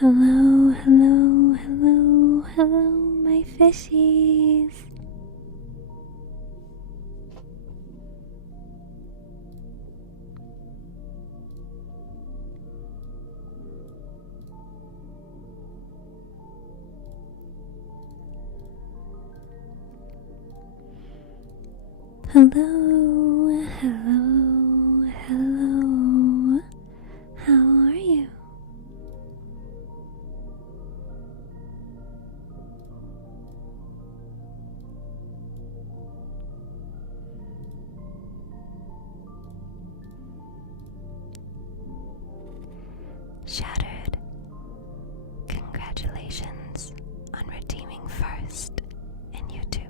Hello, hello, hello, hello, my fishies. Hello, hello, hello. How are you? Shattered. Congratulations on redeeming first in YouTube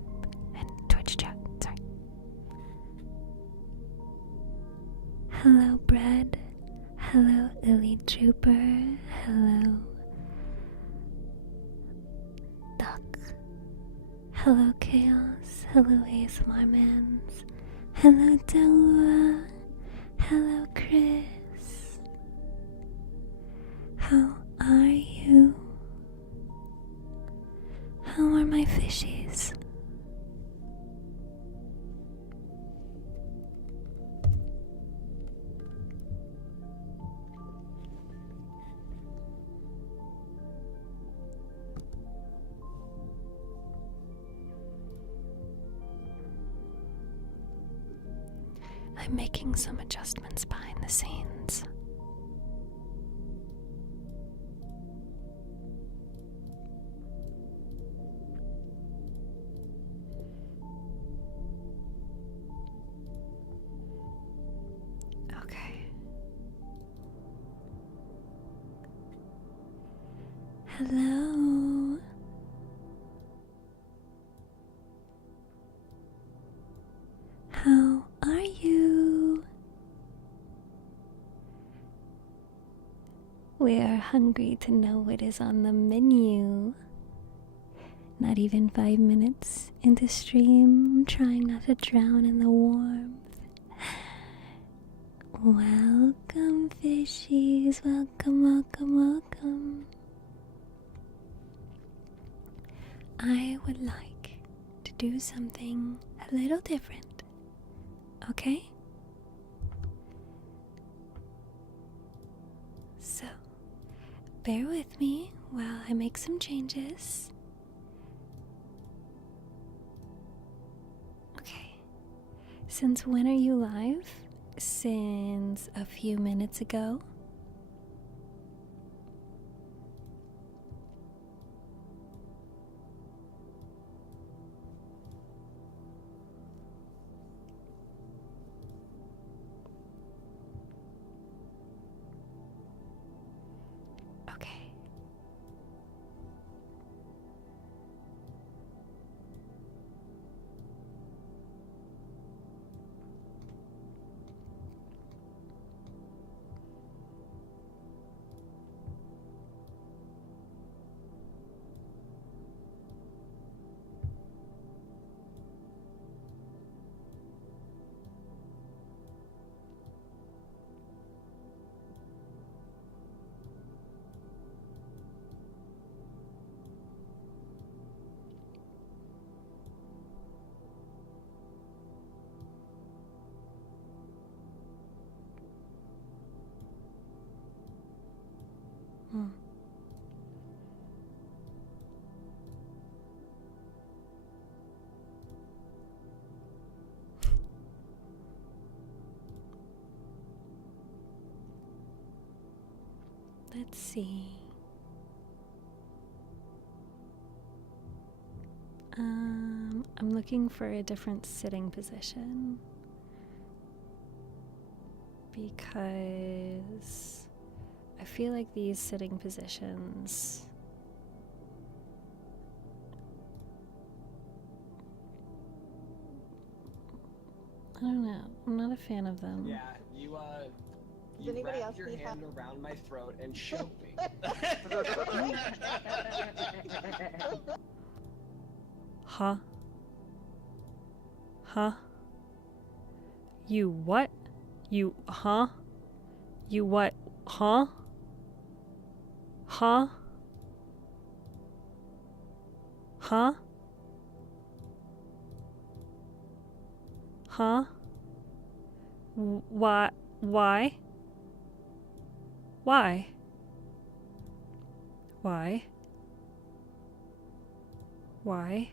and Twitch chat. Sorry. Hello, Bread. Hello, Elite Trooper. Hello, Duck. Hello, Chaos. Hello, ASMR Mans. Hello, Delua. Hello, Chris. How are you? How are my fishies? I'm making some adjustments behind the scenes. Okay. Hello. How are you? We are hungry to know what is on the menu. Not even 5 minutes into stream, trying not to drown in the warmth. Welcome, fishies. Welcome, welcome, welcome. I would like to do something a little different, okay? So, bear with me while I make some changes. Okay, since when are you live? Since a few minutes ago. Okay. Hmm. Let's see. I'm looking for a different sitting position because I feel like these sitting positions I don't know. I'm not a fan of them. Yeah, you wrapped your hand around my throat and choked me. Huh? Huh? You what? You, huh? You what? Huh? Huh? Huh? Huh? Why? Why? Why? Why? Why?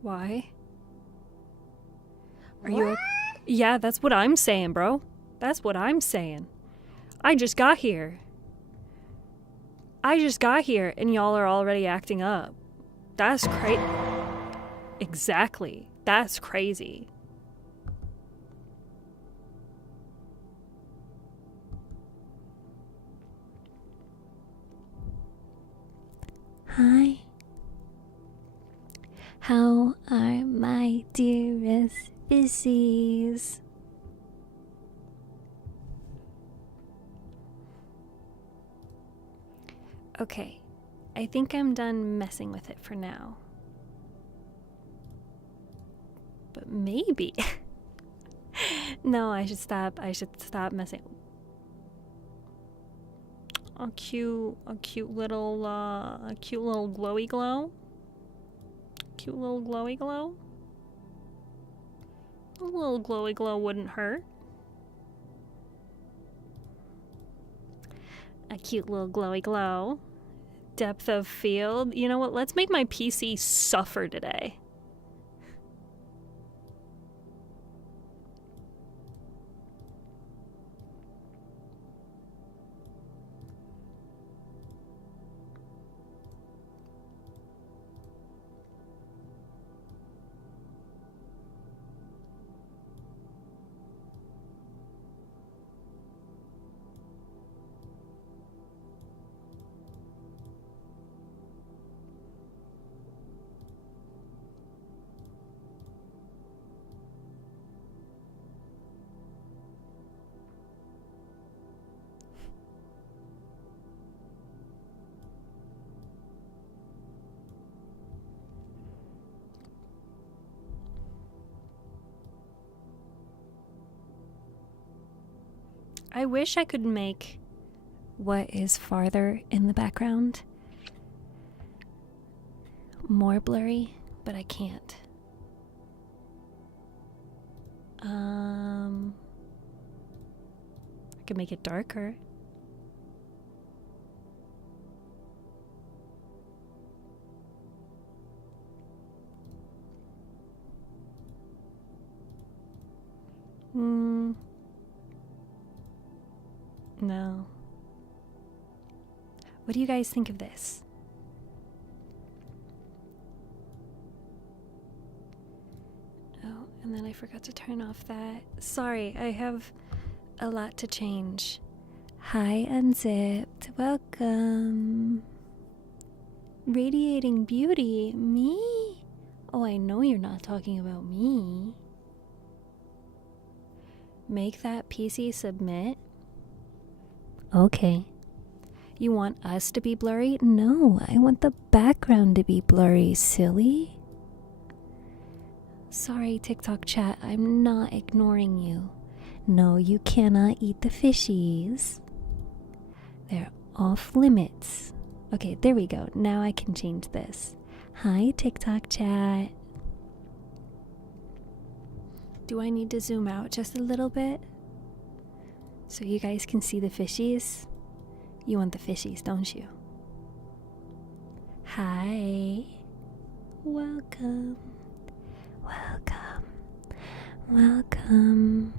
Why? Are you? Yeah, that's what I'm saying, bro. That's what I'm saying. I just got here. And y'all are already acting up. That's crazy. Exactly. That's crazy. Hi. How are my dearest fishies? Okay, I think I'm done messing with it for now. But maybe. No, I should stop messing. A cute little glowy glow. Cute little glowy glow. A little glowy glow wouldn't hurt. A cute little glowy glow. Depth of field. You know what? Let's make my PC suffer today. I wish I could make what is farther in the background more blurry, but I can't. I could make it darker. No. What do you guys think of this? Oh, and then I forgot to turn off that. Sorry, I have a lot to change. Hi, Unzipped. Welcome. Radiating beauty. Me? Oh, I know you're not talking about me. Make that PC submit. Okay. You want us to be blurry? No, I want the background to be blurry, silly. Sorry, TikTok chat, I'm not ignoring you. No, you cannot eat the fishies. They're off limits. Okay, there we go. Now I can change this. Hi, TikTok chat. Do I need to zoom out just a little bit so you guys can see the fishies? You want the fishies, don't you? Hi. Welcome. Welcome. Welcome.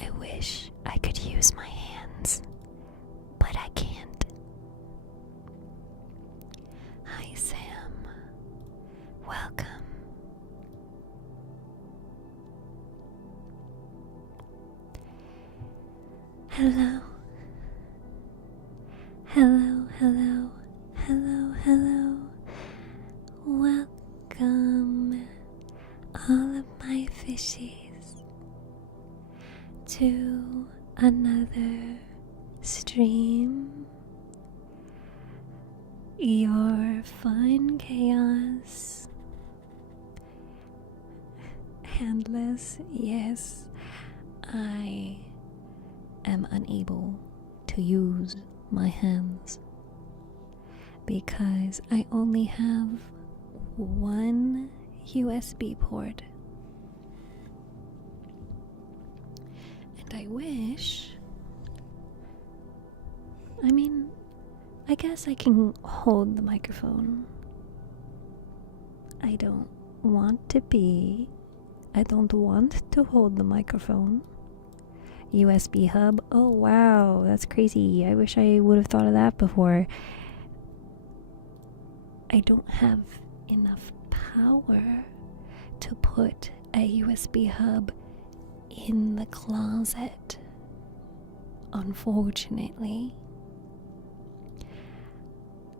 I wish I could use my hands, but I can't. Hi, Sam. Welcome. Hello. Hello, hello, hello, hello. Welcome, all of my fishies, to another stream your fun chaos. Handless, yes, I am unable to use my hands because I only have one USB port. And I wish, I guess I can hold the microphone. I don't want to hold the microphone. USB hub. Oh wow, that's crazy. I wish I would have thought of that before. I don't have enough power to put a USB hub in the closet, unfortunately.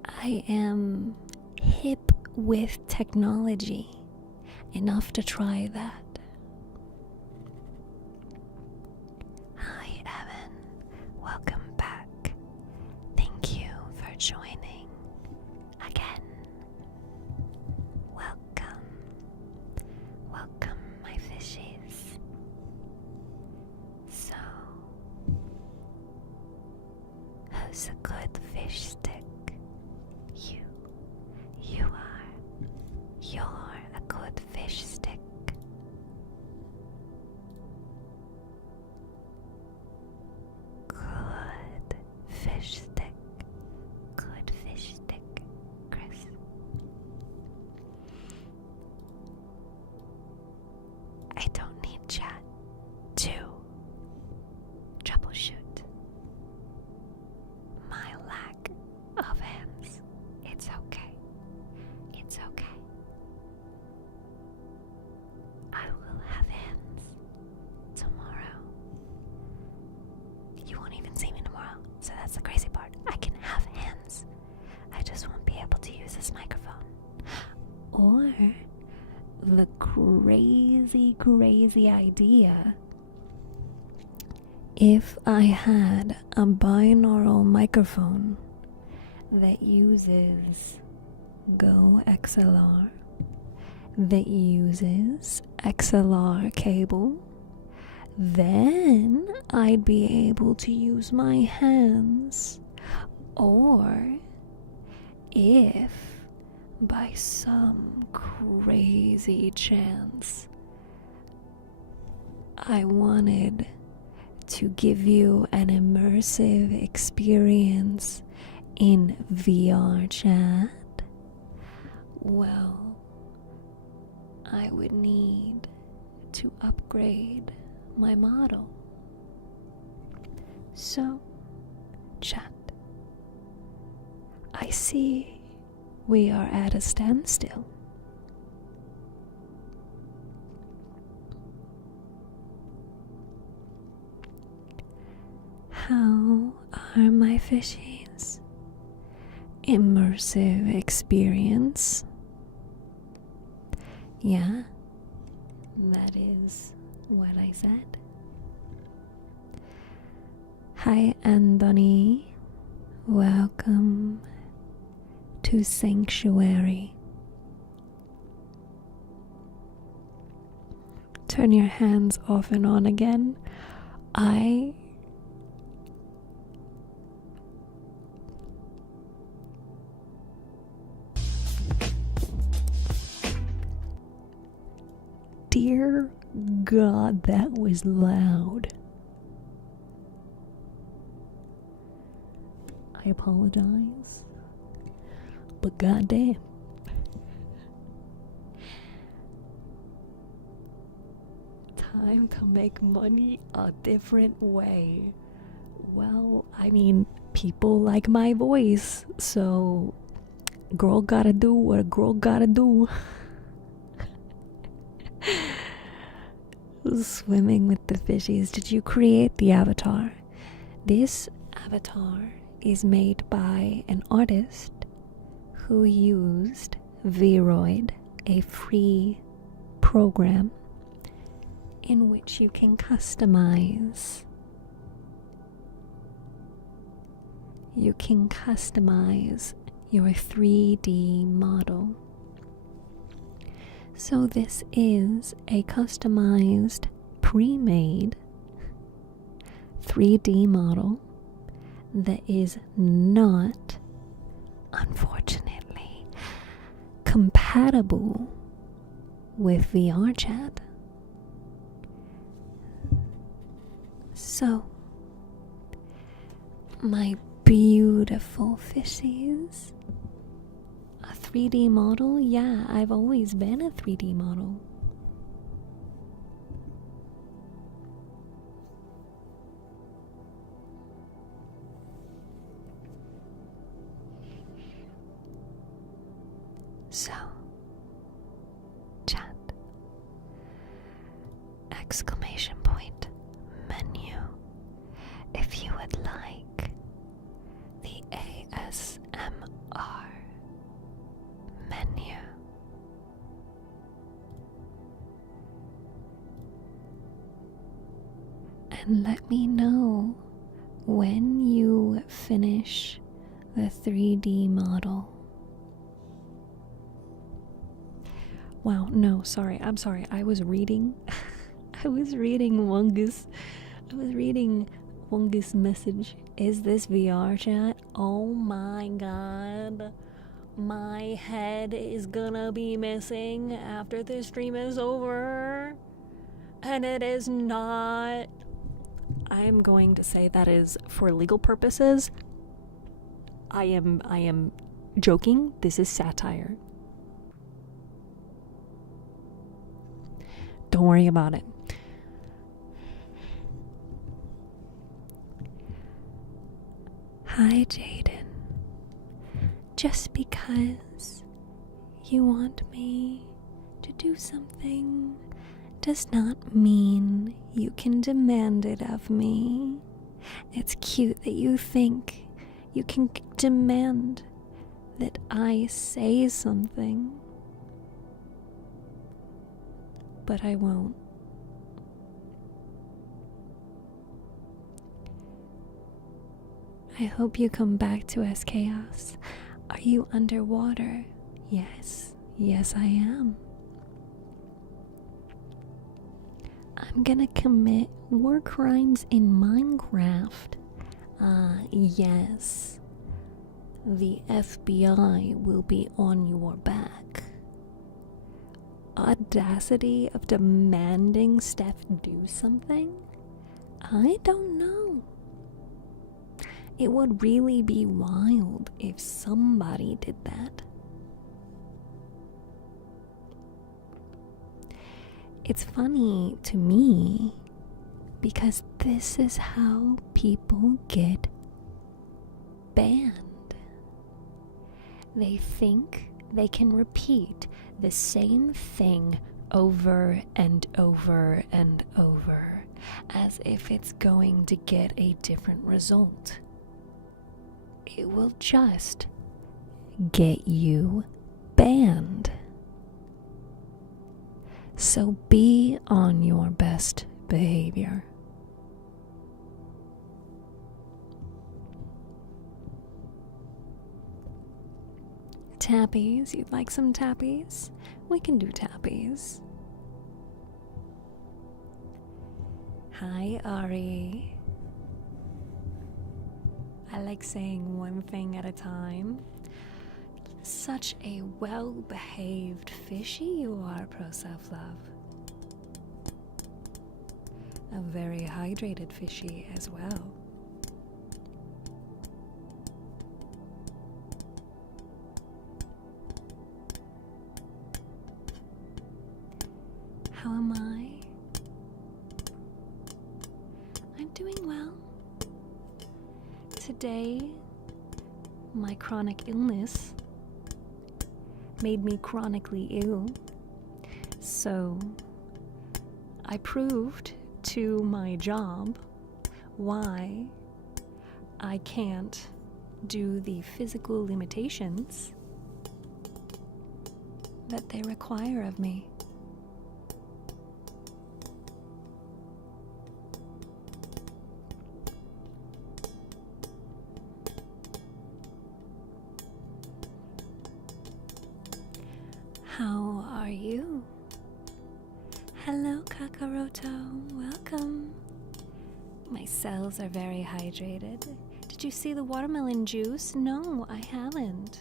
I am hip with technology enough to try that. Hi, Evan. Welcome back. Thank you for joining again. Welcome. Welcome, my fishies. So, who's a good fish stick? You are. You're a good fish stick. Good fish stick. Good fish stick, Chris. I don't need chat to troubleshoot my lack of hands. It's okay. It's okay. I will have hands tomorrow. You won't even see me tomorrow, so that's the crazy part. I can have hands. I just won't be able to use this microphone. Or the crazy idea. If I had a binaural microphone that uses Go XLR, that uses XLR cable, then I'd be able to use my hands. Or if by some crazy chance I wanted to give you an immersive experience in VR chat, well, I would need to upgrade my model. So, chat, I see we are at a standstill. How are my fishies? Immersive experience. Yeah, that is what I said. Hi, Anthony. Welcome to Sanctuary. Turn your hands off and on again. Dear God, that was loud. I apologize, but goddamn. Time to make money a different way. Well, people like my voice, so girl gotta do what a girl gotta do. Swimming with the fishies. Did you create the avatar? This avatar is made by an artist who used Vroid, a free program in which you can customize. your 3D model. So this is a customized, pre-made 3D model that is not, unfortunately, compatible with VR chat. So, my beautiful fishies, a 3D model? Yeah, I've always been a 3D model. So, chat, exclamation point, menu, if you would like the ASMR menu. And let me know when you finish the 3D model. Wow, no, sorry. I'm sorry. I was reading Wongus. I was reading Wongus' message. Is this VR chat? Oh my god. My head is gonna be missing after this stream is over. And it is not. I'm going to say that is for legal purposes. I am joking. This is satire. Don't worry about it. Hi, Jaden. Just because you want me to do something does not mean you can demand it of me. It's cute that you think you can demand that I say something, but I won't. I hope you come back to us, Chaos. Are you underwater? Yes, I am. I'm gonna commit war crimes in Minecraft. Yes. The FBI will be on your back. Audacity of demanding Steph do something? I don't know. It would really be wild if somebody did that. It's funny to me because this is how people get banned. They think they can repeat the same thing over and over and over as if it's going to get a different result. It will just get you banned. So be on your best behavior. Tappies, you'd like some tappies? We can do tappies. Hi, Ari. I like saying one thing at a time. Such a well-behaved fishy you are, Pro Self-Love. A very hydrated fishy as well. How am I? I'm doing well. Today, my chronic illness made me chronically ill. So, I proved to my job why I can't do the physical limitations that they require of me. are you? Hello, Kakaroto. Welcome. My cells are very hydrated. Did you see the watermelon juice? No, I haven't.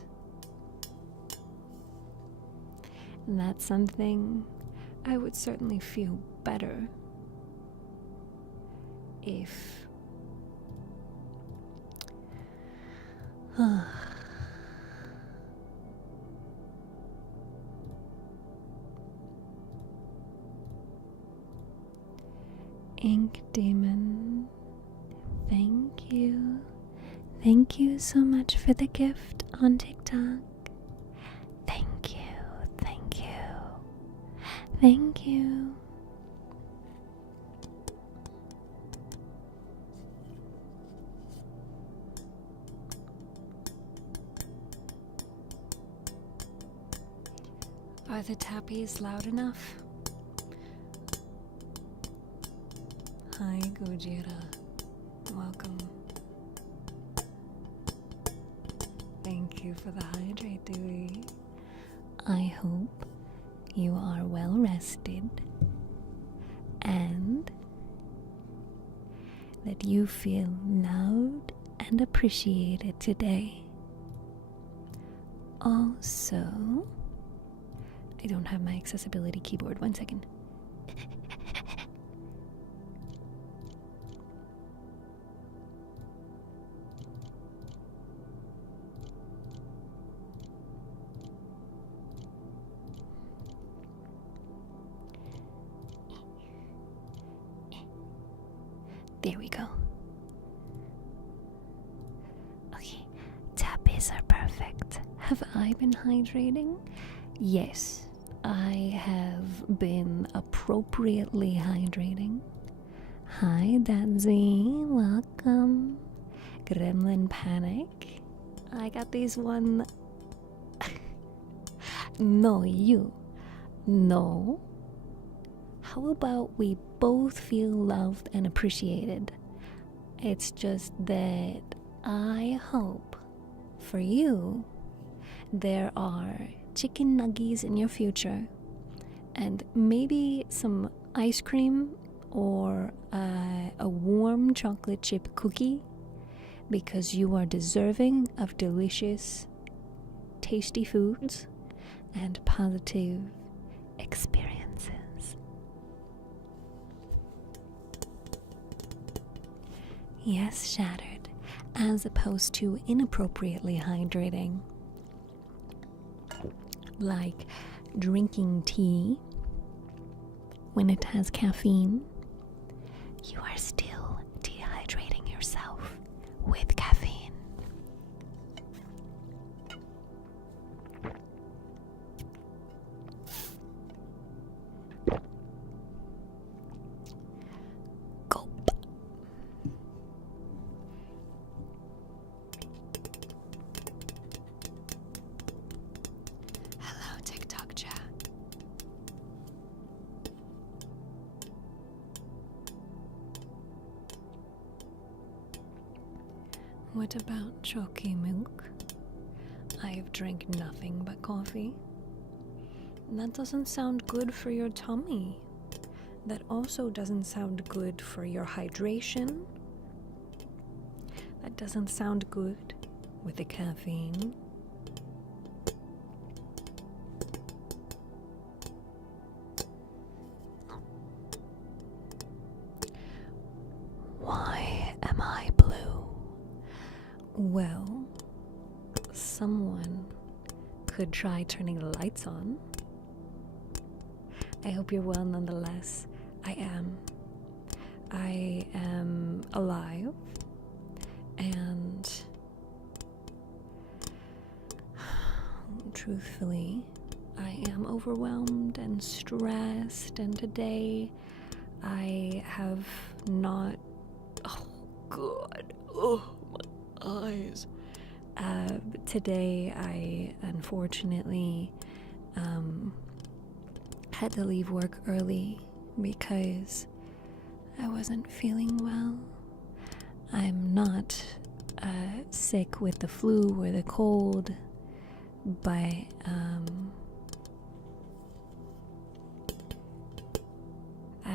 And that's something I would certainly feel better if... Ink Demon, thank you. Thank you so much for the gift on TikTok. Thank you, thank you, thank you. Are the tappies loud enough? Hi, Gojira. Welcome. Thank you for the hydrate, Dewey. I hope you are well rested and that you feel loved and appreciated today. Also, I don't have my accessibility keyboard. 1 second. There we go. Okay, tappies are perfect. Have I been hydrating? Yes, I have been appropriately hydrating. Hi, Danzy. Welcome. Gremlin Panic. I got these one. No, you. No. How about we both feel loved and appreciated? It's just that I hope for you there are chicken nuggies in your future and maybe some ice cream or a warm chocolate chip cookie because you are deserving of delicious, tasty foods and positive experiences. Yes, shattered, as opposed to inappropriately hydrating. Like drinking tea when it has caffeine. You are still dehydrating yourself with caffeine. Gulp. Hello, TikTok chat. What about chalky milk? I've drank nothing but coffee. That doesn't sound good for your tummy. That also doesn't sound good for your hydration. That doesn't sound good with the caffeine. Why am I blue? Well, someone could try turning the lights on. I hope you're well nonetheless. I am alive, and truthfully, I am overwhelmed and stressed, and today I have not... Oh, God. Oh, my eyes. Today I unfortunately had to leave work early because I wasn't feeling well. I'm not sick with the flu or the cold, but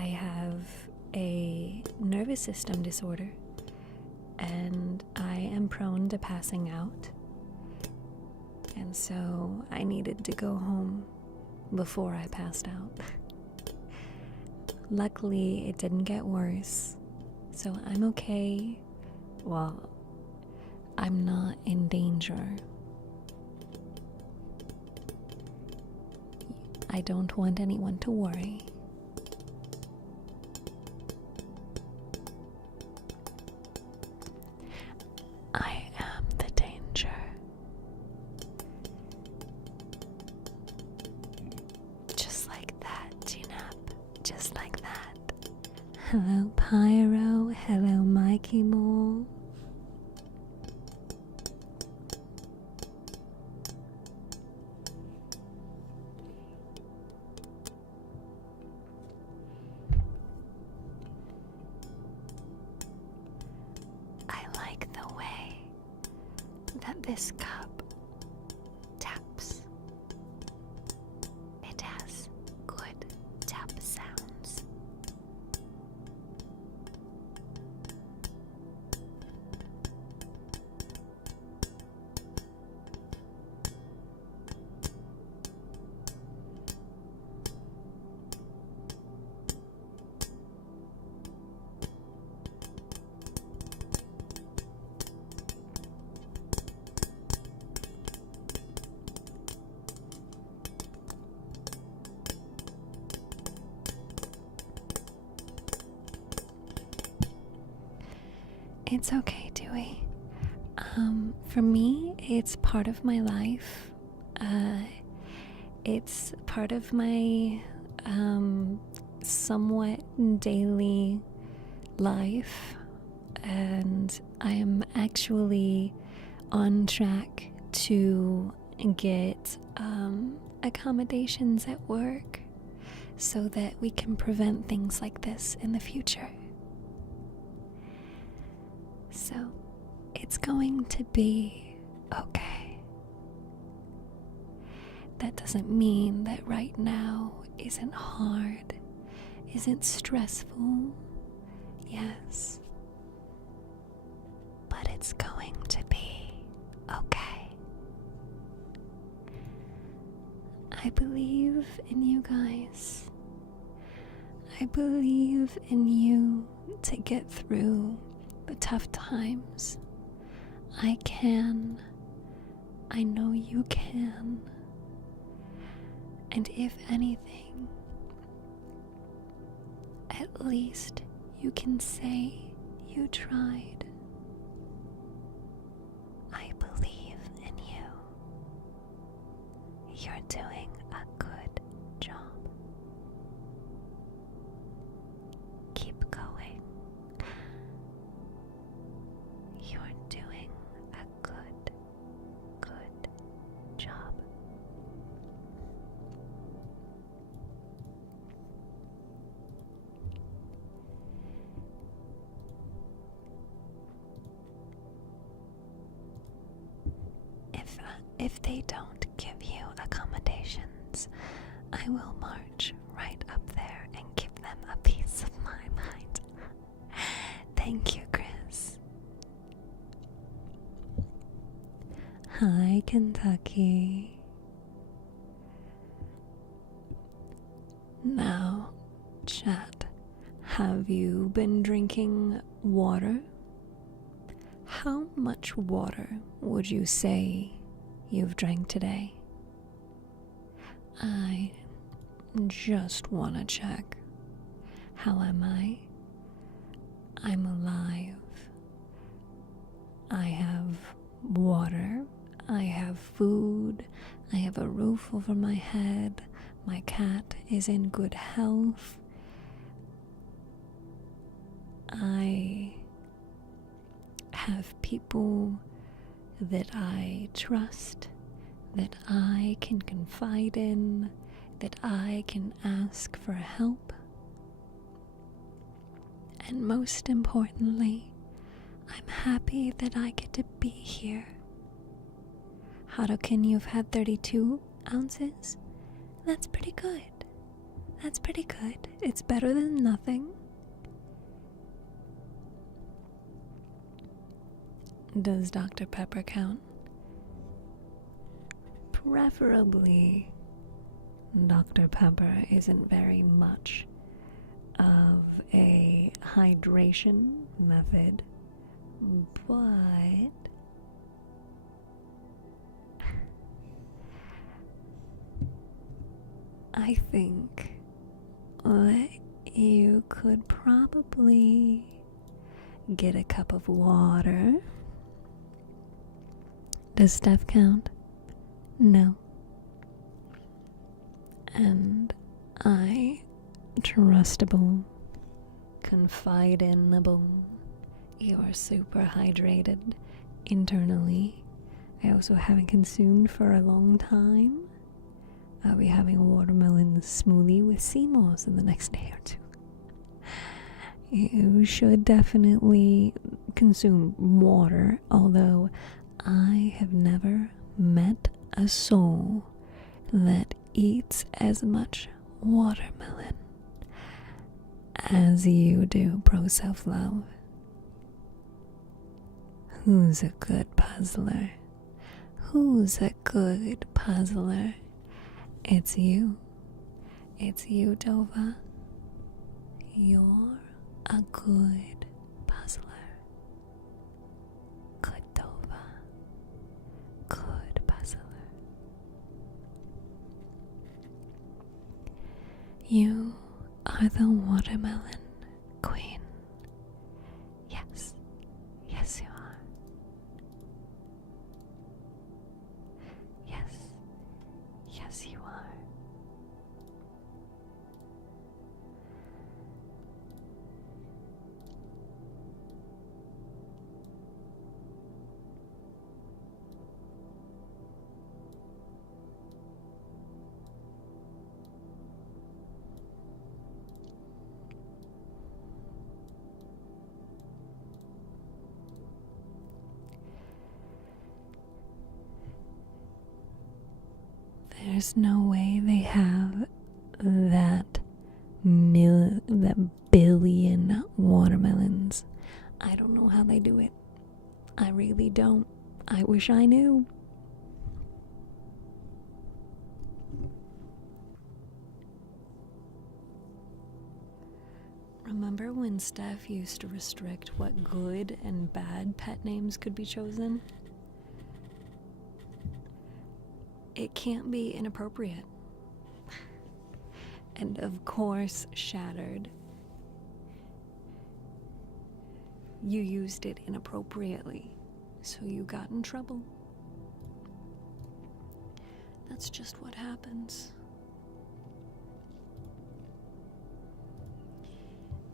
I have a nervous system disorder, and I am prone to passing out. And so I needed to go home before I passed out. Luckily, it didn't get worse, so I'm okay. Well, I'm not in danger. I don't want anyone to worry. I am the danger. Just like that, G-Nap. Just like that. Hello, Pyro. Hello, Mikey Mole. I like the way that this cup taps. It has good tap sounds. It's okay, Dewey. For me, it's part of my life. It's part of my somewhat daily life, and I am actually on track to get accommodations at work so that we can prevent things like this in the future. So, it's going to be okay. That doesn't mean that right now isn't hard, isn't stressful. Yes. But it's going to be okay. I believe in you guys. I believe in you to get through the tough times. I can. I know you can. And if anything, at least you can say you tried. I believe in you. You're doing a good job. Keep going. You're doing a good job. If they don't give you accommodations, I will march right up there and give them a piece of my mind. Thank you, Chris. Hi, Kentucky. Now, chat, have you been drinking water? How much water would you say you've drank today? I just want to check. How am I? I'm alive. I have water. I have food. I have a roof over my head. My cat is in good health. I have people that I trust, that I can confide in, that I can ask for help. And most importantly, I'm happy that I get to be here. Harukin, you've had 32 ounces? That's pretty good. That's pretty good. It's better than nothing. Does Dr. Pepper count? Preferably, Dr. Pepper isn't very much of a hydration method, but I think you could probably get a cup of water. Does Steph count? No. And I, trustable, confidable, you are super hydrated internally. I also haven't consumed for a long time. I'll be having a watermelon smoothie with sea moss in the next day or two. You should definitely consume water, although I have never met a soul that eats as much watermelon as you do, pro self-love. Who's a good puzzler? Who's a good puzzler? It's you. It's you, Dova. You're a good puzzler. Good Dova. Good puzzler. You are the watermelon queen. Yes. Yes, you are. Yes. Yes, you are. There's no way they have that billion watermelons. I don't know how they do it. I really don't. I wish I knew. Remember when Steph used to restrict what good and bad pet names could be chosen? It can't be inappropriate. And of course, Shattered, you used it inappropriately, so you got in trouble. That's just what happens.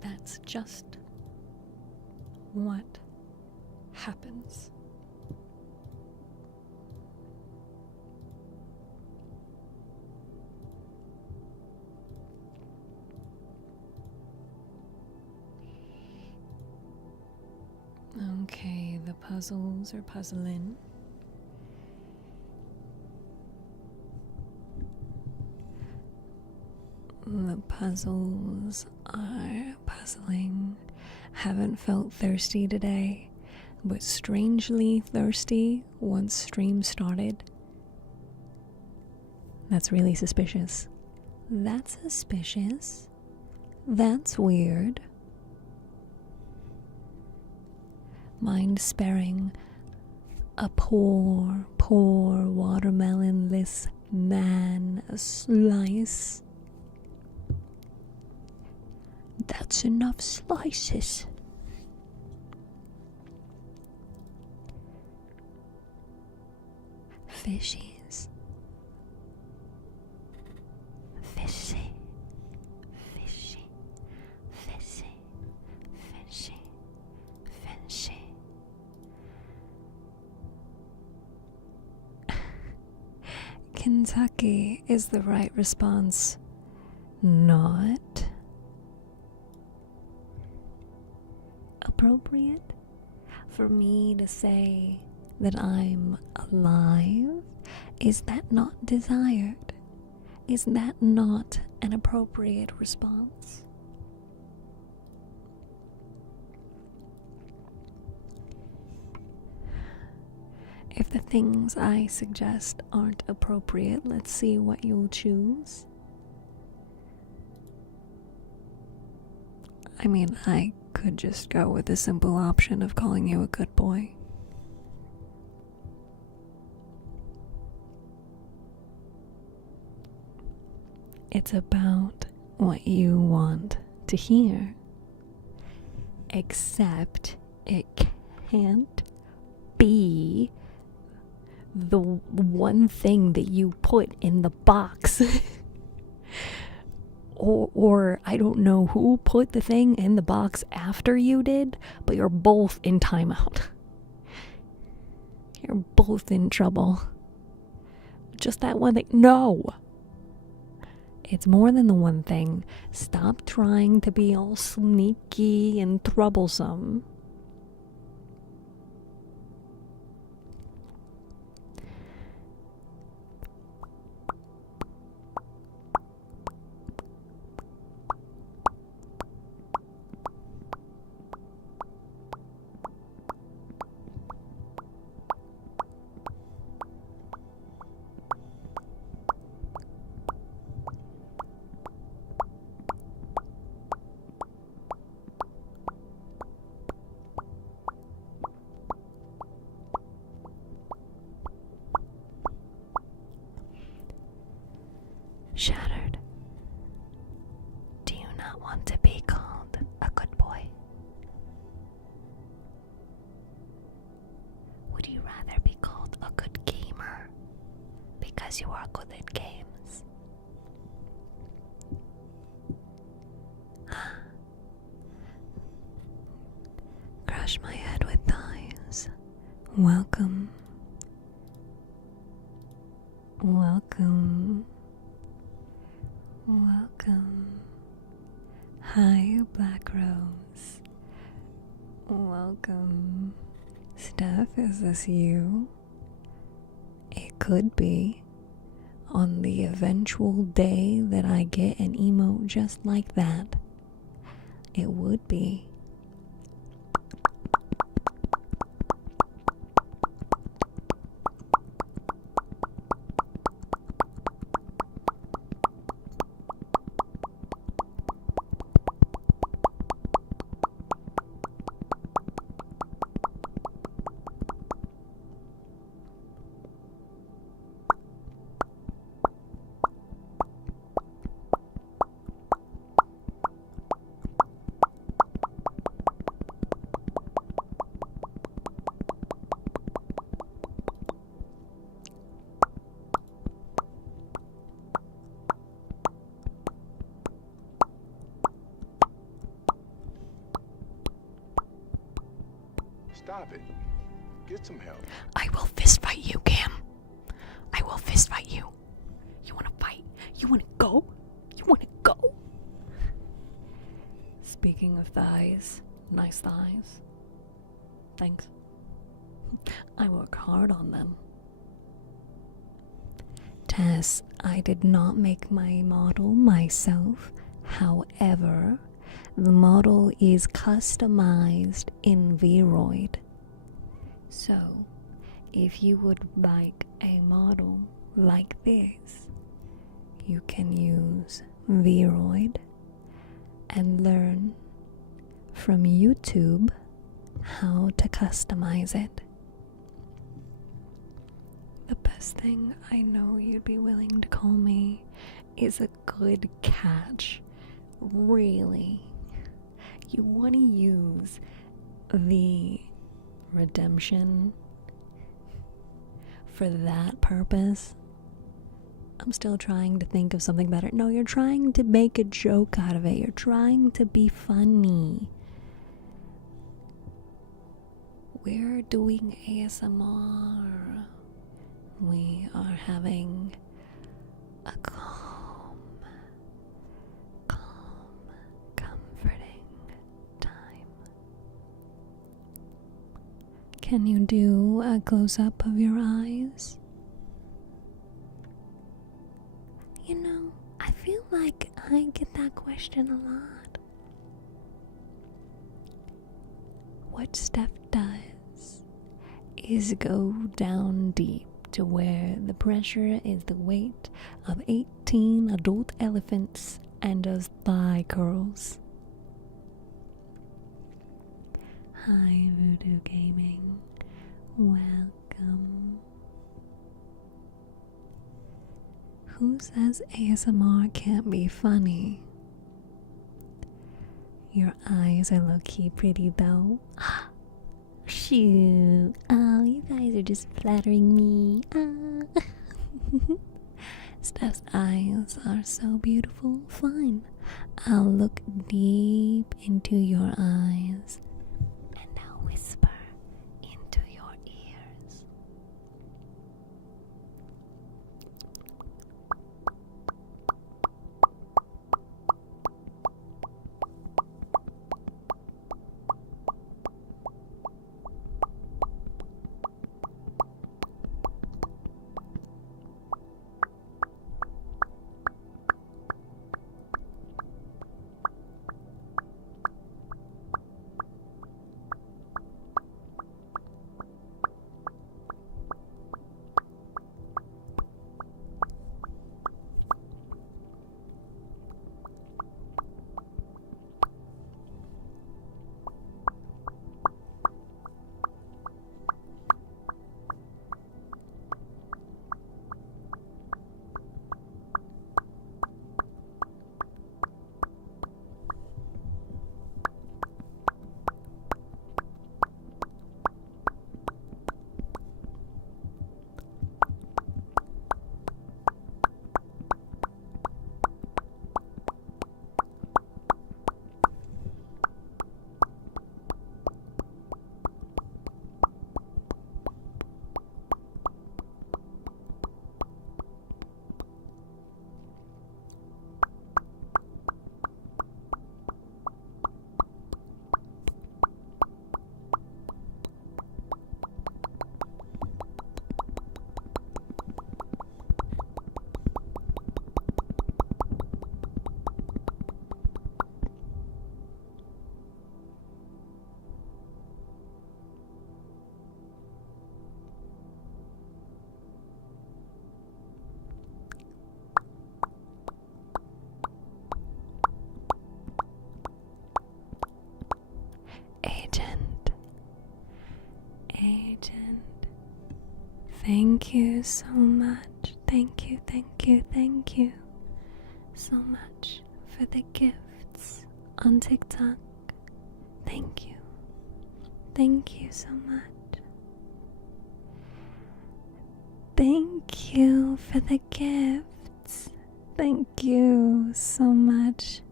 That's just what happens. Okay, the puzzles are puzzling. The puzzles are puzzling. Haven't felt thirsty today, but strangely thirsty once stream started. That's really suspicious. That's suspicious. That's weird. Mind sparing a poor watermelonless man a slice. That's enough slices. Fishies. Fishy. Fishy. Fishy. Fishy. Fishy. Kentucky is the right response. Not appropriate for me to say that I'm alive. Is that not desired? Is that not an appropriate response. If the things I suggest aren't appropriate, let's see what you'll choose. I mean, I could just go with the simple option of calling you a good boy. It's about what you want to hear. Except it can't be the one thing that you put in the box. or I don't know who put the thing in the box after you did, but you're both in timeout. You're both in trouble. Just that one thing. No! It's more than the one thing. Stop trying to be all sneaky and troublesome. Shattered. Do you not want to be called a good boy? Would you rather be called a good gamer because you are good at games? Crush my head with thighs. Welcome. Welcome. Welcome. Hi, Black Rose. Welcome. Steph, is this you? It could be. On the eventual day that I get an emote just like that, it would be. Stop it. Get some help. I will fist fight you, Cam. I will fist fight you. You wanna fight? You wanna go? You wanna go? Speaking of thighs, nice thighs. Thanks. I work hard on them. Tess, I did not make my model myself. However, the model is customized in Vroid. So, if you would like a model like this, you can use Vroid and learn from YouTube how to customize it. The best thing I know you'd be willing to call me is a good catch. Really. You want to use the redemption for that purpose? I'm still trying to think of something better. No, you're trying to make a joke out of it. You're trying to be funny. We're doing ASMR. We are having a calm, comforting time. Can you do a close-up of your eyes? You know, I feel like I get that question a lot. What Steph does is go down deep to where the pressure is the weight of 18 adult elephants and does thigh curls. Hi, Voodoo Gaming. Welcome. Who says ASMR can't be funny? Your eyes are low-key pretty though. Shoot. Oh, you guys are just flattering me. Steph's eyes are so beautiful. Fine. I'll look deep into your eyes and I'll whisper into your ears. Agent, thank you so much. Thank you so much for the gifts on TikTok. Thank you so much. Thank you for the gifts. Thank you so much,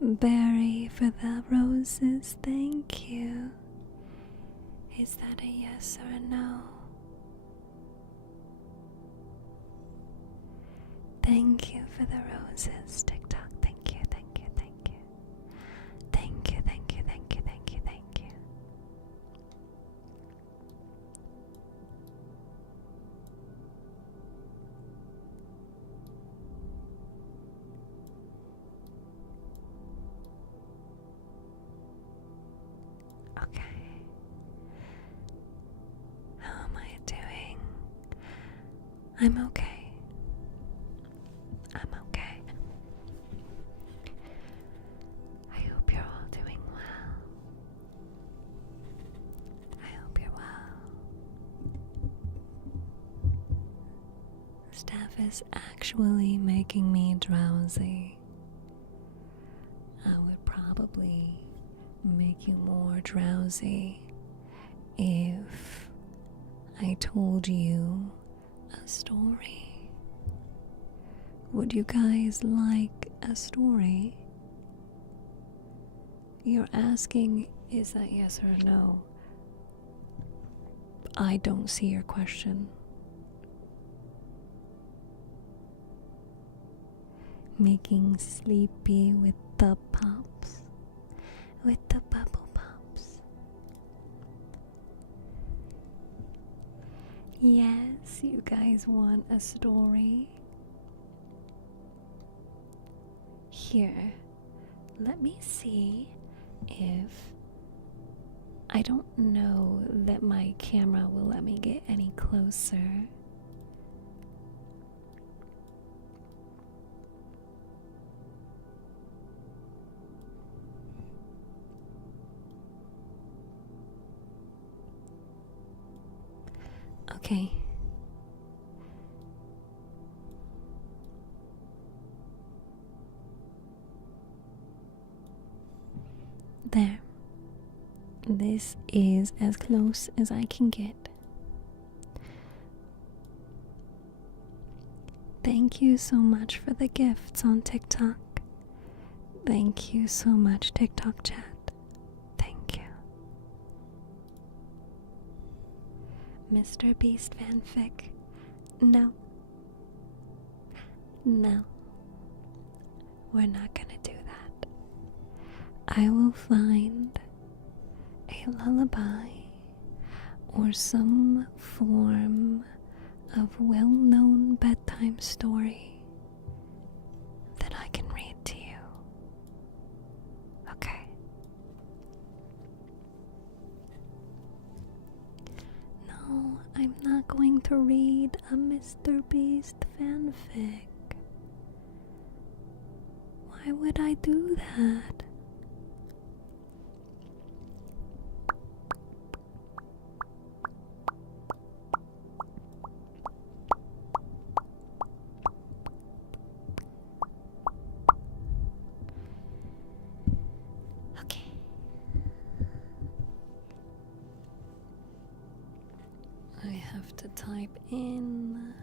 Barry, for the roses. Thank you. Is that a yes or a no? Thank you for the roses, TikTok. Thank you. Okay. How am I doing? I'm okay. I hope you're all doing well. I hope you're well. Steph is actually making me drowsy. I would probably make you more drowsy if I told you a story. Would you guys like a story? You're asking, is that yes or no? I don't see your question. Making sleepy with the pops, with the bubble pops. Yes, you guys want a story? Here, let me see if I don't know that my camera will let me get any closer. Okay. There. This is as close as I can get. Thank you so much for the gifts on TikTok. Thank you so much, TikTok chat. Thank you. Mr. Beast fanfic. No. No. We're not gonna do that. I will find a lullaby or some form of well-known bedtime story that I can read to you. Okay. No, I'm not going to read a Mr. Beast fanfic. Why would I do that? Okay. I have to type in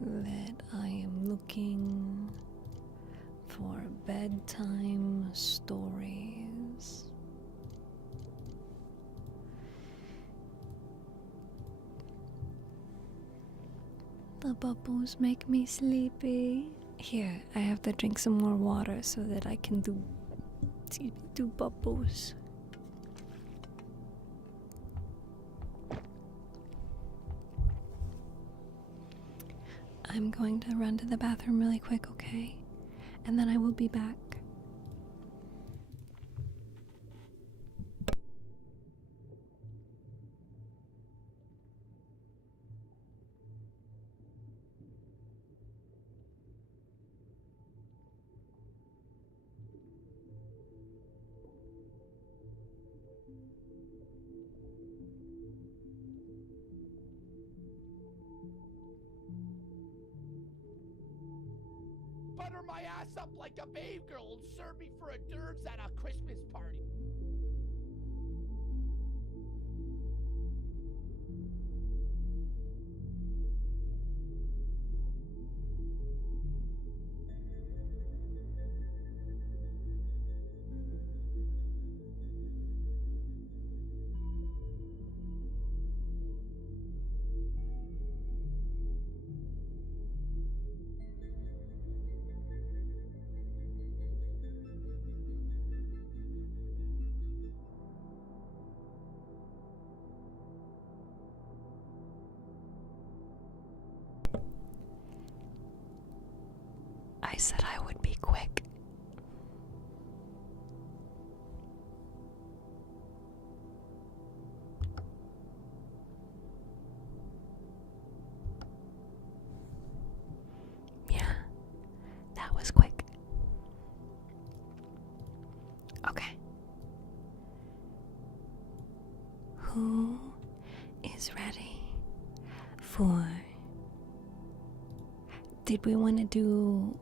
that I am looking for bedtime stories. The bubbles make me sleepy. Here, I have to drink some more water so that I can do bubbles. I'm going to run to the bathroom really quick, okay? And then I will be back. Butter my ass up like a babe girl and serve me for hors d'oeuvres at a Christmas party. I said I would be quick. Yeah, that was quick. Okay. Who is ready for... Did we want to do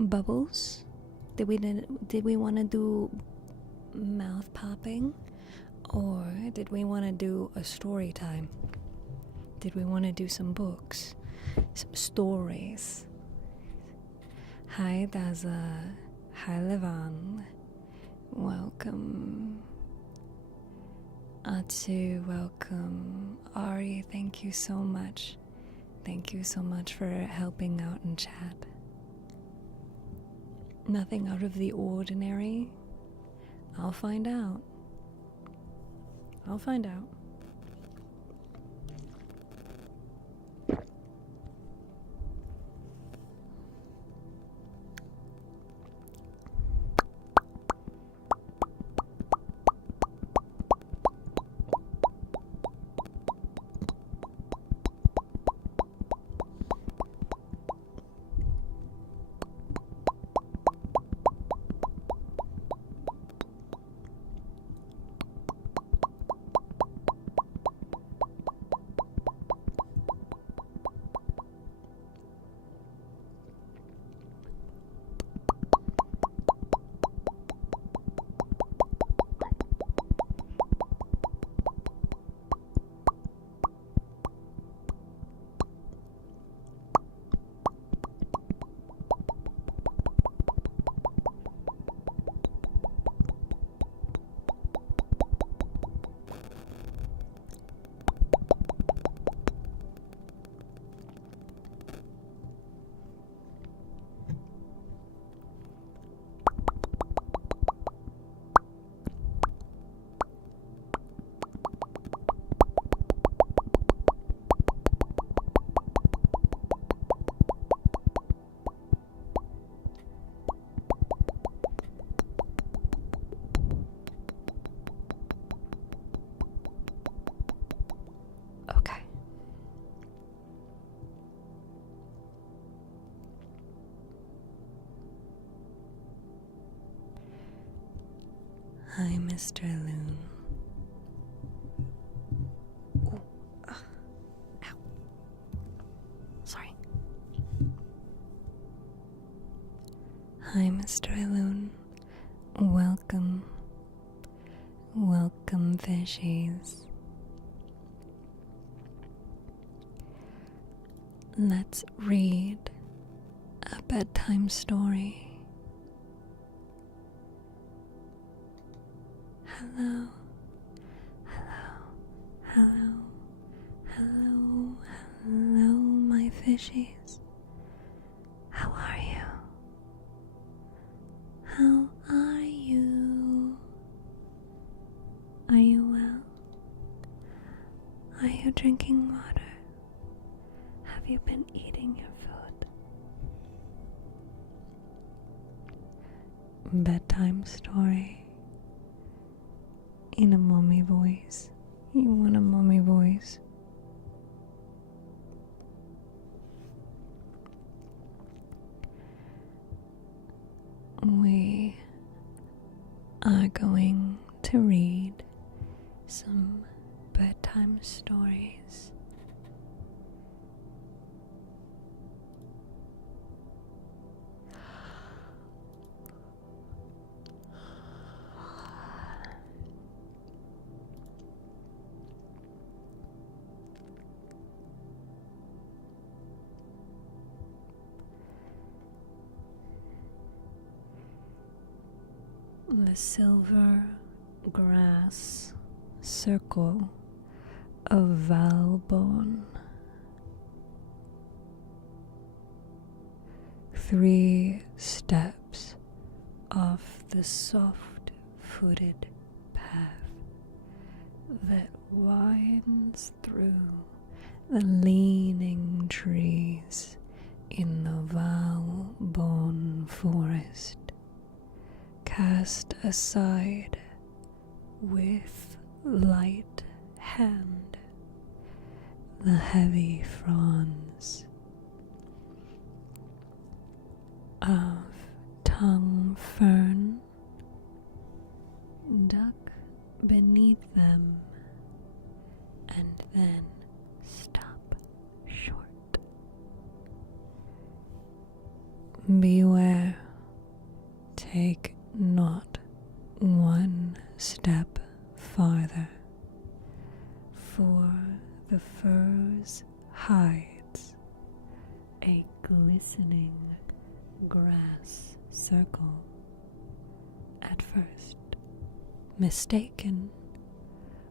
bubbles? Did we want to do mouth popping? Or did we want to do a story time? Did we want to do some books? Some stories? Hi Daza. Hi Levan. Welcome. Atsu, welcome. Ari, thank you so much. Thank you so much for helping out in chat. Nothing out of the ordinary. I'll find out. I'll find out. Hi, Mr. Loon. Ooh, ow. Sorry. Hi, Mr. Loon. Welcome. Welcome, fishies. Let's read a bedtime story. Hello, hello, hello, hello, hello, my fishies. How are you? How are you? Are you well? Are you drinking water? Have you been eating your food? Bedtime story in a mommy voice. You want a mommy voice? We are going to read some bedtime stories. The silver grass circle of Valbon. 3 steps off the soft-footed path that winds through the leaning trees in the Valbon forest. Cast aside with light hand the heavy fronds of tongue fern, duck beneath them, and then stop short. Beware, take not one step farther, for the furze hides a glistening grass circle, at first mistaken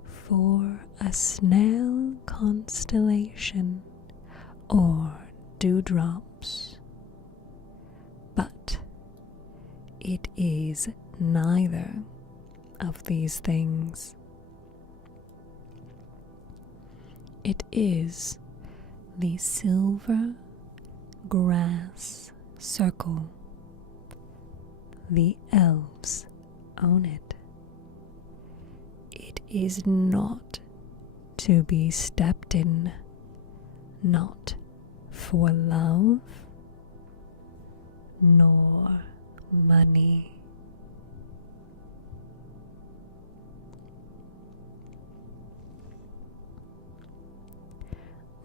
for a snail constellation or dewdrops, but it is neither of these things. It is the silver grass circle. The elves own it. It is not to be stepped in, not for love, nor money.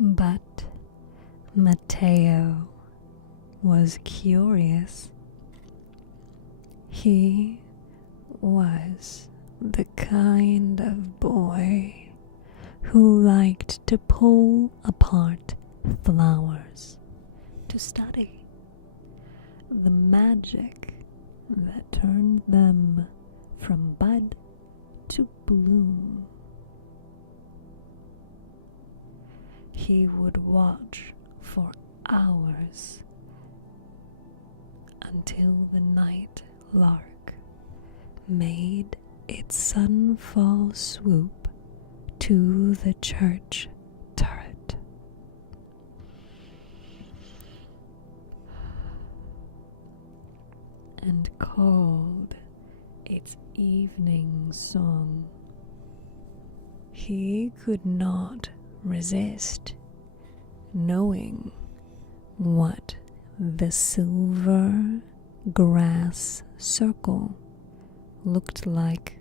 But Matteo was curious. He was the kind of boy who liked to pull apart flowers to study the magic that turned them from bud to bloom. He would watch for hours until the night lark made its sunfall swoop to the church turret. And called its evening song. He could not resist knowing what the silver grass circle looked like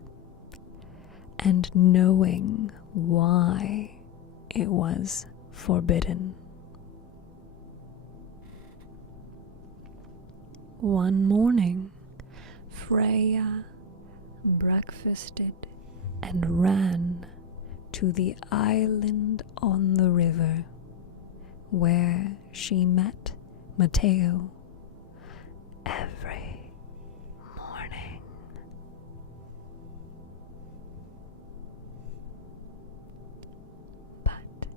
and knowing why it was forbidden. One morning, Freya breakfasted and ran to the island on the river, where she met Matteo every morning. But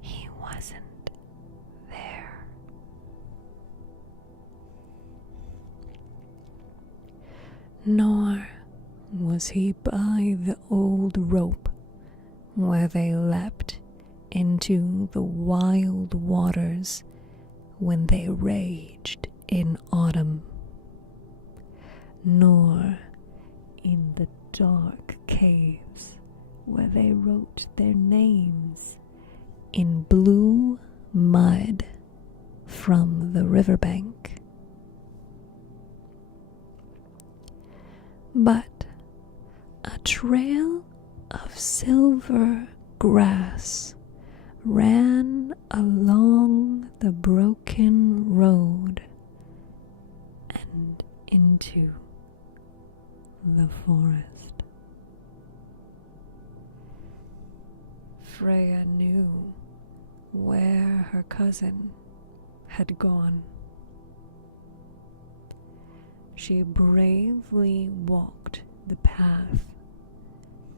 he wasn't there. Nor was he by the old rope where they leapt into the wild waters when they raged in autumn, nor in the dark caves where they wrote their names in blue mud from the riverbank. But a trail of silver grass ran along the broken road and into the forest. Freya knew where her cousin had gone. She bravely walked the path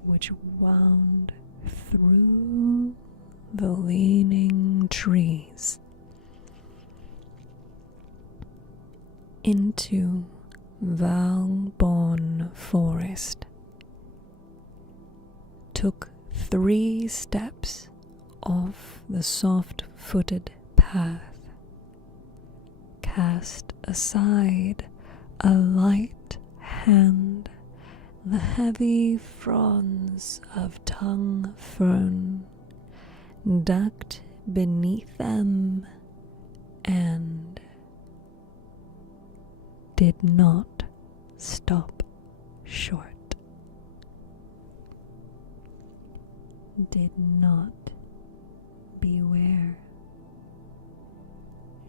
which wound through the leaning trees into Valborn Forest, took 3 steps off the soft-footed path, cast aside a light hand the heavy fronds of tongue fern, ducked beneath them, and did not stop short. Did not beware.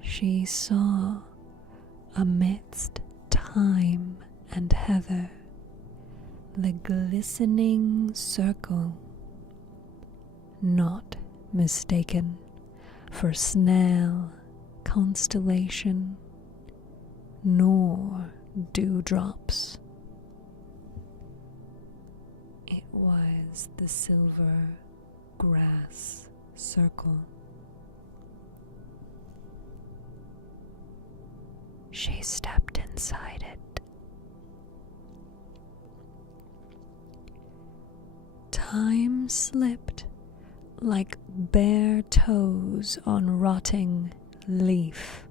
She saw amidst thyme and heather the glistening circle, not mistaken for snail, constellation, nor dewdrops. It was the silver grass circle. She stepped inside it. Time slipped like bare toes on rotting leaf.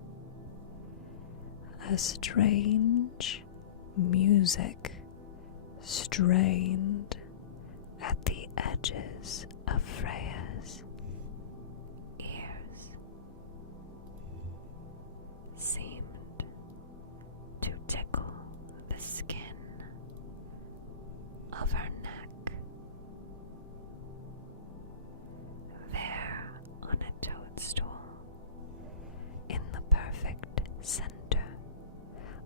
A strange music strained at the edges of Freya's ears, seemed to tickle the skin of her neck. There on a toadstool, in the perfect center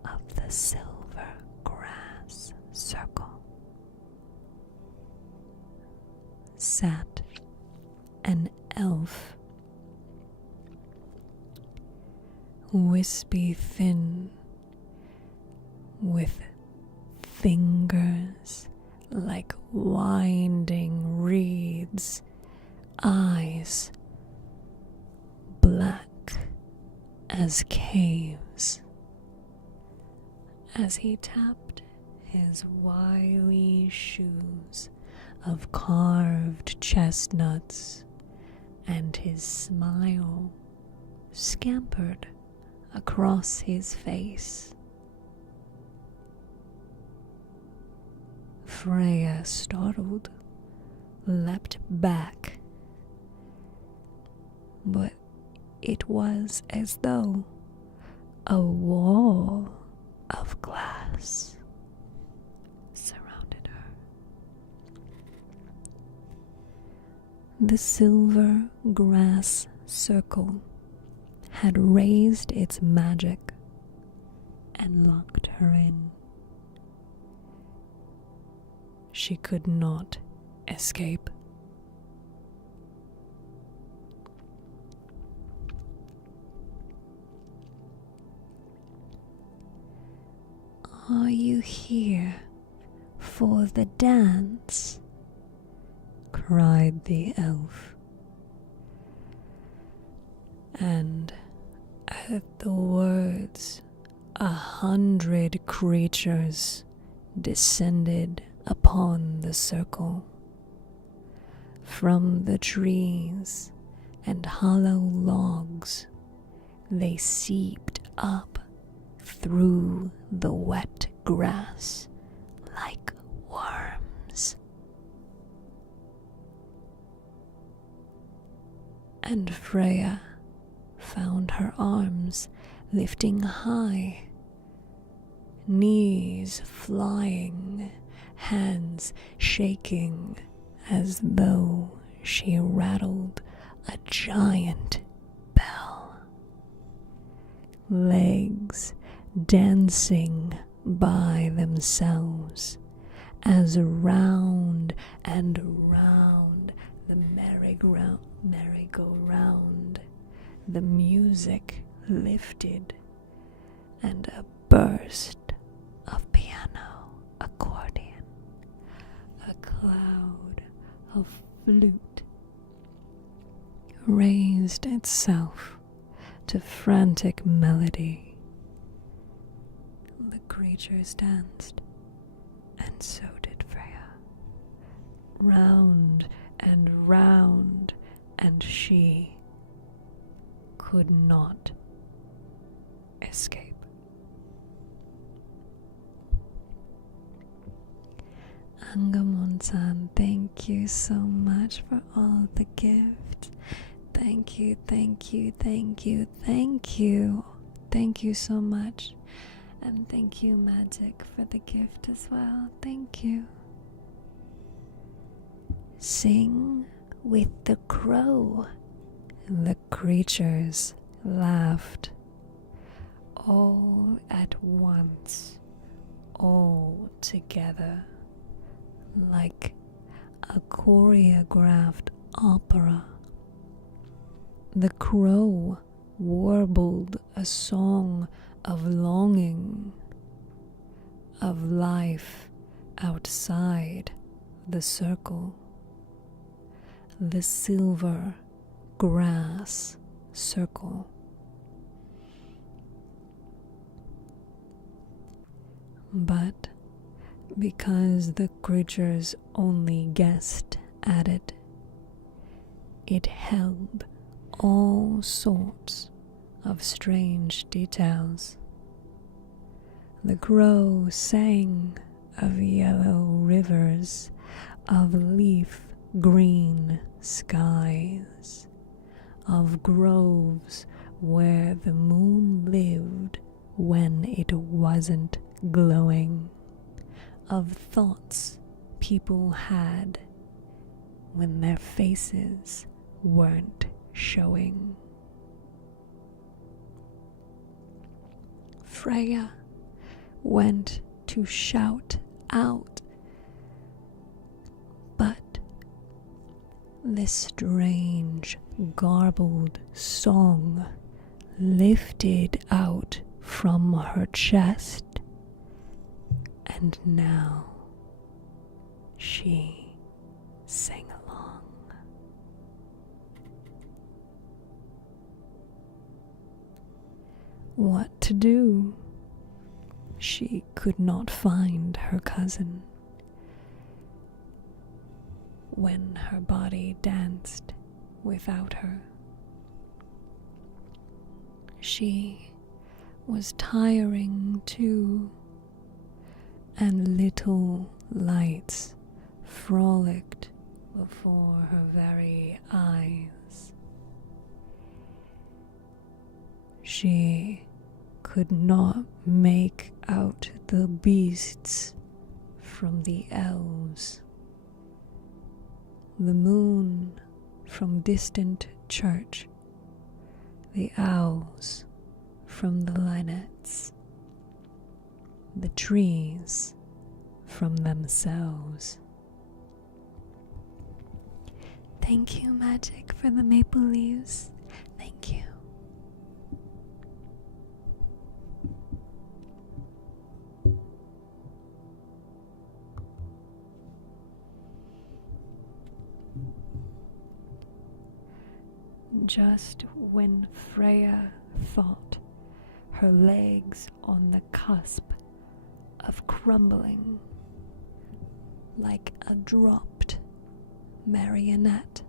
of the silver grass circle, sat an elf, wispy thin, with fingers like winding reeds, eyes black as caves. As he tapped his wily shoes of carved chestnuts, and his smile scampered across his face, Freya, startled, leapt back, but it was as though a wall of glass surrounded her. The silver grass circle had raised its magic and locked her in. She could not escape. Are you here for the dance? Cried the elf. And at the words, 100 creatures descended upon the circle. From the trees and hollow logs, they seeped up through the wet grass like worms. And Freya found her arms lifting high, knees flying, hands shaking as though she rattled a giant bell. Legs dancing by themselves as round and round the merry-go-round the music lifted, and a burst of piano accordion, a cloud of flute raised itself to frantic melody. The creatures danced, and so did Freya. Round and round, and she could not escape. Angamon-san, thank you so much for all the gifts. Thank you, thank you, thank you, thank you. Thank you so much. And thank you, Magic, for the gift as well. Thank you. Sing with the crow. The creatures laughed. All at once, all together, like a choreographed opera. The crow warbled a song of longing, of life outside the circle. The silver grass circle. But because the creatures only guessed at it, it held all sorts of strange details. The crow sang of yellow rivers, of leaf green skies, of groves where the moon lived when it wasn't glowing, of thoughts people had when their faces weren't showing. Freya went to shout out, but this strange, garbled song lifted out from her chest, and now she sang along. What to do? She could not find her cousin. When her body danced without her, she was tiring too, and little lights frolicked before her very eyes. She could not make out the beasts from the elves. The moon from distant church, the owls from the linnets, the trees from themselves. Thank you, Magic, for the maple leaves. Thank you. Just when Freya thought her legs on the cusp of crumbling like a dropped marionette,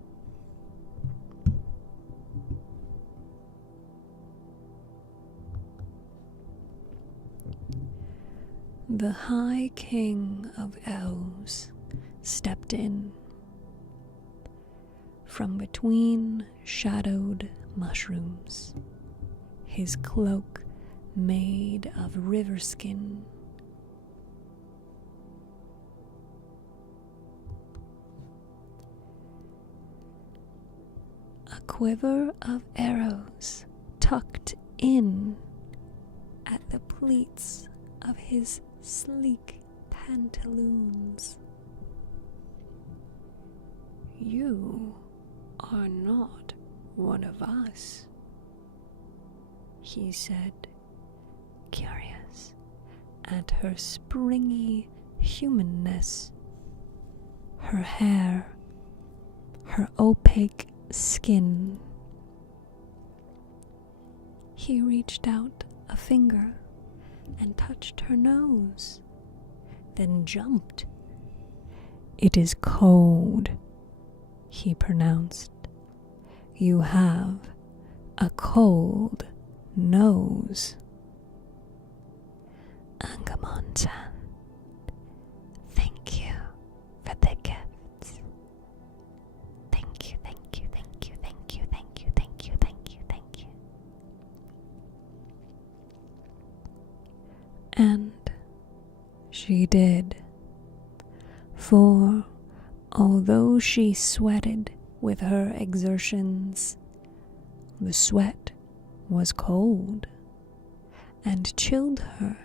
the High King of Elves stepped in from between shadowed mushrooms, his cloak made of river skin. A quiver of arrows tucked in at the pleats of his sleek pantaloons. "You are not one of us," he said, curious at her springy humanness, her hair, her opaque skin. He reached out a finger and touched her nose, then jumped. "It is cold," he pronounced. "You have a cold nose." Angamon-chan, thank you for the gifts. Thank you, thank you, thank you, thank you, thank you, thank you, thank you, thank you. And she did. For although she sweated with her exertions, the sweat was cold and chilled her,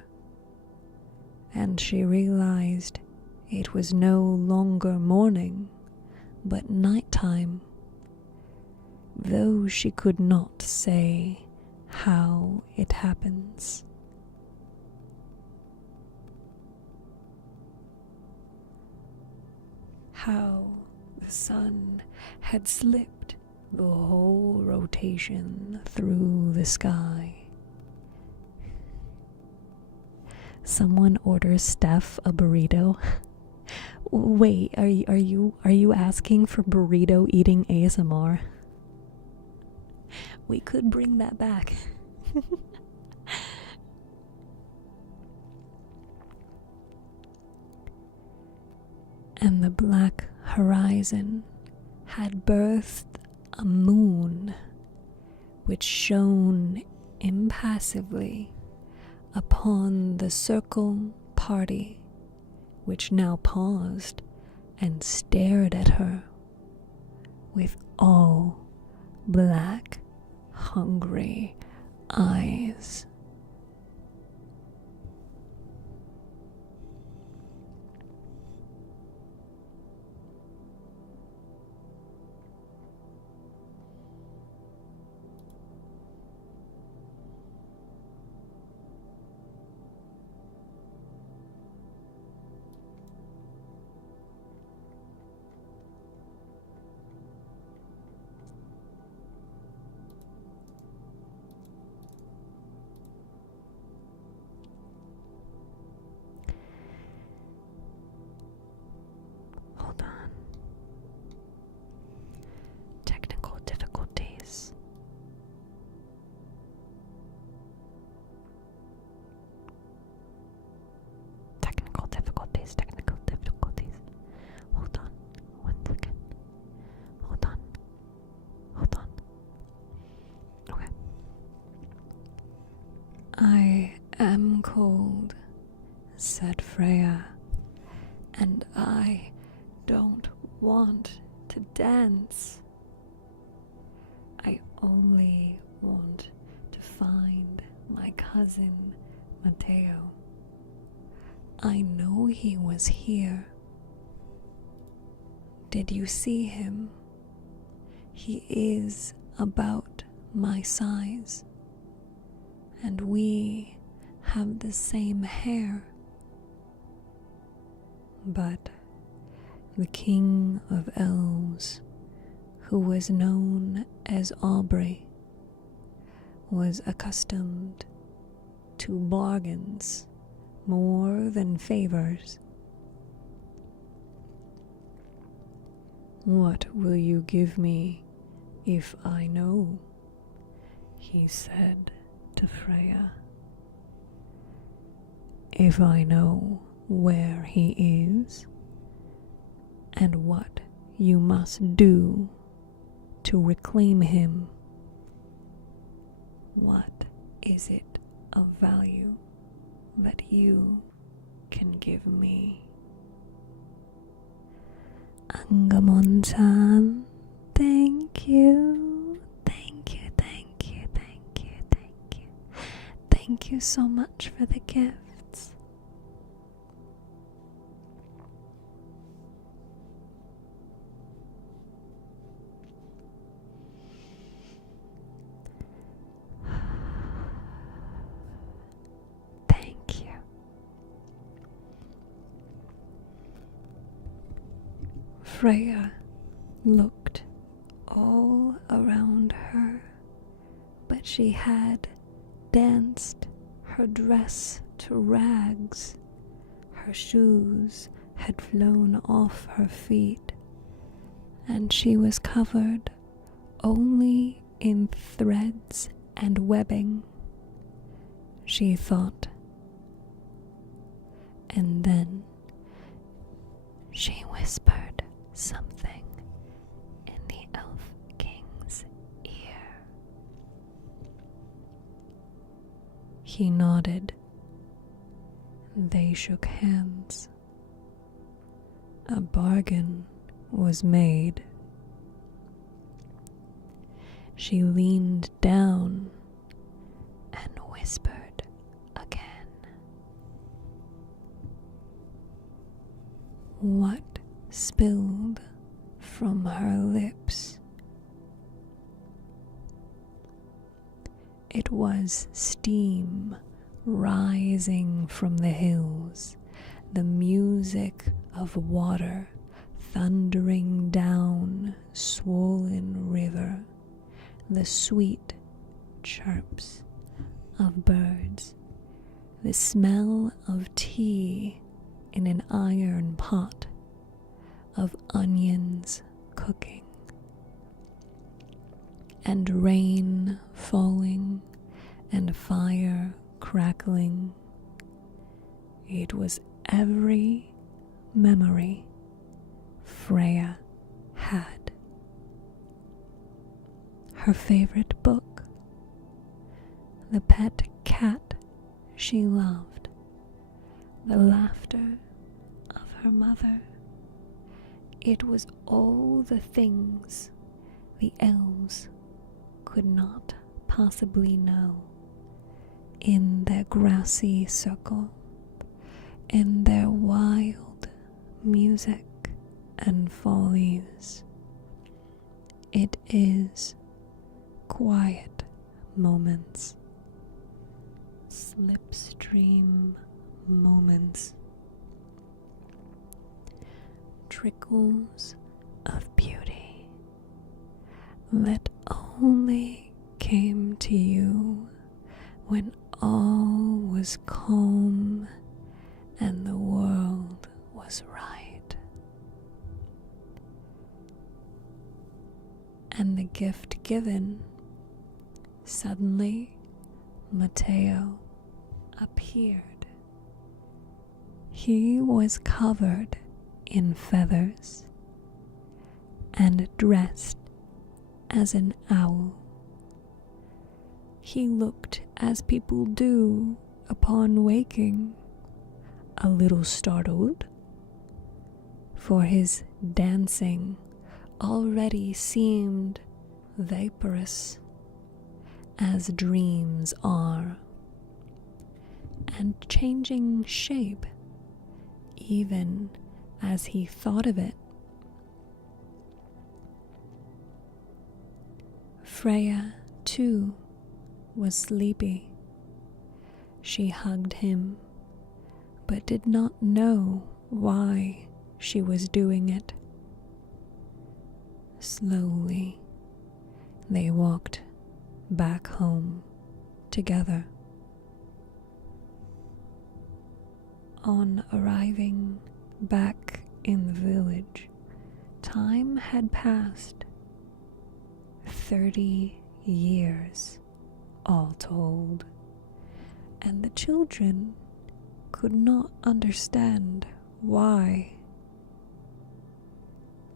and she realized it was no longer morning, but nighttime, though she could not say how it happens. How the sun had slipped the whole rotation through the sky. Someone orders Steph a burrito. Wait, are you asking for burrito eating ASMR? We could bring that back. And the black horizon had birthed a moon which shone impassively upon the circle party, which now paused and stared at her with all black, hungry eyes. Hold on. Technical difficulties. Technical difficulties. Hold on. 1 second. Hold on. Okay. "I am cold," said Freya, "and I don't want to dance." only want to find my cousin Matteo. I know he was here. Did you see him? He is about my size, and we have the same hair. But the king of elves, who was known as Aubrey, was accustomed to bargains more than favors. What will you give me if I know? He said to Freya. If I know where he is and what you must do to reclaim him. What is it of value that you can give me? Angamon-san, thank you, thank you, thank you, thank you, thank you. Thank you so much for the gifts. Thank you. Freya looked all around her, but she had danced her dress to rags. Her shoes had flown off her feet, and she was covered only in threads and webbing, she thought. And then she whispered something in the elf king's ear. He nodded. They shook hands. A bargain was made. She leaned down and whispered again. What spilled from her lips? It was steam rising from the hills, the music of water thundering down swollen river, the sweet chirps of birds, the smell of tea in an iron pot, of onions cooking, and rain falling and fire crackling. It was every memory Freya had. Her favorite book, the pet cat she loved, the laughter of her mother. It was all the things the elves could not possibly know in their grassy circle, in their wild music and follies. It is quiet moments, slipstream moments, trickles of beauty that only came to you when all was calm and the world was right. And the gift given, suddenly Matteo appeared. He was covered in feathers and dressed as an owl. He looked as people do upon waking, a little startled, for his dancing already seemed vaporous as dreams are, and changing shape even as he thought of it. Freya, too, was sleepy. She hugged him, but did not know why she was doing it. Slowly, they walked back home together. On arriving back in the village, time had passed 30 years, all told, and the children could not understand why.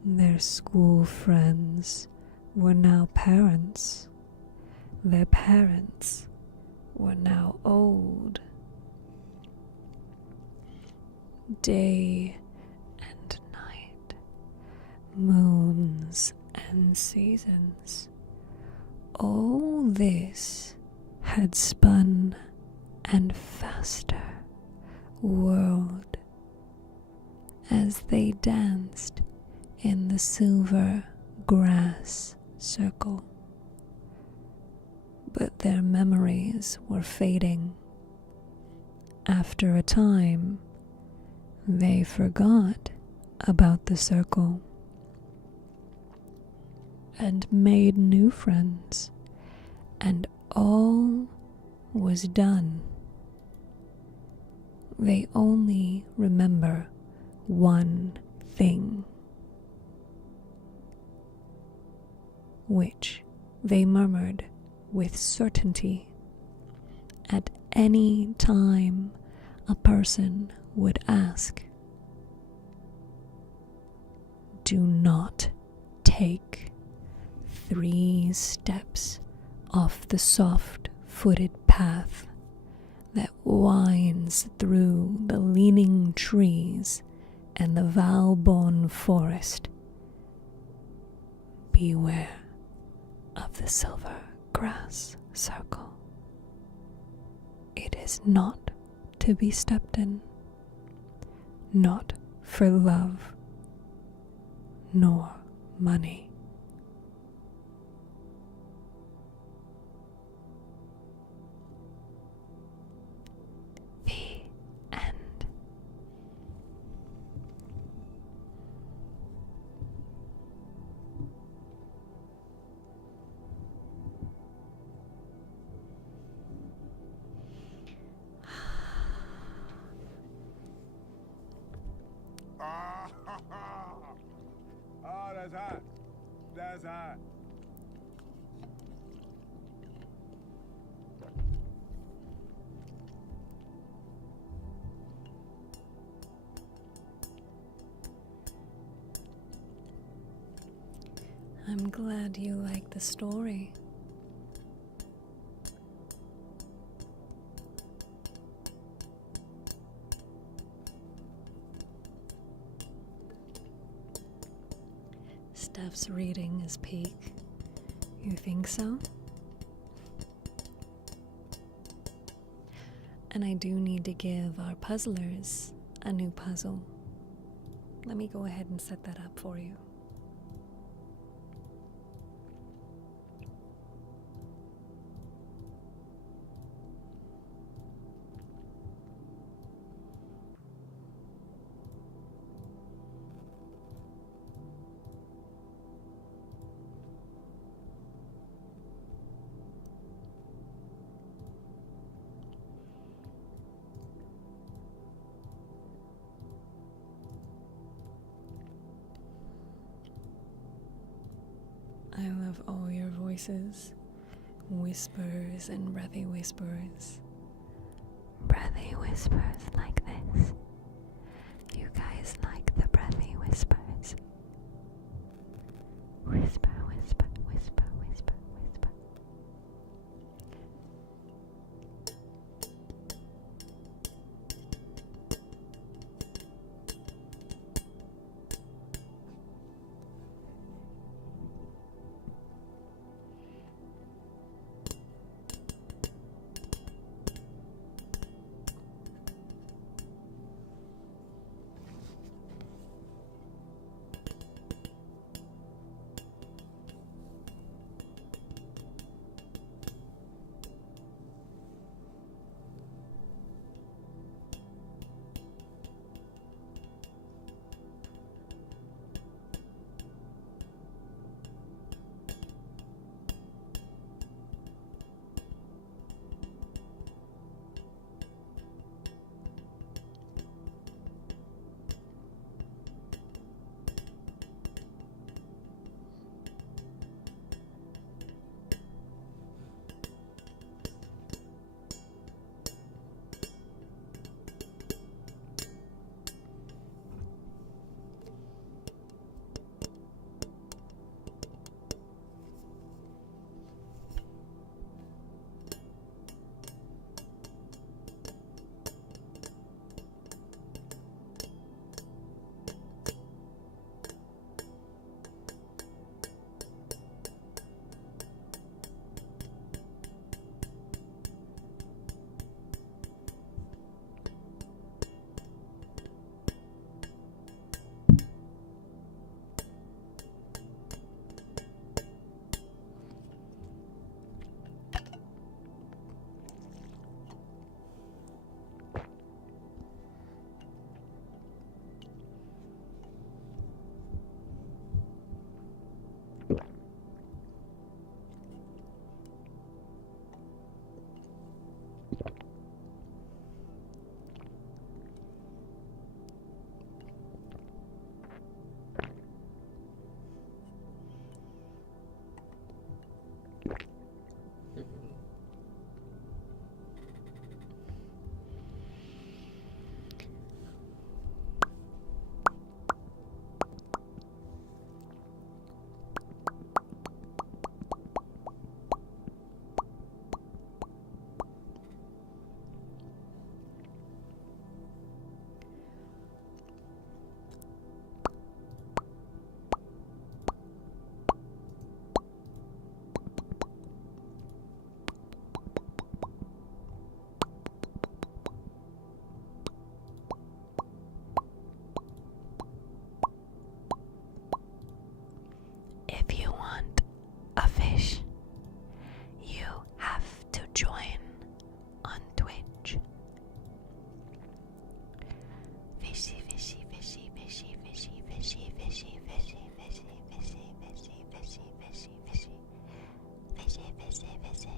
Their school friends were now parents. Their parents were now old. Day and night, moons and seasons, all this had spun and faster whirled as they danced in the silver grass circle. But their memories were fading. After a time, they forgot about the circle and made new friends, and all was done. They only remember one thing, which they murmured with certainty at any time a person would ask. Do not take 3 steps off the soft-footed path that winds through the leaning trees and the Valbonne forest. Beware of the silver grass circle. It is not to be stepped in, not for love nor money. The end. Oh, that's hot. That's hot. I'm glad you like the story. Steph's reading is peak. You think so? And I do need to give our puzzlers a new puzzle. Let me go ahead and set that up for you. I love all your voices, whispers and breathy whispers. Breathy whispers like this. You guys like the breathy whispers. Whisper, whisper, whisper, whisper, whisper. fishy, fishy.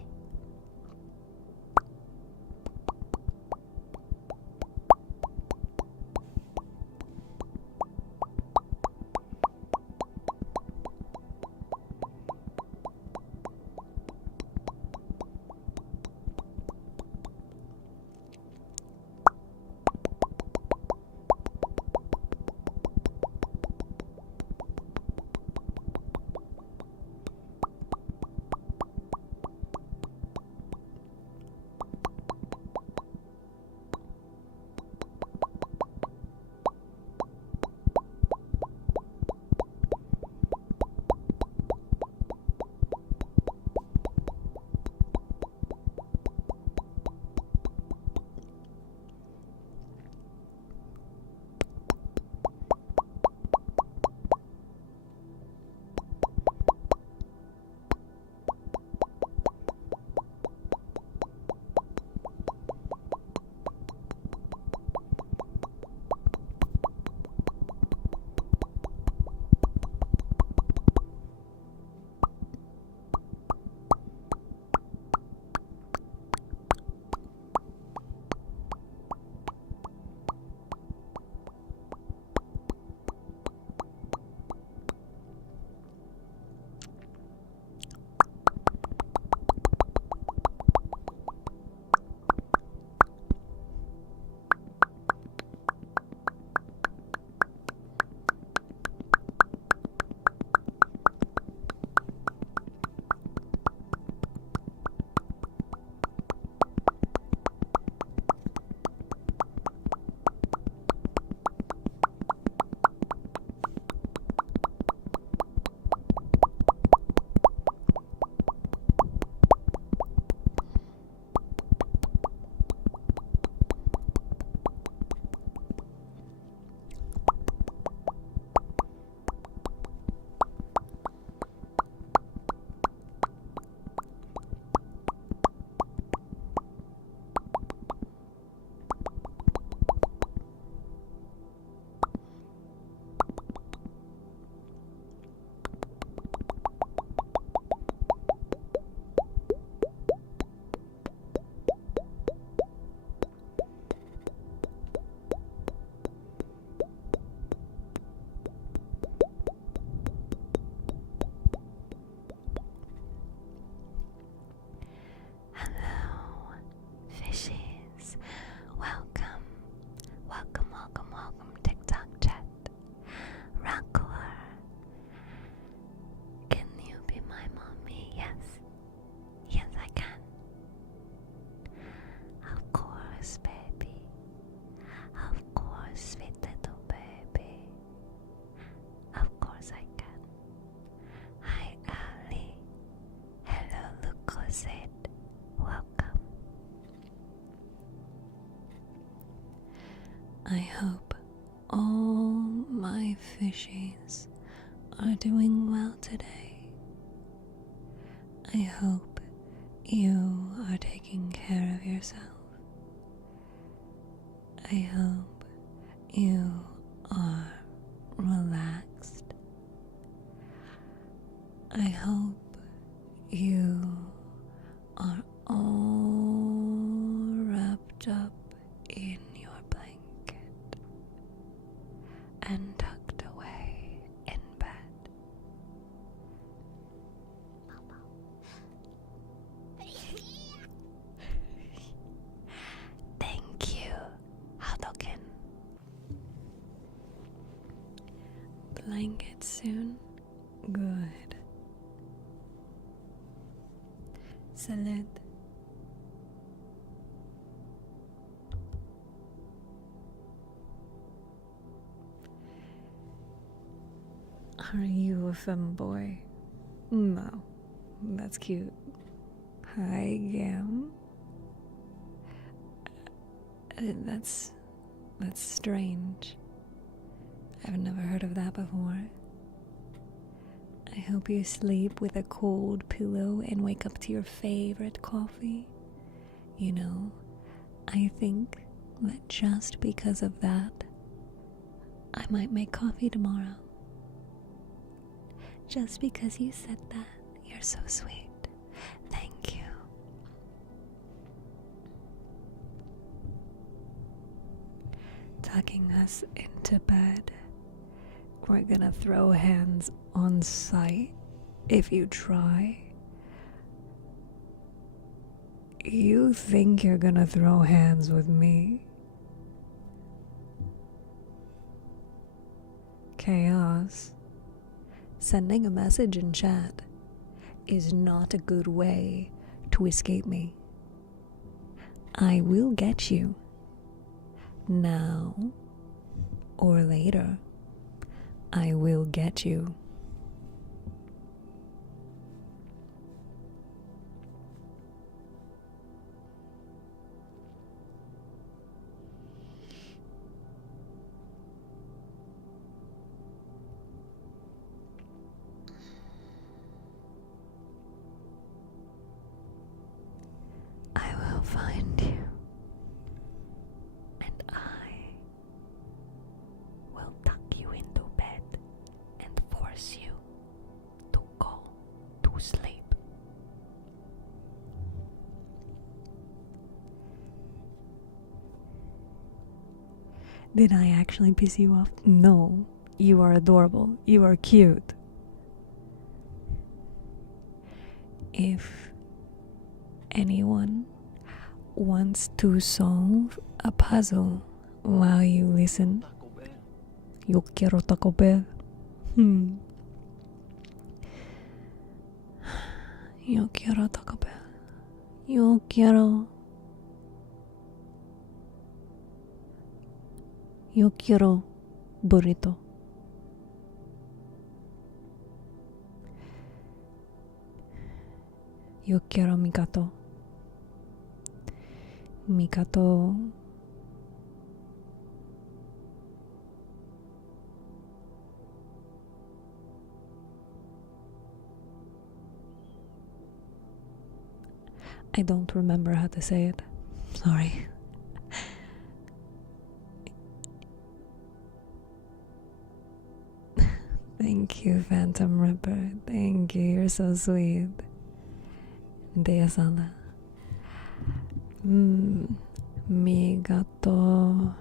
Hello, fishies. Welcome, welcome, welcome, welcome, TikTok chat. Rockor, can you be my mommy? Yes, yes, I can. Of course, baby. Of course, sweet little baby. Of course, I can. Hi, Ali. Hello, Lucozade. Welcome. I hope all my fishies are doing well today. I hope you are taking care of yourself. I hope you are relaxed. I hope you are all wrapped up in your blanket and tucked away in bed. Thank you, Hadoken. Blanket soon? Good. Salud. Are you a femboy? No. That's cute. Hi, Gam. That's strange. I've never heard of that before. I hope you sleep with a cold pillow and wake up to your favorite coffee. You know, I think that just because of that, I might make coffee tomorrow. Just because you said that, you're so sweet. Thank you. Tucking us into bed. We're gonna throw hands on sight if you try. You think you're gonna throw hands with me? Chaos. Sending a message in chat is not a good way to escape me. I will get you. Now or later, I will get you. I will find you, and I will tuck you into bed and force you to go to sleep. Did I actually piss you off? No. You are adorable. You are cute. If anyone wants to solve a puzzle while you listen, yo quiero Taco Bell. Yo quiero Taco Bell. Yo quiero burrito. Yo quiero mi gato. Mi gato. I don't remember how to say it. Sorry. Thank you, Phantom Ripper. Thank you. You're so sweet. Dea Sala. Mi gato.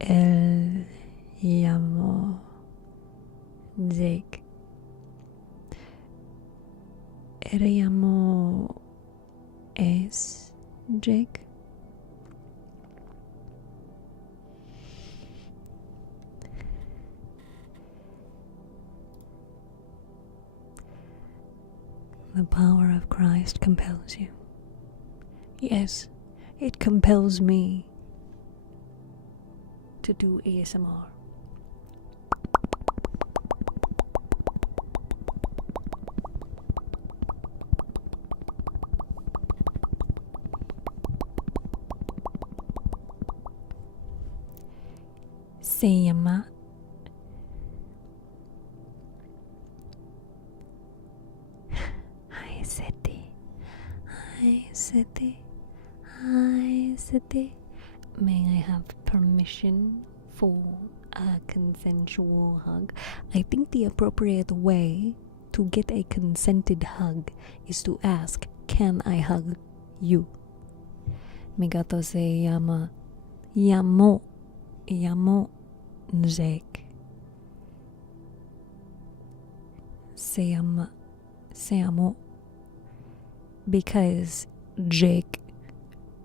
Él llamó Jake. Él llamó es Jake. The power of Christ compels you. Yes, it compels me to do ASMR. Se llama Hi, City. Hi, City. Hi, City. May I have permission for a consensual hug? I think the appropriate way to get a consented hug is to ask, can I hug you? Mi gato se llama Llamó Jake. Se llamó because Jake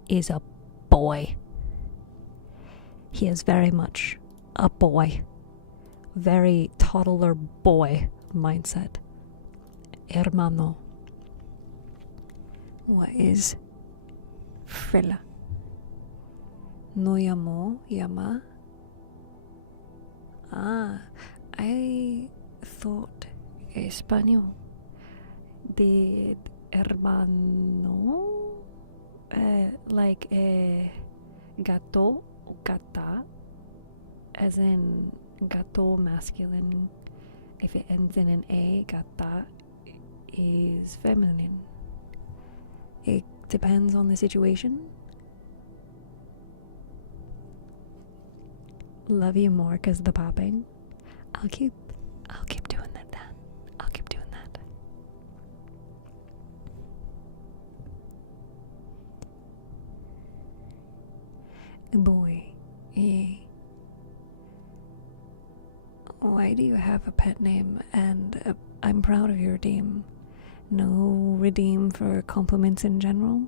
is a boy. He is very much a boy. Very toddler boy mindset. Hermano. What is fella? No llama. Ah, I thought Espanol. Did hermano like a gato or gata, as in gato masculine? If it ends in an A, gata is feminine. It depends on the situation. Love you more because the popping. I'll keep doing that then. I'll keep doing that. why do you have a pet name? And I'm proud of your redeem. No redeem for compliments in general?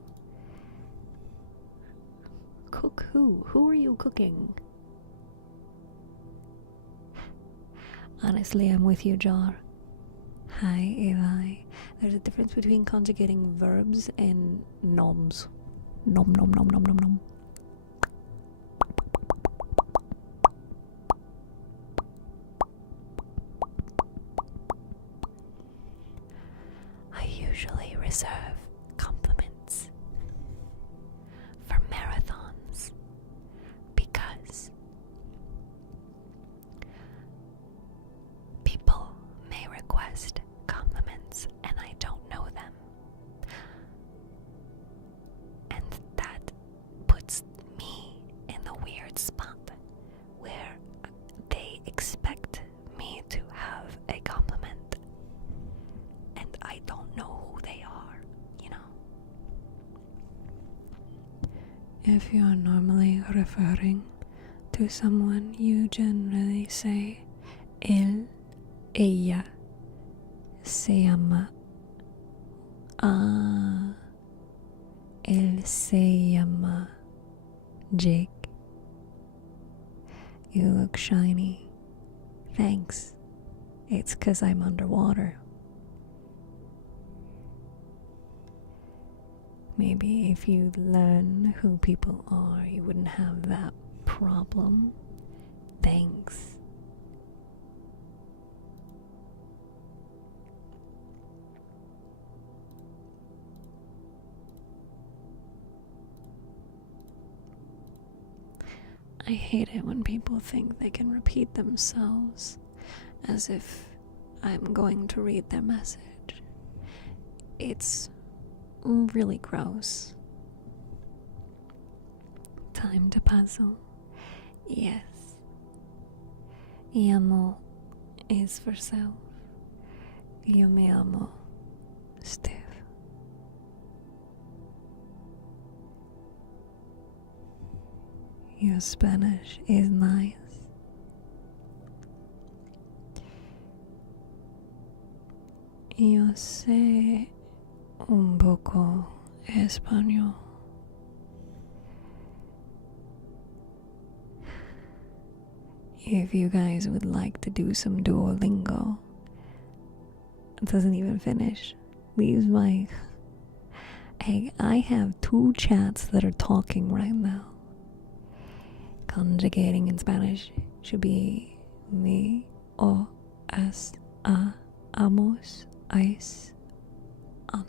Cook who? Who are you cooking? Honestly, I'm with you, Jar. Hi, Eli. There's a difference between conjugating verbs and noms. Nom nom nom nom nom nom. I usually reserve compliments for marathons because people may request compliments and I don't know them. And that puts me in the weird spot where they expect me to have a compliment and I don't know who they are, you know? If you're normally referring to someone, you generally say él, ella, se llama. Ah, él se llama Jake. You look shiny. Thanks. It's 'cause I'm underwater. Maybe if you'd learn who people are, you wouldn't have that problem. Thanks. I hate it when people think they can repeat themselves as if I'm going to read their message. It's really gross. Time to puzzle. Yes. Amo is for self. Yo me amo, Steph. Your Spanish is nice. Yo sé un poco español. If you guys would like to do some Duolingo, it doesn't even finish. Leaves my. Hey, I have 2 chats that are talking right now. Conjugating in Spanish should be me o as a amos ais ant.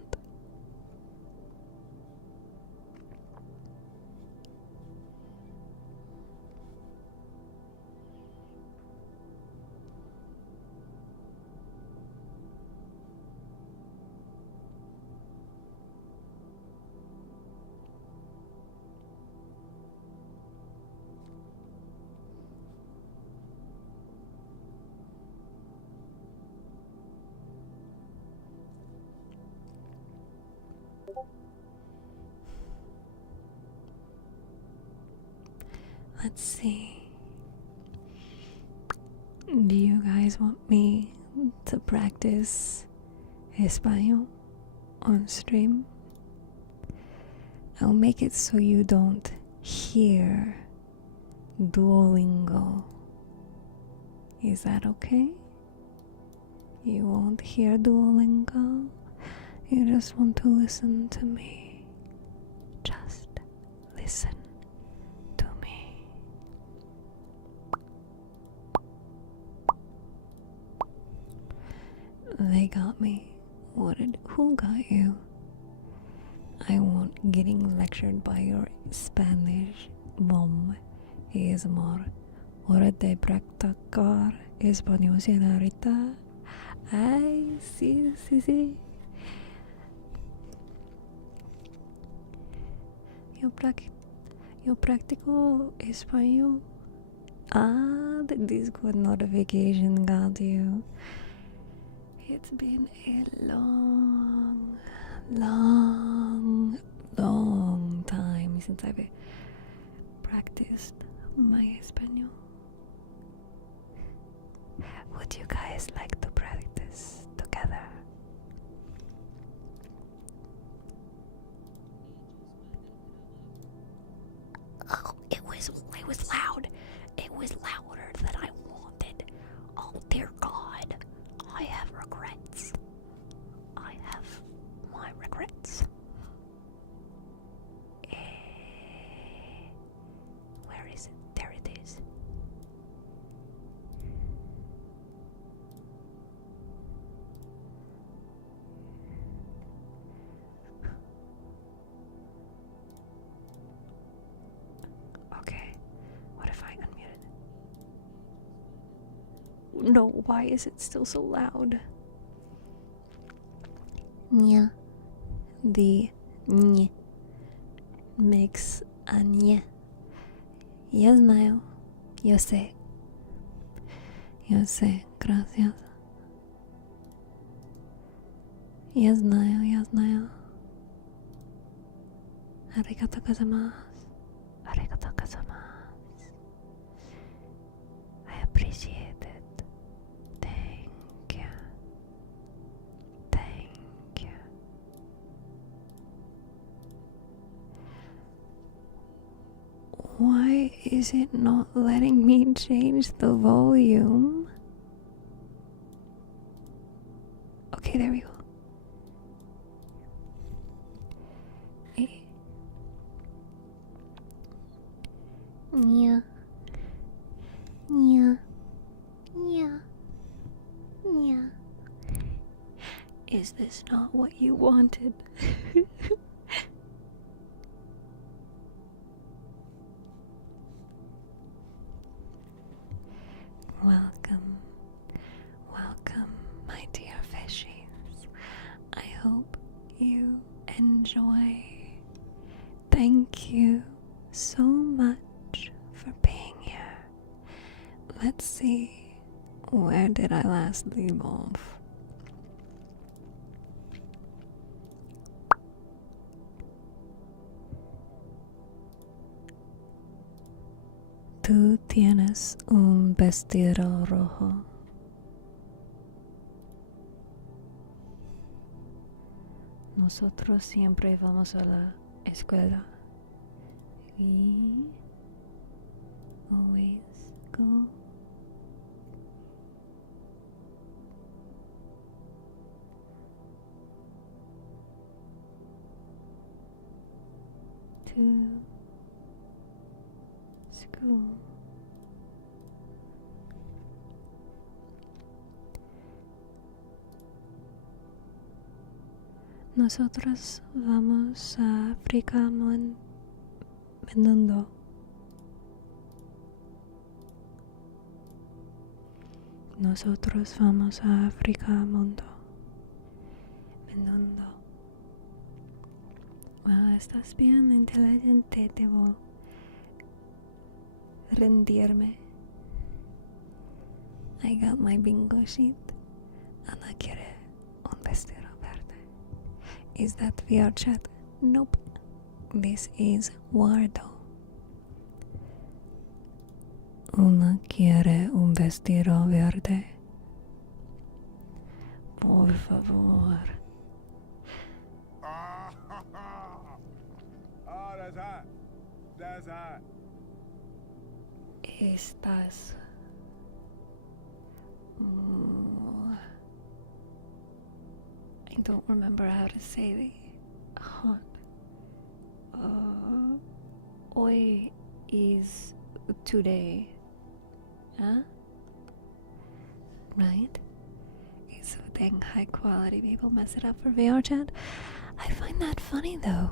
Let's see. Do you guys want me to practice Espanol on stream? I'll make it so you don't hear Duolingo. Is that okay? You won't hear Duolingo? You just want to listen to me. Just listen to me. They got me. Who got you? I won't getting lectured by your Spanish mom. ASMR. Hora de practicar español, señorita. Ay, sí, sí, sí. Yo practico español. Ah, the Discord notification got you. It's been a long time since I've practiced my español. Would you guys like to practice together? Oh, it was loud. It was louder than I wanted. Oh dear God. I have regrets. I have my regrets. Where is it? There it is. Okay, what if I unmute it? No, why is it still so loud? Nya. The ñ makes a ñ. Я знаю. Yo sé. Yo sé. Gracias. Я знаю. Я знаю. Arigato gozaimasu. Arigato gozaimasu. I appreciate it. Thank you. Thank you. Why is it not letting me change the volume? Okay, there we go. Nya. Nya. Nya. Nya. Is this not what you wanted? Welcome, welcome, my dear fishies. I hope you enjoy. Thank you so much for being here. Let's see, where did I last leave off? Tú tienes un vestido rojo. Nosotros siempre vamos a la escuela. We always go to school. Nosotros vamos a África mundo. Nosotros vamos a África mundo. Wow, estás bien inteligente, debo rendirme. I got my bingo sheet. Ana quiere un vestido verde. Is that VR chat? Nope. This is Wardo. Una quiere un vestido verde. Por favor. Oh, that's hot. That's hot. Estás I don't remember how to say the hot. Hoy is today. Huh? Right? So dang high quality people mess it up for VR chat. I find that funny though,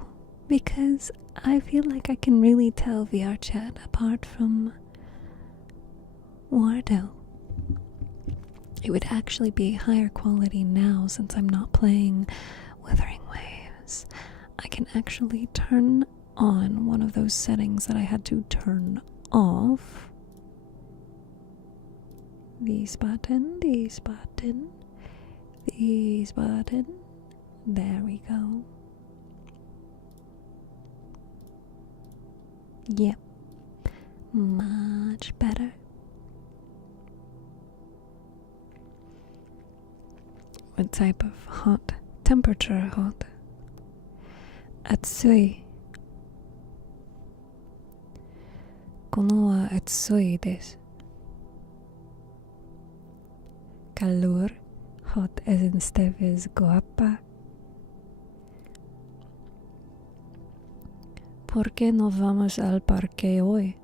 because I feel like I can really tell VR chat apart from Wardo. It would actually be higher quality now since I'm not playing Withering Waves. I can actually turn on one of those settings that I had to turn off. This button, this button, this button. There we go. Yep. Much better. What type of hot? Temperature hot. Atsui. このは暑いです。Calor. Hot as in Steph is guapa. ¿Por qué no vamos al parque hoy?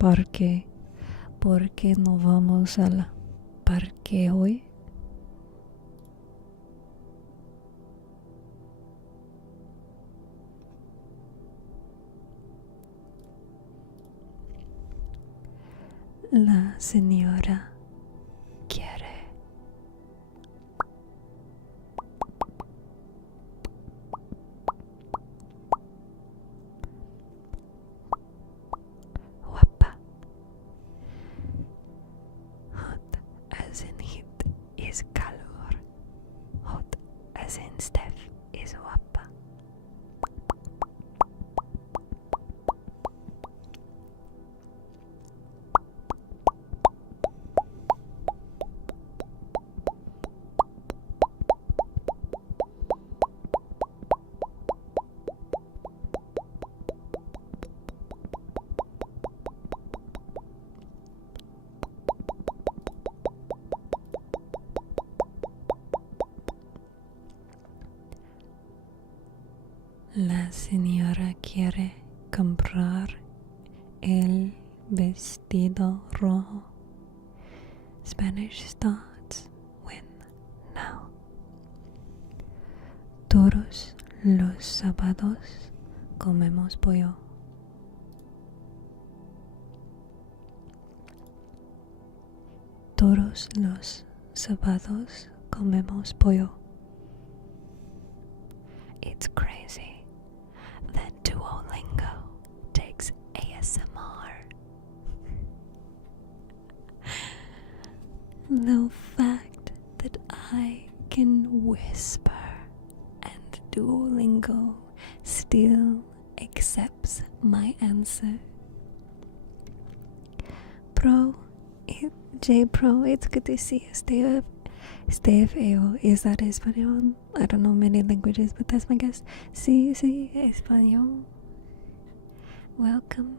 Parque. ¿Por qué no vamos al parque hoy? La señora quiere. Guapa. Hot as in heat is calor. Hot as in Steph is guapa. La señora quiere comprar el vestido rojo. Spanish starts when now. Todos los sábados comemos pollo. Todos los sábados comemos pollo. It's crazy that Duolingo takes ASMR. The fact that I can whisper and Duolingo still accepts my answer. J Pro, it's good to see you. StephTsu, is that Espanol? I don't know many languages, but that's my guess. Sí, Espanol. Welcome.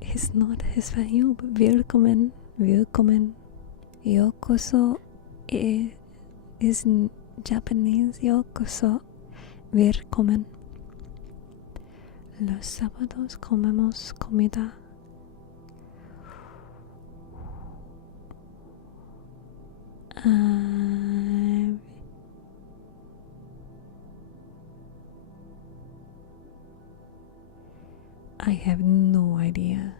It's not Espanol, but willkommen. Yokoso is Japanese. Yokoso. Willkommen. Los sábados comemos comida. I have no idea.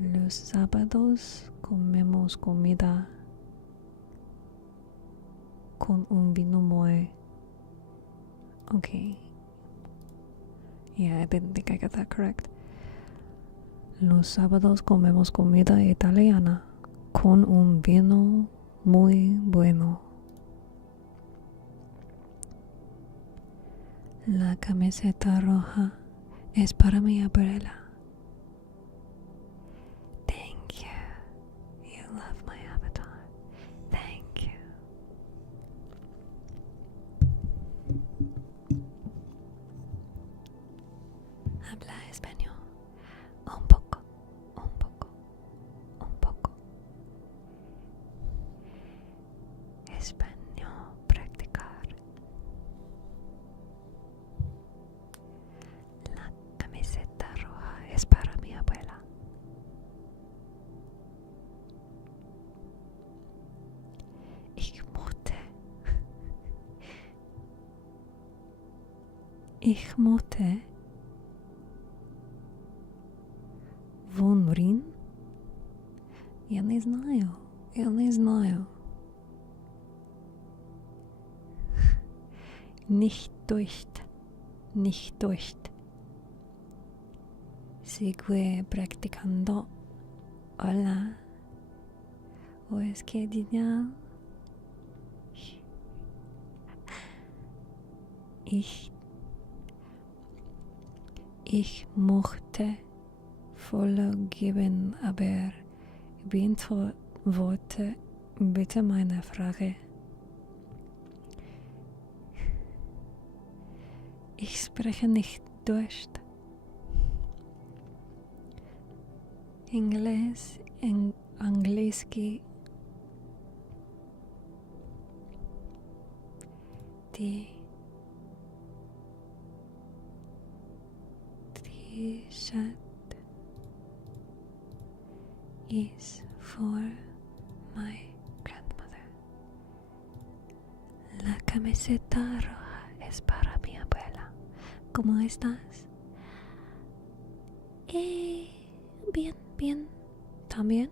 Los sábados comemos comida con un vino muy. Okay. Yeah, I didn't think I got that correct. Los sábados comemos comida italiana con un vino muy bueno. La camiseta roja es para mi abuela. Thank you. You love my avatar. Thank you. Habla español. Un poco. Español practicar. La camiseta roja es para mi abuela. Ich möchte Vonrin? Я не знаю. Nicht durch. Sigue practicando. Hola. O es que genial. Ich möchte vorgegeben, aber beantworte bitte meine Frage. Ich spreche nicht Deutsch. Angliski. Die T-shirt is for my grandmother. La camiseta roja es para mi abuela. ¿Cómo estás? Bien, bien. ¿También?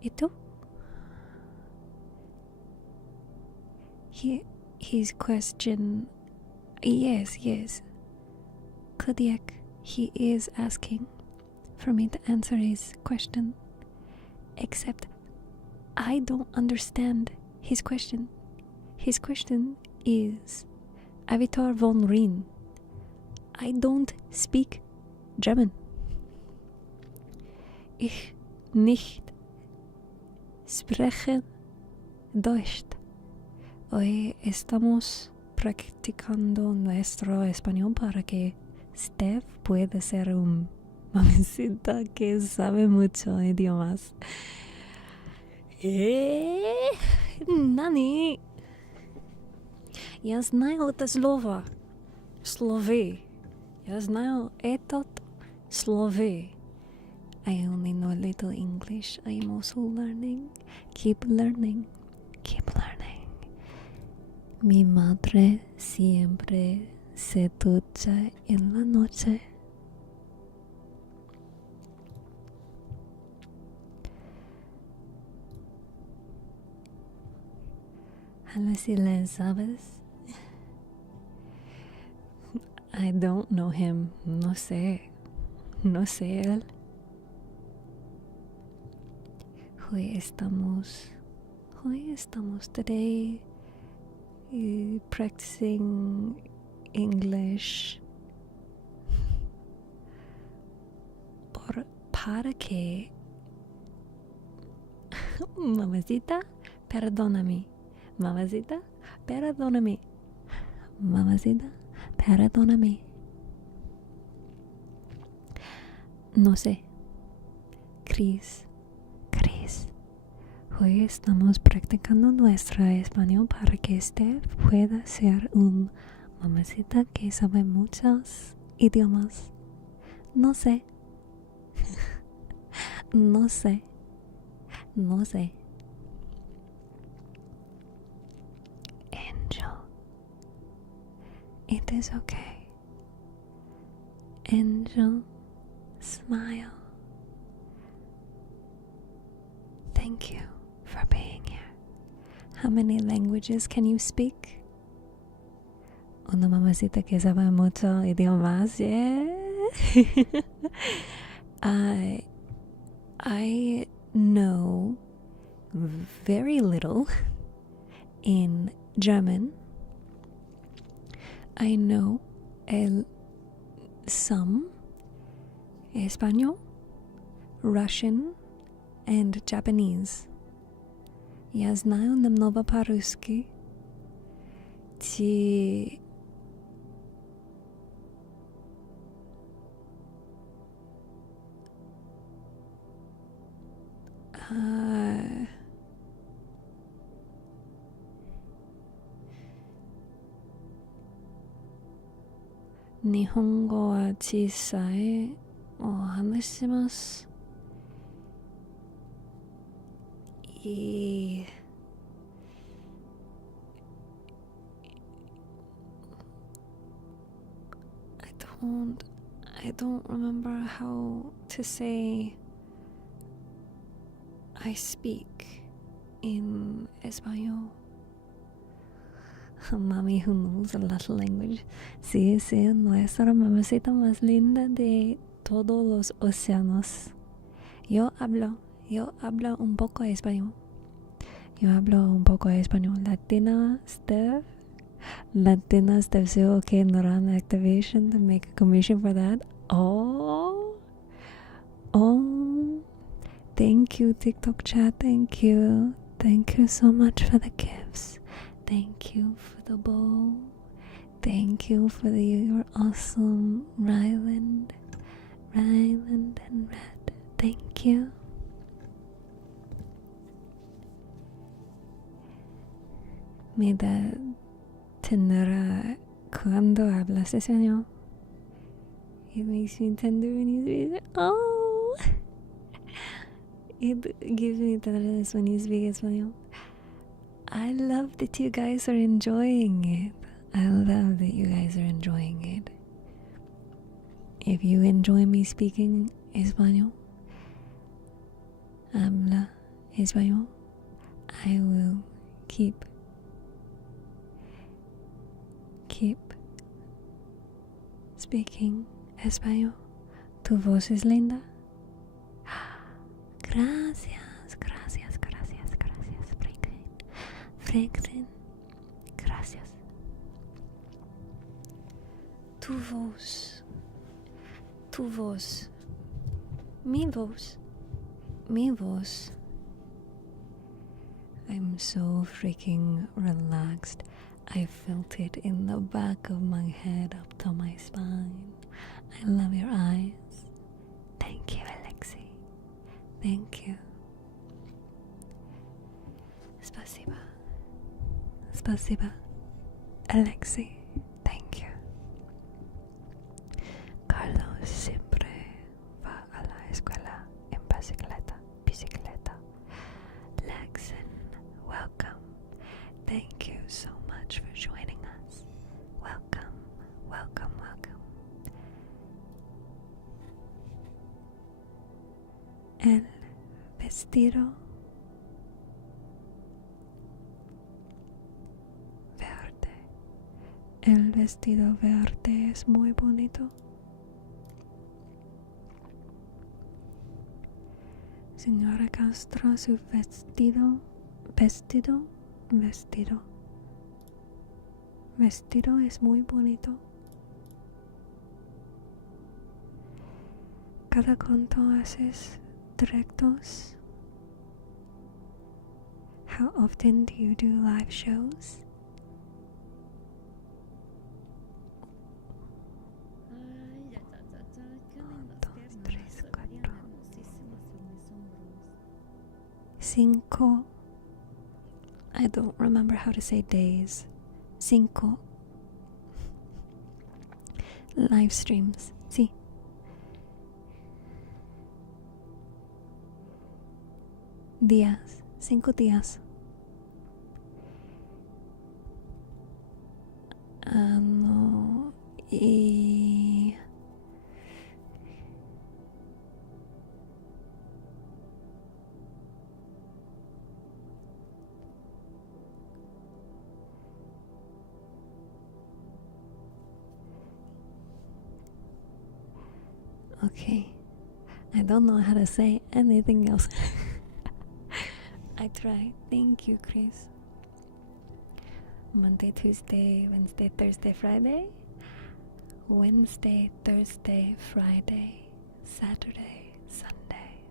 ¿Y tú? His question, yes. Kodiak, he is asking for me to answer his question. Except I don't understand his question. His question is Avitar von Rhin. I don't speak German. Ich nicht spreche Deutsch. Hoy estamos practicando nuestro español para que Steph pueda ser un mamacita que sabe mucho idiomas. Nani? Я знаю это слово. Словы. Я знаю этот словы. I only know a little English. I am also learning. Keep learning. Mi madre siempre se ducha en la noche. A ver si le sabes. I don't know him. No sé él. Hoy estamos today practicing English para que mamacita, perdóname. Mamacita, perdóname. No sé. Chris. Hoy estamos practicando nuestro español para que Steph pueda ser un mamacita que sabe muchos idiomas. No sé. Angel. It is okay. Angel, smile. Thank you for being here. How many languages can you speak? Una mamacita que sabe mucho idiomas, yeah. I know very little in German. I know some Espanol, Russian, and Japanese. Я знаю немного по-русски. Nihongo wa chisai o hanashimasu. I don't remember how to say I speak in Español. Mami who knows a little language. Sí, nuestra mamacita más linda de todos los océanos. Yo hablo un poco español. Latina StephTsu, okay, Neuron activation to make a commission for that. Oh, Oh, thank you, TikTok chat. Thank you. Thank you so much for the gifts. Thank you for the bow. Thank you for your awesome Ryland and Red. Thank you. Mira, ternura cuando hablas español. It makes me tender when you speak. Oh, it gives me tenderness when you speak español. I love that you guys are enjoying it. I love that you guys are enjoying it. If you enjoy me speaking español, habla español, I will keep speaking español. Tu voz es linda. Gracias, Franklin. Gracias. Tu voz. Mi voz. I'm so freaking relaxed. I felt it in the back of my head up to my spine. I love your eyes. Thank you, Alexei. Thank you. Spasiba. Alexei. Thank you. Carlos siempre va a la escuela en bicicleta. Lexen, welcome. Thank you so much for joining us. Welcome. El vestido verde. El vestido verde es muy bonito. Señora Castro, su vestido es muy bonito. Cada cuánto haces directos? How often do you do live shows? Cinco. I don't remember how to say days. Cinco. Live streams. Sí. Días. 5 días. No. Y... Okay. I don't know how to say anything else. I try. Thank you, Chris. Monday, Tuesday, Wednesday, Thursday, Friday. Wednesday, Thursday, Friday, Saturday, Sunday.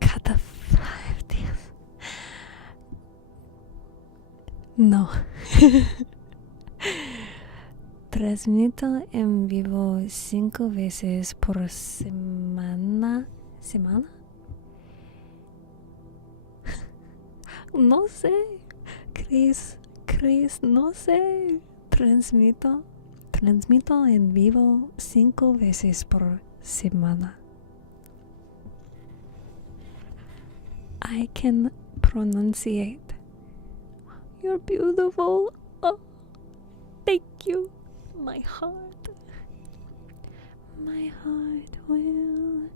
Cada 5 días. No. Transmito en vivo 5 veces por semana. ¿Semana? No sé. Chris, no sé. Transmito en vivo 5 veces por semana. I can pronunciate. You're beautiful. Oh, thank you. My heart will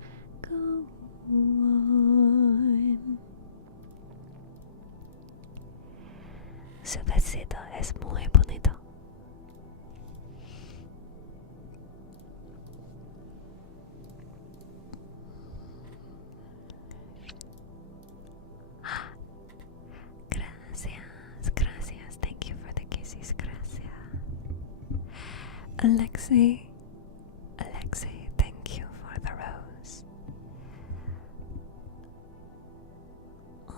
go on. Su vestido es muy bonito. Gracias. Alexei, thank you for the rose.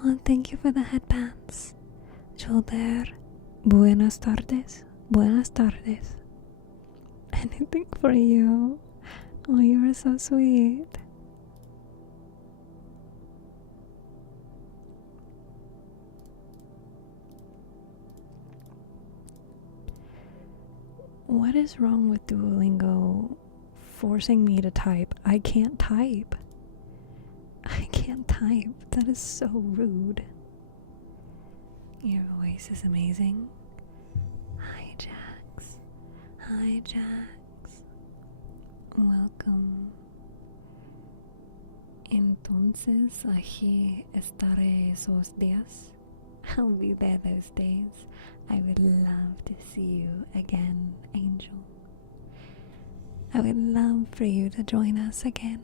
Oh, thank you for the headbands. Shoulder, buenas tardes, buenas tardes. Anything for you. Oh, you are so sweet. What is wrong with Duolingo forcing me to type? I can't type. I can't type. That is so rude. Your voice is amazing. Hi, Jax. Hi, Jax. Welcome. Entonces, aquí estaré esos días. I'll be there those days. I would love to see you again, Angel. I would love for you to join us again.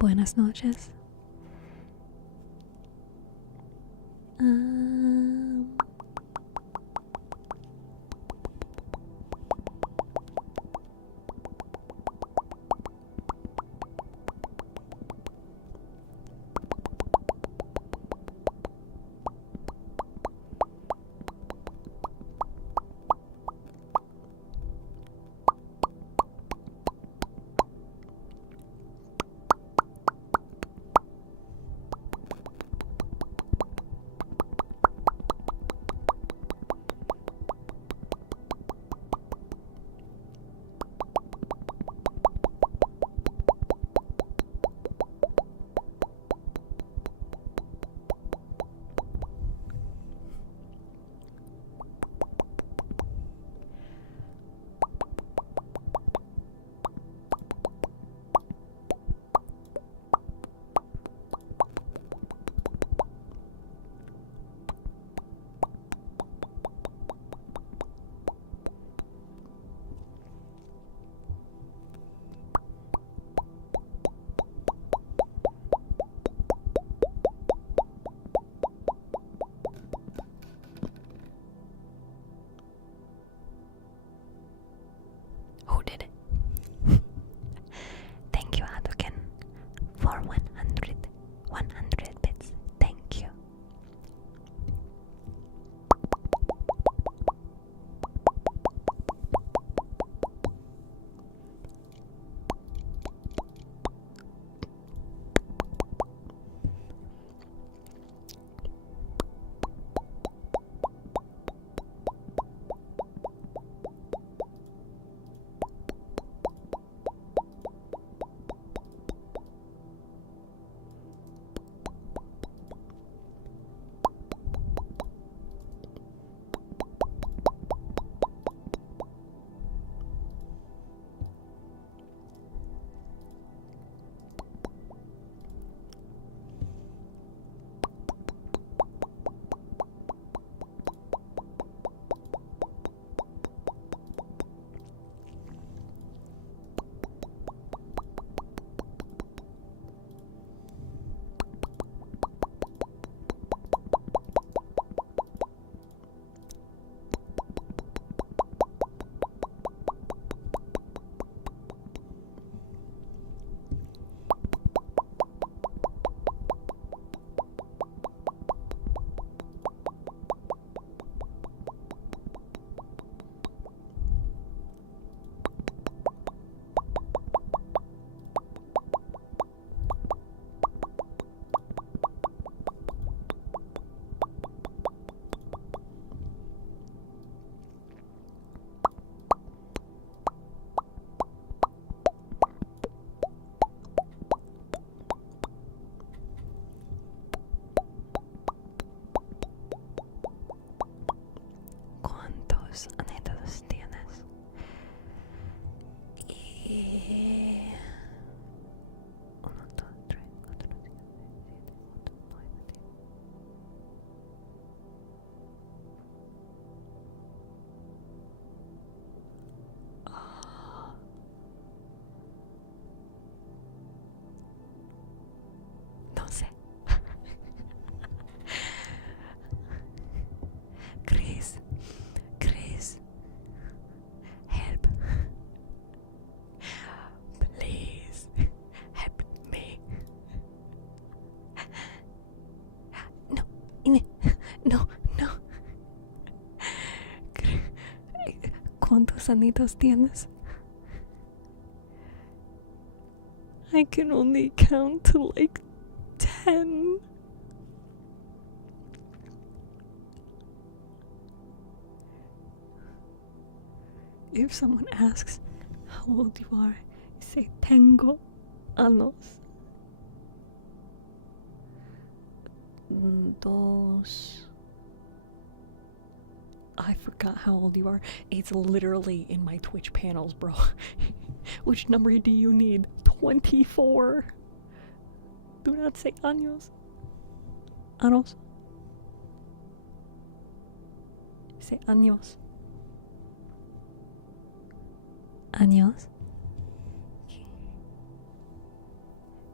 Buenas noches. Who did it? Thank you, Hadoken, for 100 bits. Thank you. ¿Cuántos anillos tienes? Uno, dos, tres, cuatro, cinco, seis, siete, ocho, nueve, 10. No sé. Chris, no, no. ¿Cuántos anitos tienes? I can only count to like 10. If someone asks how old you are, say tengo años. Dos. I forgot how old you are. It's literally in my Twitch panels, bro. Which number do you need? 24. Do not say años. Años. Say años. Años.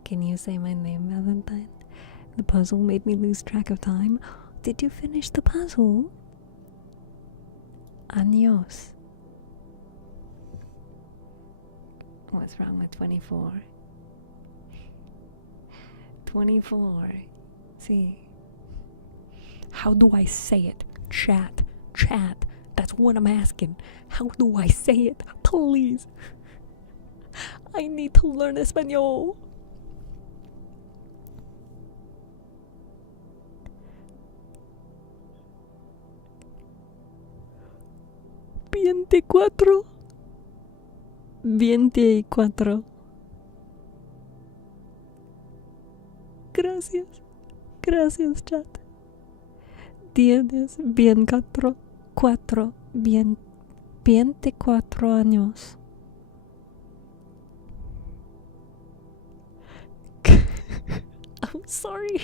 Can you say my name, Valentine? The puzzle made me lose track of time. Did you finish the puzzle? Años. What's wrong with 24? 24. See. How do I say it? Chat. That's what I'm asking. How do I say it? Please. I need to learn Espanol. Veinticuatro. Gracias, chat. Tienes 24 años. I'm sorry.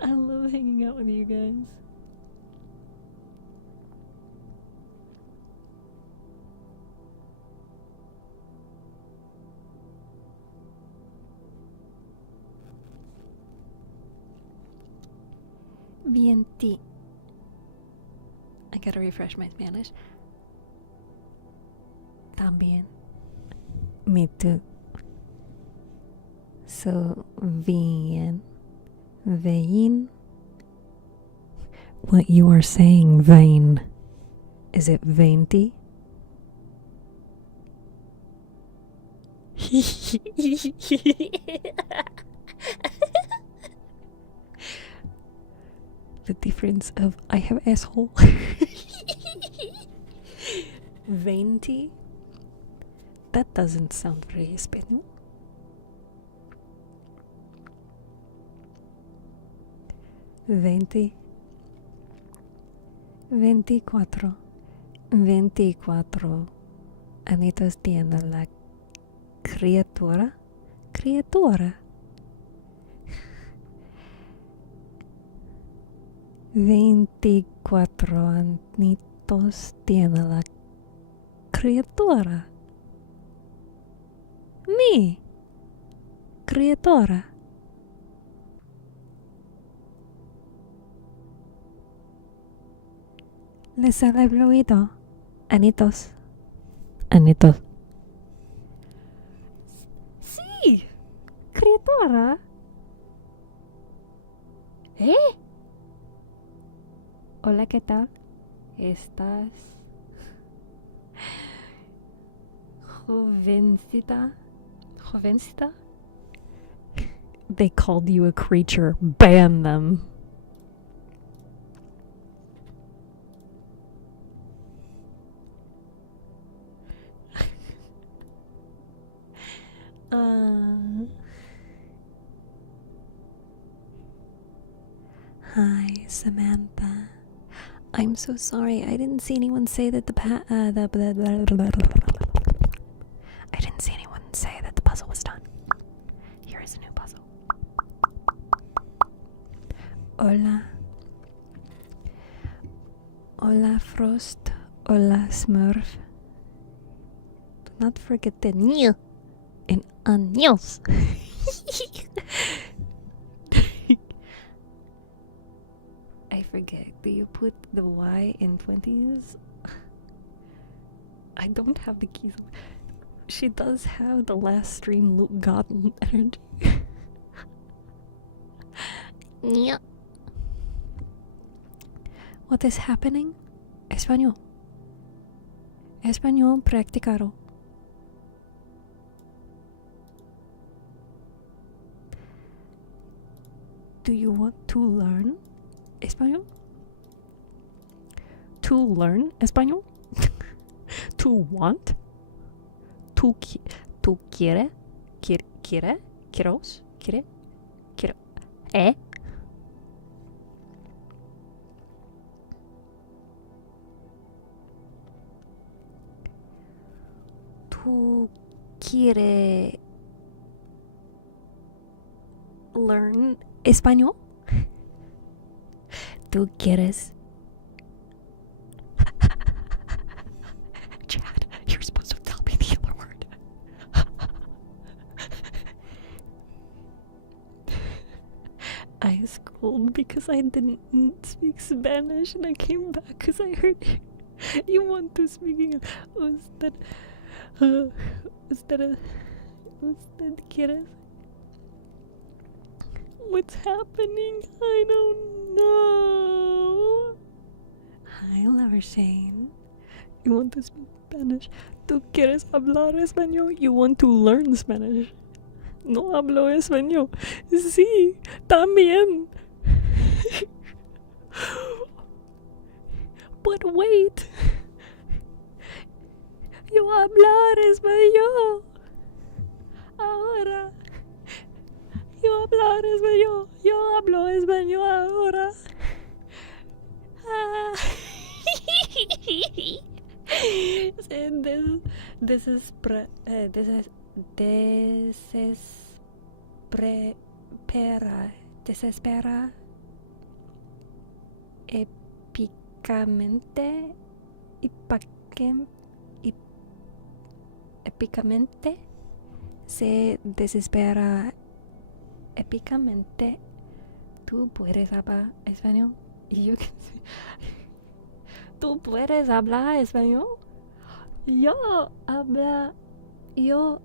I love hanging out with you guys. Vienti. I gotta refresh my Spanish. También. Me too. So, vein. What you are saying, vein. Is it 20? The difference of I have asshole. 20? That doesn't sound very Espanol. Veinticuatro añitos tiene la criatura. 24 añitos tiene la criatura. Mi criatura. Les he fluido. Anitos. Sí. Criatura. Hola, ¿qué tal? ¿Estás jovencita? They called you a creature. Ban them. Hi, Samantha. I'm so sorry. I didn't see anyone say that I didn't see anyone say that the puzzle was done. Here is a new puzzle. Hola, Frost. Hola, Smurf. Do not forget the new in años. I forget. Do you you put the Y in 20s? I don't have the keys. She does have the last stream Luke got energy. Yeah. What is happening? Español. Español practicado. Do you want to learn español? To learn español? To want? Tu quiere? Quiere? Quieros? Quiere? Quiero? Tu quiere learn español? ¿Tú quieres? Chad, you're supposed to tell me the other word. I schooled because I didn't speak Spanish and I came back because I heard you want to speak English. ¿Usted quieres? What's happening? I don't know. Hi, lover Shane. You want to speak Spanish? ¿Tú quieres hablar español? You want to learn Spanish? No hablo español. Sí, también. But wait. Yo hablar español. Ahora. Yo hablar español. Yo hablo español ahora. Desespera epicamente epicamente se desespera épicamente. Tú puedes hablar español. Y yo ¿Tú puedes hablar español? Yo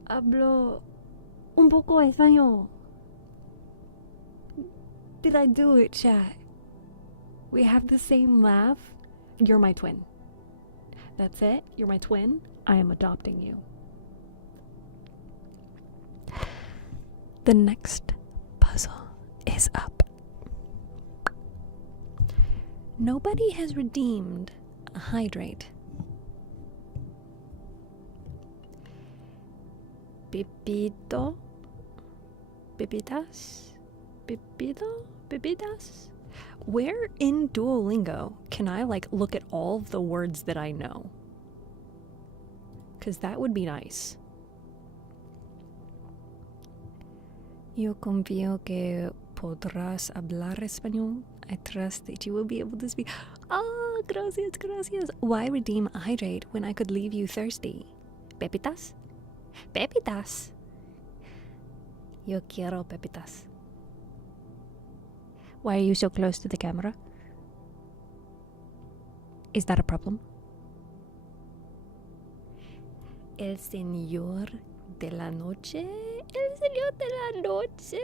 hablo un poco español. Did I do it, chat? We have the same laugh. You're my twin. That's it. You're my twin. I am adopting you. The next puzzle is up. Nobody has redeemed a hydrate. Pepito? Pepitas? Pepito? Pepitas? Where in Duolingo can I look at all of the words that I know? Because that would be nice. Yo confío que podrás hablar español. I trust that you will be able to speak. Oh, gracias, gracias. Why redeem a hydrate when I could leave you thirsty? Pepitas? Pepitas. Yo quiero pepitas. Why are you so close to the camera? Is that a problem? El señor de la noche. El señor de la noche.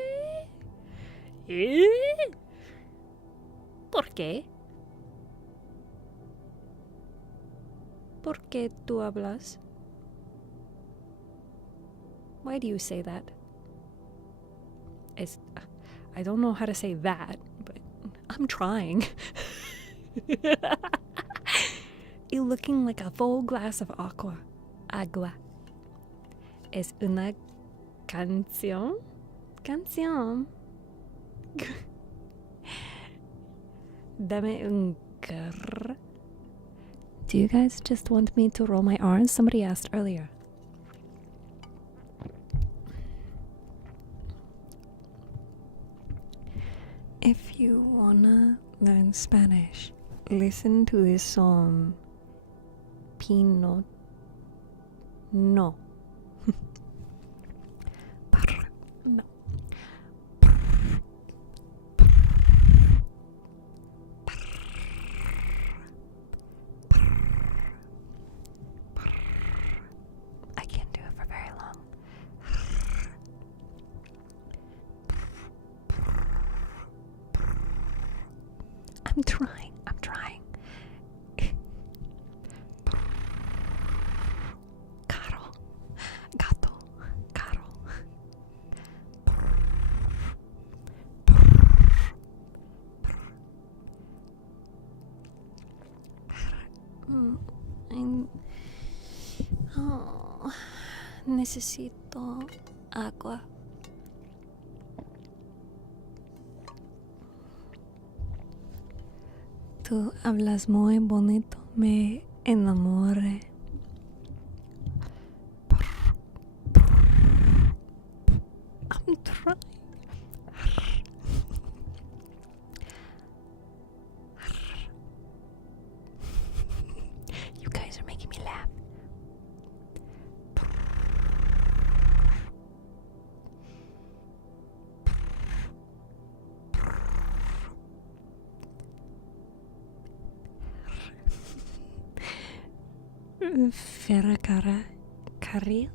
¿Por qué? ¿Por qué tú hablas? Why do you say that? I don't know how to say that, but I'm trying. You're looking like a full glass of agua. Es una canción. Dame un grr. Do you guys just want me to roll my R's? Somebody asked earlier. If you wanna learn Spanish, listen to this song. Pinot. No. No. I'm trying. Caro. Gato. Caro. Necesito agua. Tú hablas muy bonito, me enamoré. I'm trying. You guys are making me laugh. Ferrocarril.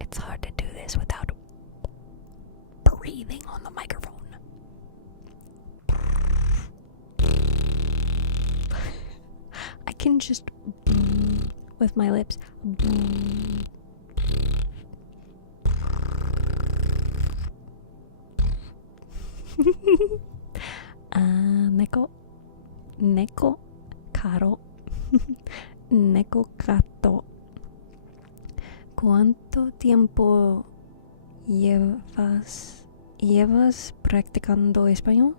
It's hard to do this without breathing on the microphone. I can just with my lips. Neko, caro, neko gato. ¿Cuánto tiempo llevas practicando español?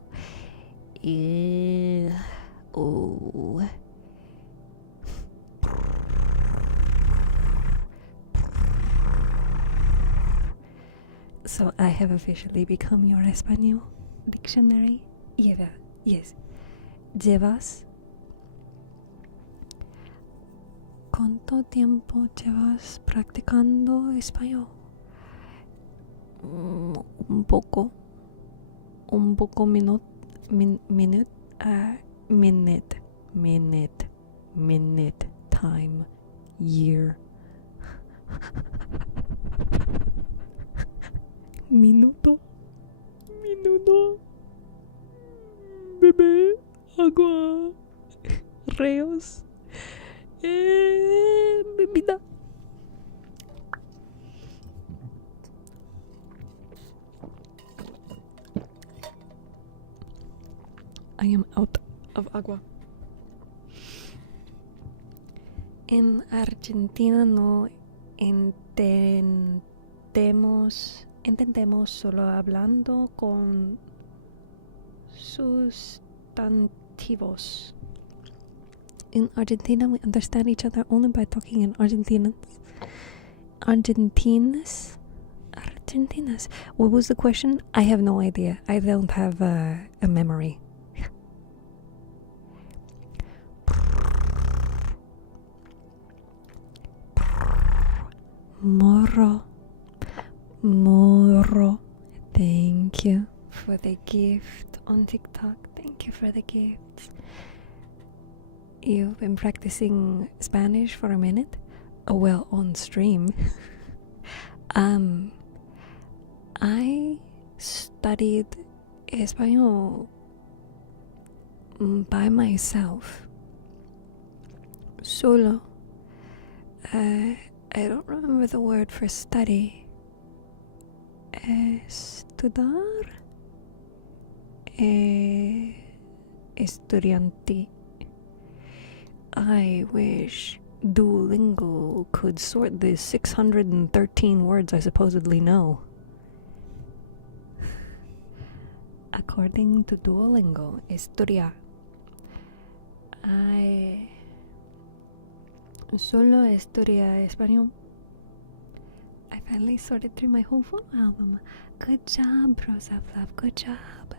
So I have officially become your español dictionary. Yes. ¿Llevas? ¿Cuánto tiempo llevas practicando español? Un poco minute, time, year. Minuto, bebé, agua, reos, bebida. I am out of agua. En Argentina no entendemos solo hablando con sustantivos. In Argentina, we understand each other only by talking in Argentinas. What was the question? I have no idea. I don't have a memory. Moro. Thank you for the gift on TikTok. Thank you for the gifts. You've been practicing Spanish for a minute? Oh, well, on stream. I studied Espanol by myself. Solo. I don't remember the word for study. Estudar. Estudiante. I wish Duolingo could sort the 613 words I supposedly know. According to Duolingo, estudiar. I solo estudia español. I finally sorted through my whole photo album. Good job, Rosa Fluff. Good job.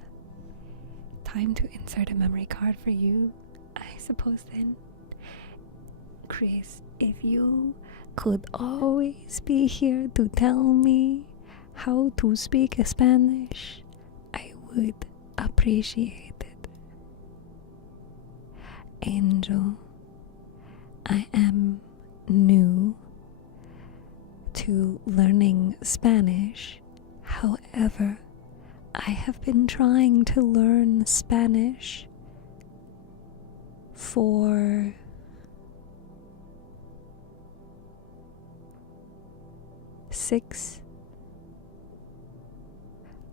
Time to insert a memory card for you, I suppose then. Chris, if you could always be here to tell me how to speak Spanish, I would appreciate it. Angel. I am new to learning Spanish. However, I have been trying to learn Spanish for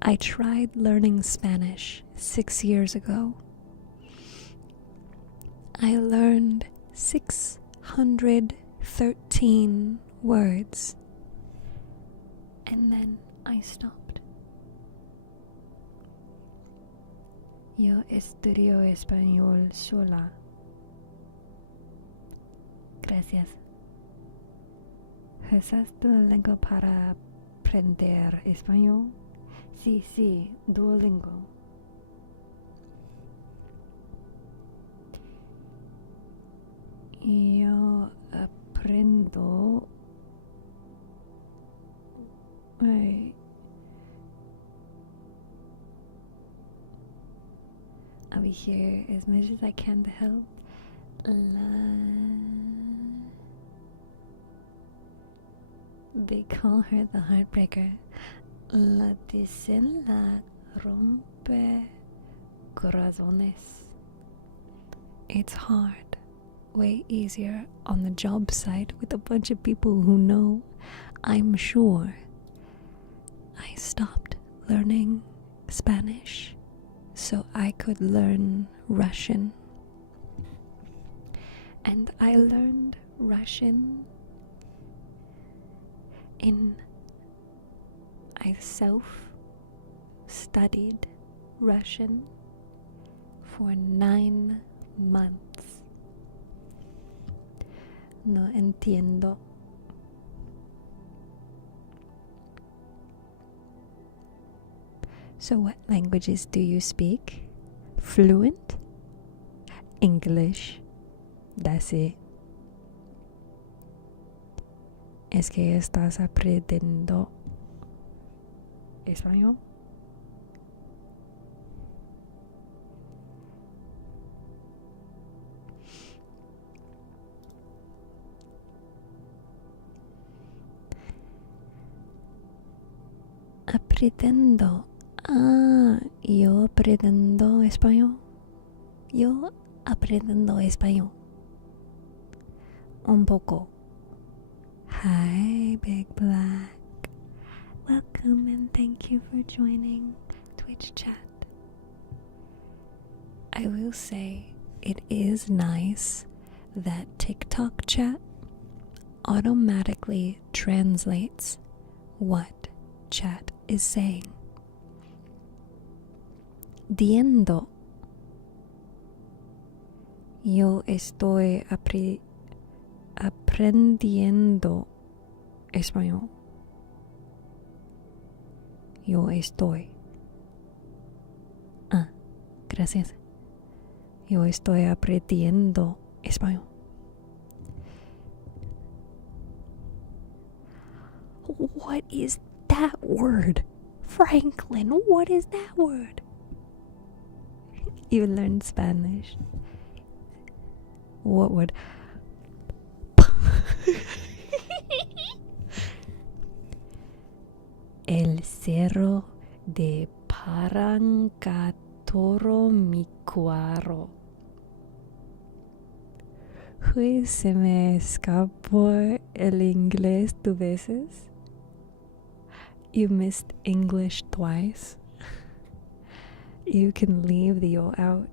I tried learning Spanish 6 years ago. I learned 613 words, and then I stopped. Yo estudio español sola. Gracias. ¿Usas Duolingo para aprender español? Sí, Duolingo. Yo aprendo. I'll be here as much as I can to help. They call her the heartbreaker. La dicen la rompe corazones. It's hard. Way easier on the job site with a bunch of people who know. I'm sure. I stopped learning Spanish so I could learn Russian. And I learned Russian I self-studied Russian for 9 months. No entiendo. So what languages do you speak? Fluent? English. That's it. Es que estás aprendiendo español. Aprendiendo. Yo aprendiendo español. Yo aprendiendo español. Un poco. Hi, Big Black. Welcome and thank you for joining Twitch chat. I will say it is nice that TikTok chat automatically translates what chat is saying. Diendo. Yo estoy aprendiendo español. Yo estoy. Gracias. Yo estoy aprendiendo español. What is that word? Franklin, what is that word? You learned Spanish. What word? El cerro de Parancatoro Micuaro. Uy, se me escapó el inglés 2 veces. You missed English twice. You can leave the O out.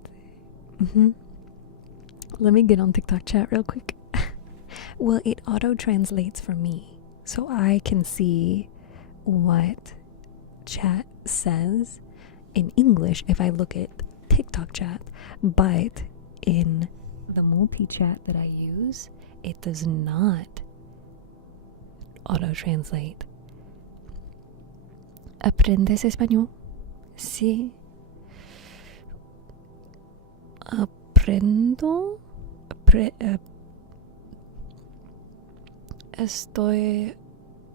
Let me get on TikTok chat real quick. Well, it auto-translates for me, so I can see what chat says in English if I look at TikTok chat, but in the multi-chat that I use, it does not auto-translate. ¿Aprendes español? Sí. Aprendo. Estoy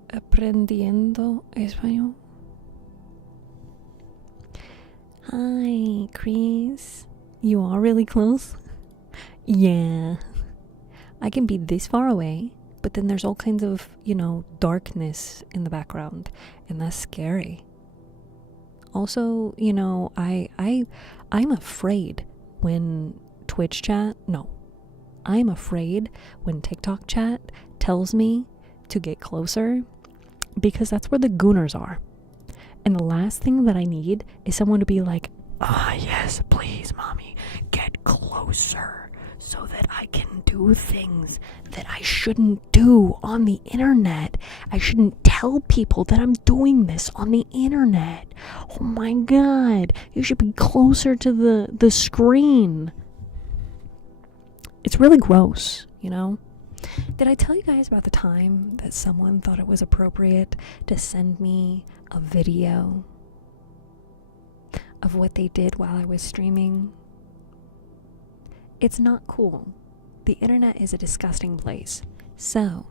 aprendiendo español. Hi, Chris. You are really close. Yeah. I can be this far away, but then there's all kinds of, darkness in the background, and that's scary. Also, I'm afraid when I'm afraid when TikTok chat tells me to get closer, because that's where the gooners are. And the last thing that I need is someone to be like, yes, please, mommy, get closer so that I can do things that I shouldn't do on the internet. I shouldn't tell people that I'm doing this on the internet. Oh my god, you should be closer to the screen. It's really gross, Did I tell you guys about the time that someone thought it was appropriate to send me a video of what they did while I was streaming? It's not cool. The internet is a disgusting place. So,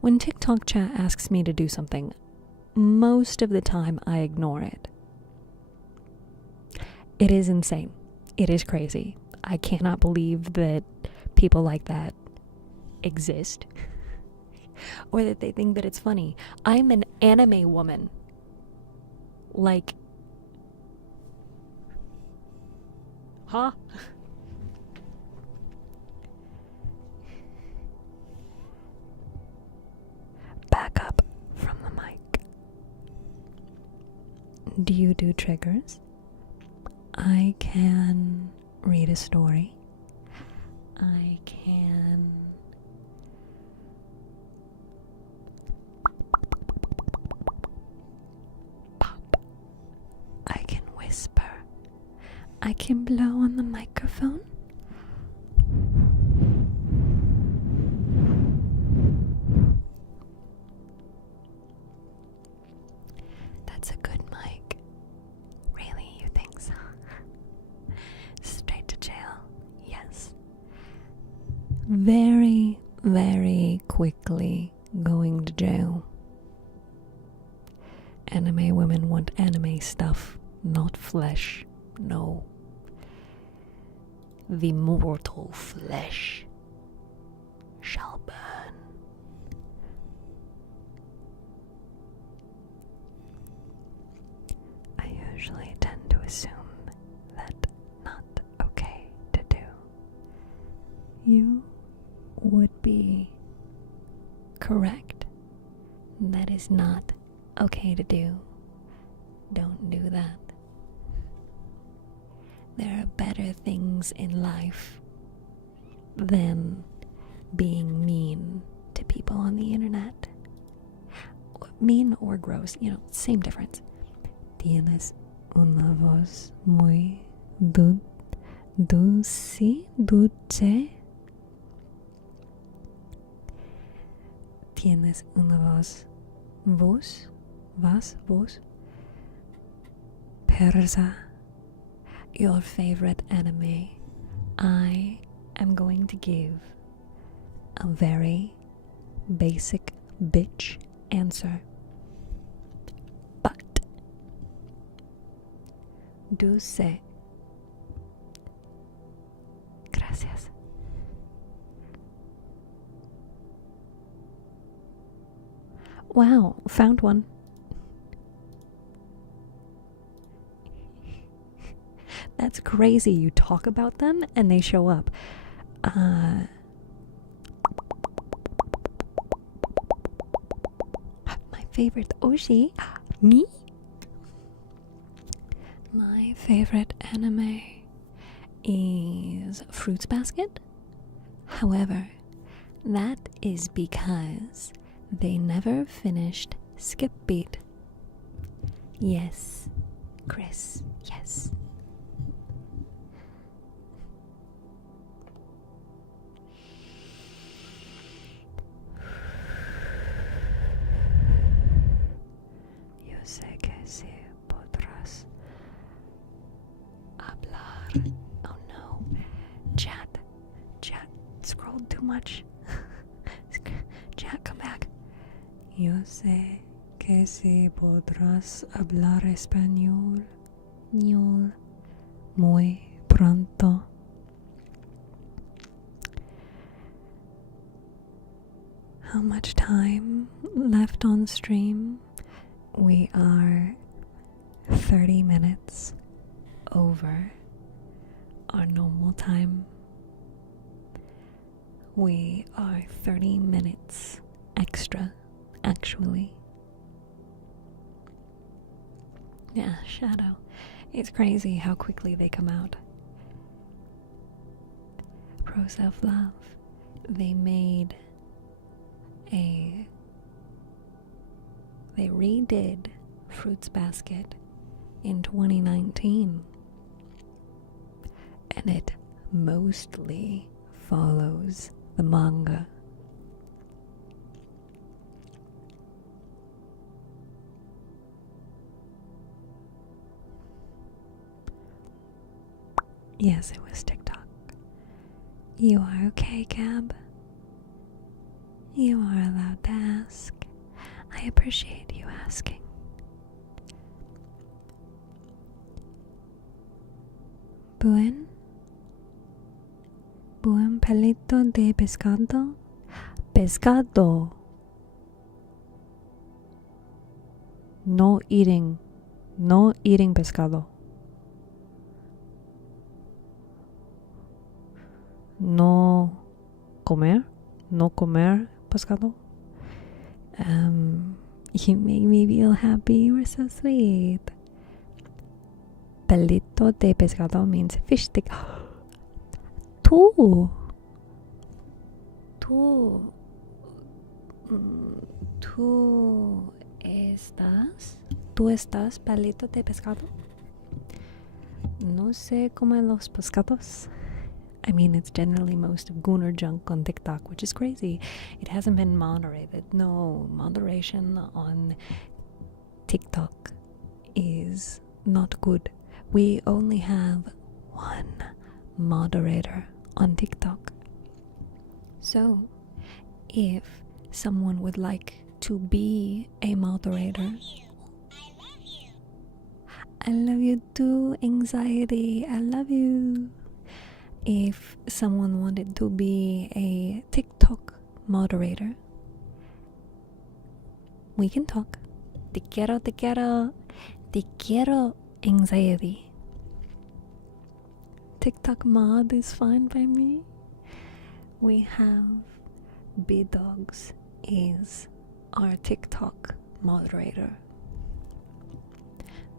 when TikTok chat asks me to do something, most of the time I ignore it. It is insane. It is crazy. I cannot believe that people like that exist. Or that they think that it's funny. I'm an anime woman. Like, huh? Back up from the mic. Do you do triggers? I can read a story. I can pop. I can whisper. I can blow on the microphone. That's a good mic. Really, you think so? Straight to jail. Yes. Very, very quickly going to jail. Anime women want anime stuff, not flesh. No. The mortal flesh shall burn. I usually tend to assume that not okay to do. You would be correct. That is not okay to do. Don't do that. There are better things in life than being mean to people on the internet. Mean or gross, same difference. Tienes una voz muy dulce. Tienes una voz persa. Your favorite anime. I am going to give a very basic bitch answer. But dulce. Gracias. Wow, found one. That's crazy. You talk about them and they show up. My favorite Oshi. Me? My favorite anime is Fruits Basket. However, that is because they never finished Skip Beat. Yes, Chris, yes. Yo sé que sí podrás hablar. Oh no. Chat. Scrolled too much. Chat, come back. Yo sé que sí podrás hablar español. Muy pronto. how much time left on stream. We are 30 minutes over our normal time. We are 30 minutes extra, actually. Yeah, Shadow. It's crazy how quickly they come out. Pro Self-Love. They redid Fruits Basket in 2019. And it mostly follows the manga. Yes, it was TikTok. You are okay, Cab? You are allowed to ask. I appreciate you asking. Buen palito de pescado. Pescado. No eating pescado. No comer pescado. You make me feel happy. You are so sweet. Palito de pescado means fish stick. Tú estás palito de pescado. No sé comer los pescados. I mean, it's generally most of Gooner junk on TikTok, which is crazy. It hasn't been moderated. No, moderation on TikTok is not good. We only have one moderator on TikTok. So, if someone would like to be a moderator, I love you too, anxiety. I love you. If someone wanted to be a TikTok moderator, we can talk. Te quiero, anxiety. TikTok mod is fine by me. We have B-Dogs is our TikTok moderator.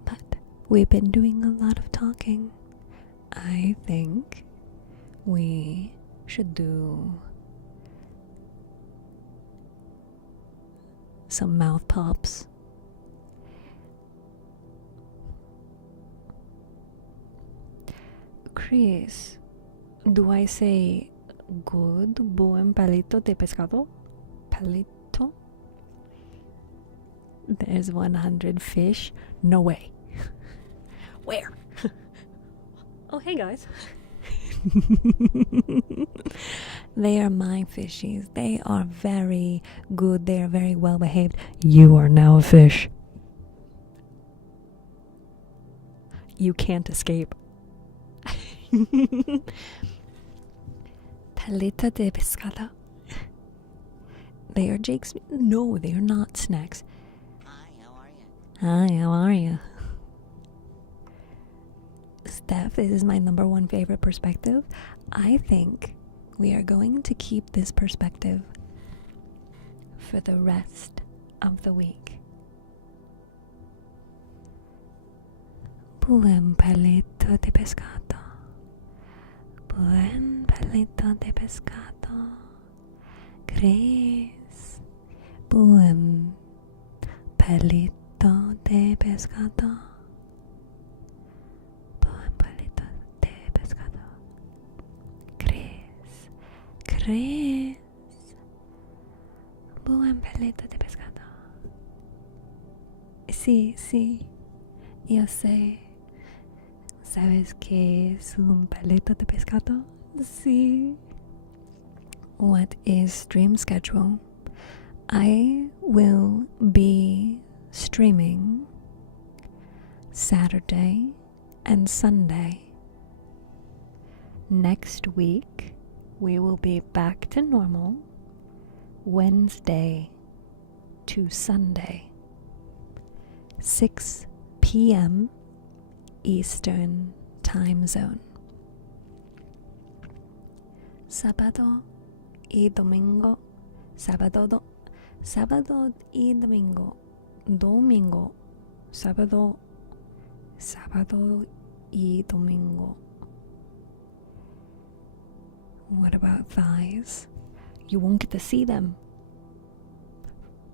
But we've been doing a lot of talking. I think we should do some mouth pops. Chris, do I say good buen palito de pescado? Palito? There's 100 fish? No way. Where? Oh, hey guys. They are my fishies. They are very good. They are very well behaved. You are now a fish. You can't escape. Paleta de pescado. They are Jake's. No, they are not snacks. Hi, how are you? Hi, how are you? Steph, this is my number one favorite perspective. I think we are going to keep this perspective for the rest of the week. Buen palito de pescado. Buen palito de pescado. Chris. Buen palito de pescado. Buen palito de pescado. Chris. Buen palito de pescado. Sí, yo sé. ¿Sabes qué es un palito de pescado? Sí. What is stream schedule? I will be streaming Saturday and Sunday. Next week, we will be back to normal Wednesday to Sunday, 6 p.m. Eastern Time Zone. Sábado y domingo, sábado y domingo, sábado y domingo. What about thighs? You won't get to see them.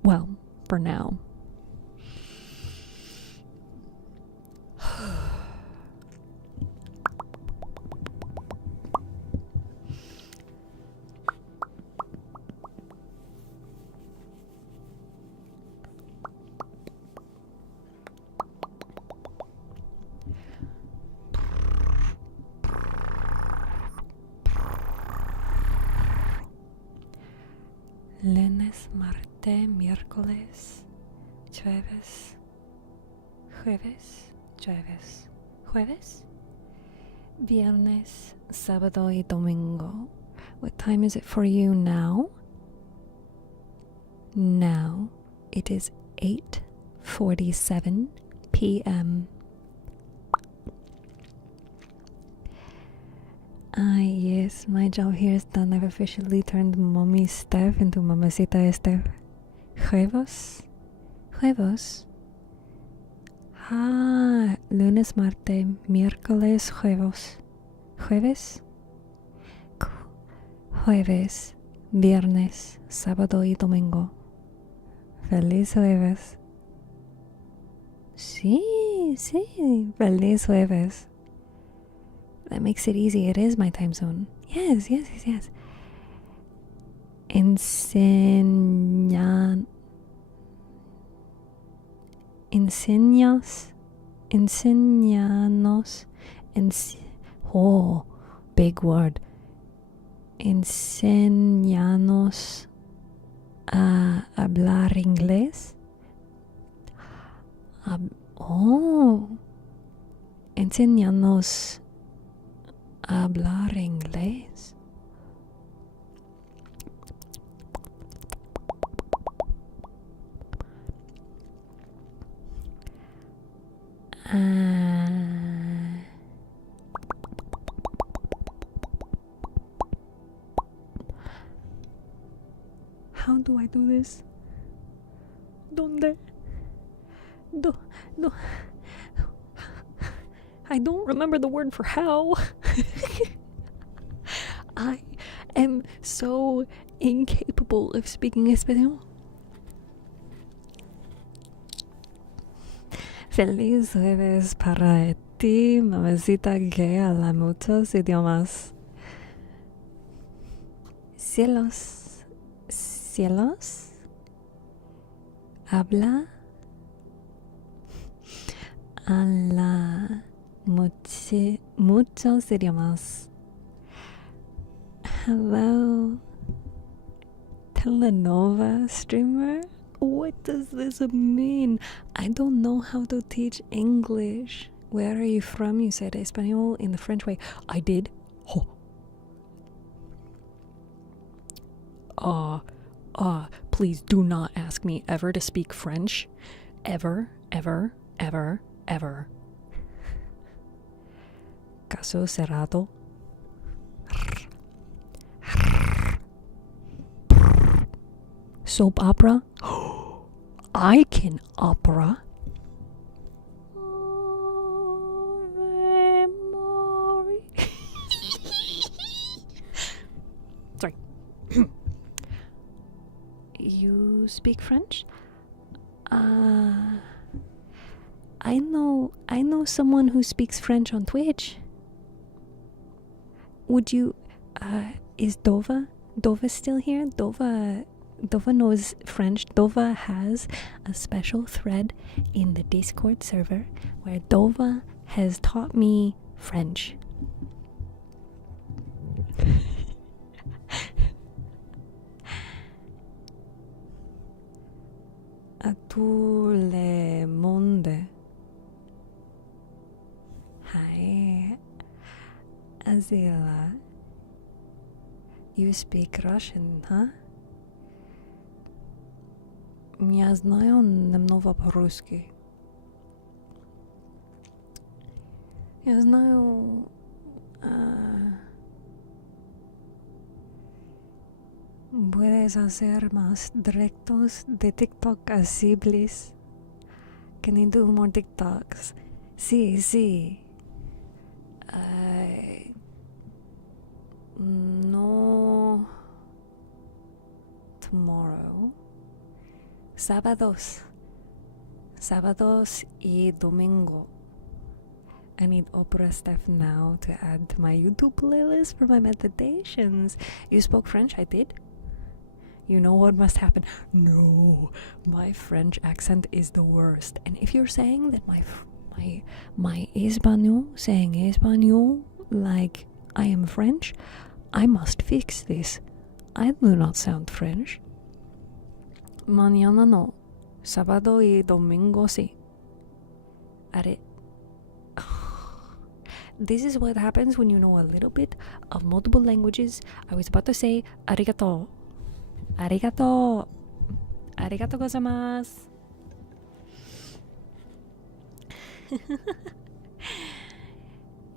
Well, for now. Lunes, martes, miércoles, jueves, viernes, sábado y domingo. What time is it for you now? Now it is 8:47 p.m. Yes, my job here is done. I've officially turned Mommy Steph into Mamacita Steph. Jueves. Lunes, martes, miércoles, jueves, viernes, sábado y domingo. Feliz jueves. Sí, feliz jueves. That makes it easy. It is my time zone. Yes. Enseñanos, big word. Enseñanos a hablar inglés. Enseñanos a hablar inglés. How do I do this? ¿Dónde? I don't remember the word for how. I am so incapable of speaking español. Feliz jueves para ti, mamacita que habla muchos idiomas. Cielos, habla muchos idiomas. Hello, telenova streamer? What does this mean? I don't know how to teach English. Where are you from? You said Espanol in the French way. I did. Please do not ask me ever to speak French. Ever. Caso cerrado. Soap opera. I can opera. Sorry. You speak French? I know someone who speaks French on Twitch. Would you is Dova still here? Dova knows French. Dova has a special thread in the Discord server where Dova has taught me French. A tout le monde. Hi, Azila. You speak Russian, huh? Я знаю немного по-русски. Я знаю... Puedes hacer más directos de TikTok así, please. Can you do more TikToks? Sí, sí. No... Tomorrow. Sábados. Sábados y domingo. I need opera stuff now to add to my YouTube playlist for my meditations. You spoke French? I did. You know what must happen? No, my French accent is the worst. And if you're saying that my español, saying español like I am French, I must fix this. I do not sound French. Mañana no. Sábado y domingo sí. Are. This is what happens when you know a little bit of multiple languages. I was about to say arigato. Arigato. Arigato gozaimasu.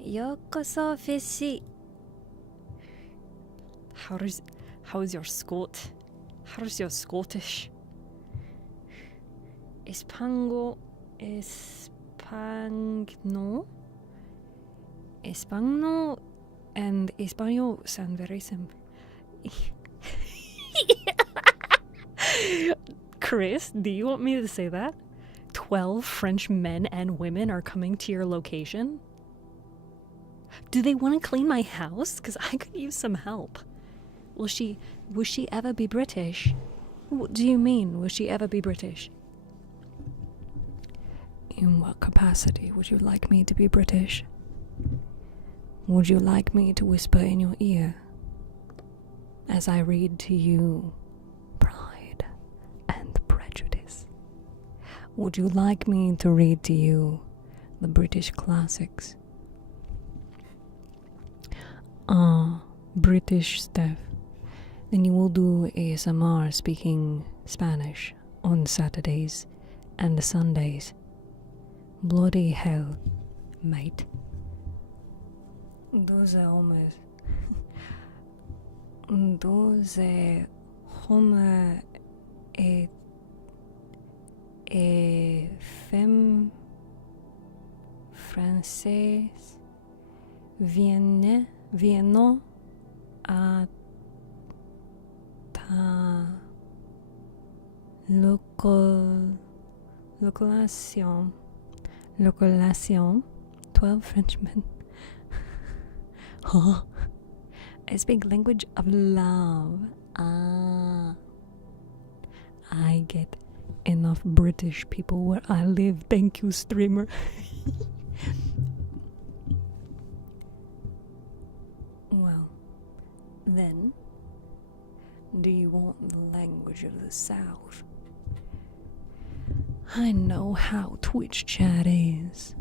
Yokoso fishy. How's your Scot? How's your Scottish? Espanol and Espanol sound very similar. Chris, do you want me to say that? 12 French men and women are coming to your location? Do they want to clean my house? Because I could use some help. Will she ever be British? What do you mean, will she ever be British? In what capacity would you like me to be British? Would you like me to whisper in your ear as I read to you Pride and Prejudice? Would you like me to read to you the British classics? British stuff. Then you will do ASMR speaking Spanish on Saturdays and Sundays. Bloody hell, mate. Doze homes. Doze homme et femme français viennent à ta localisation. 12 Frenchmen. Huh? I speak language of love. I get enough British people where I live. Thank you, streamer. Well, then, do you want the language of the South? I know how Twitch chat is.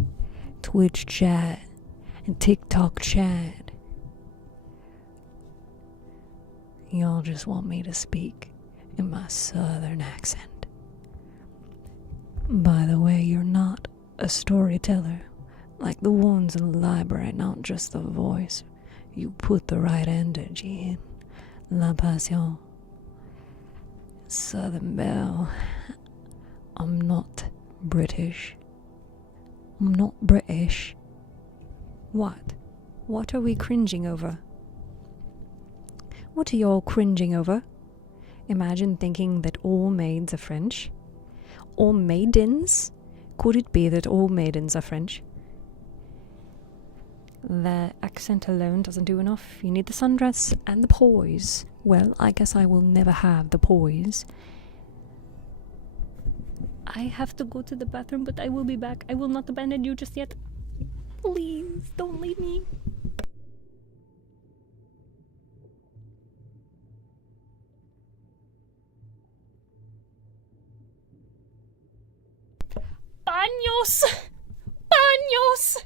Twitch chat and TikTok chat. Y'all just want me to speak in my southern accent. By the way, you're not a storyteller like the ones in the library, not just the voice. You put the right energy in. La passion. Southern Belle. I'm not British. I'm not British. What? What are we cringing over? What are y'all cringing over? Imagine thinking that all maids are French. All maidens? Could it be that all maidens are French? The accent alone doesn't do enough. You need the sundress and the poise. Well, I guess I will never have the poise. I have to go to the bathroom, but I will be back. I will not abandon you just yet. Please, don't leave me. Baños! Baños!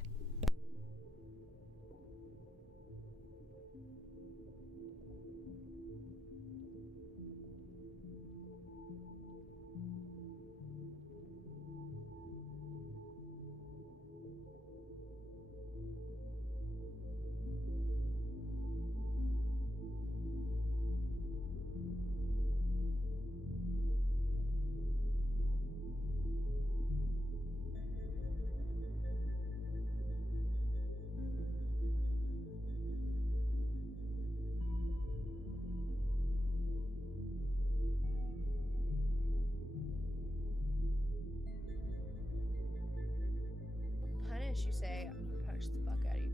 Spanish, you say, I'm gonna punch the fuck out of you.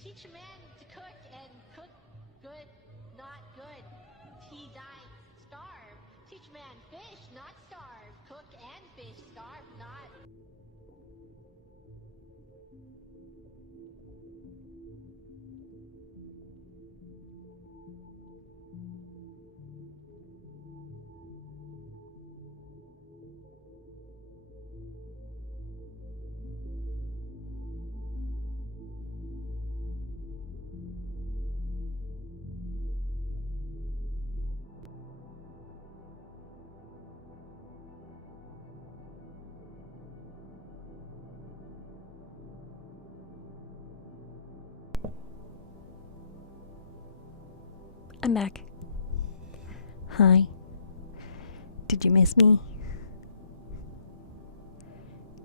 Teach a man to cook and cook good, not good. He died starved. Teach a man fish, not starve. Cook and fish, starve not. I'm back. Hi. Did you miss me?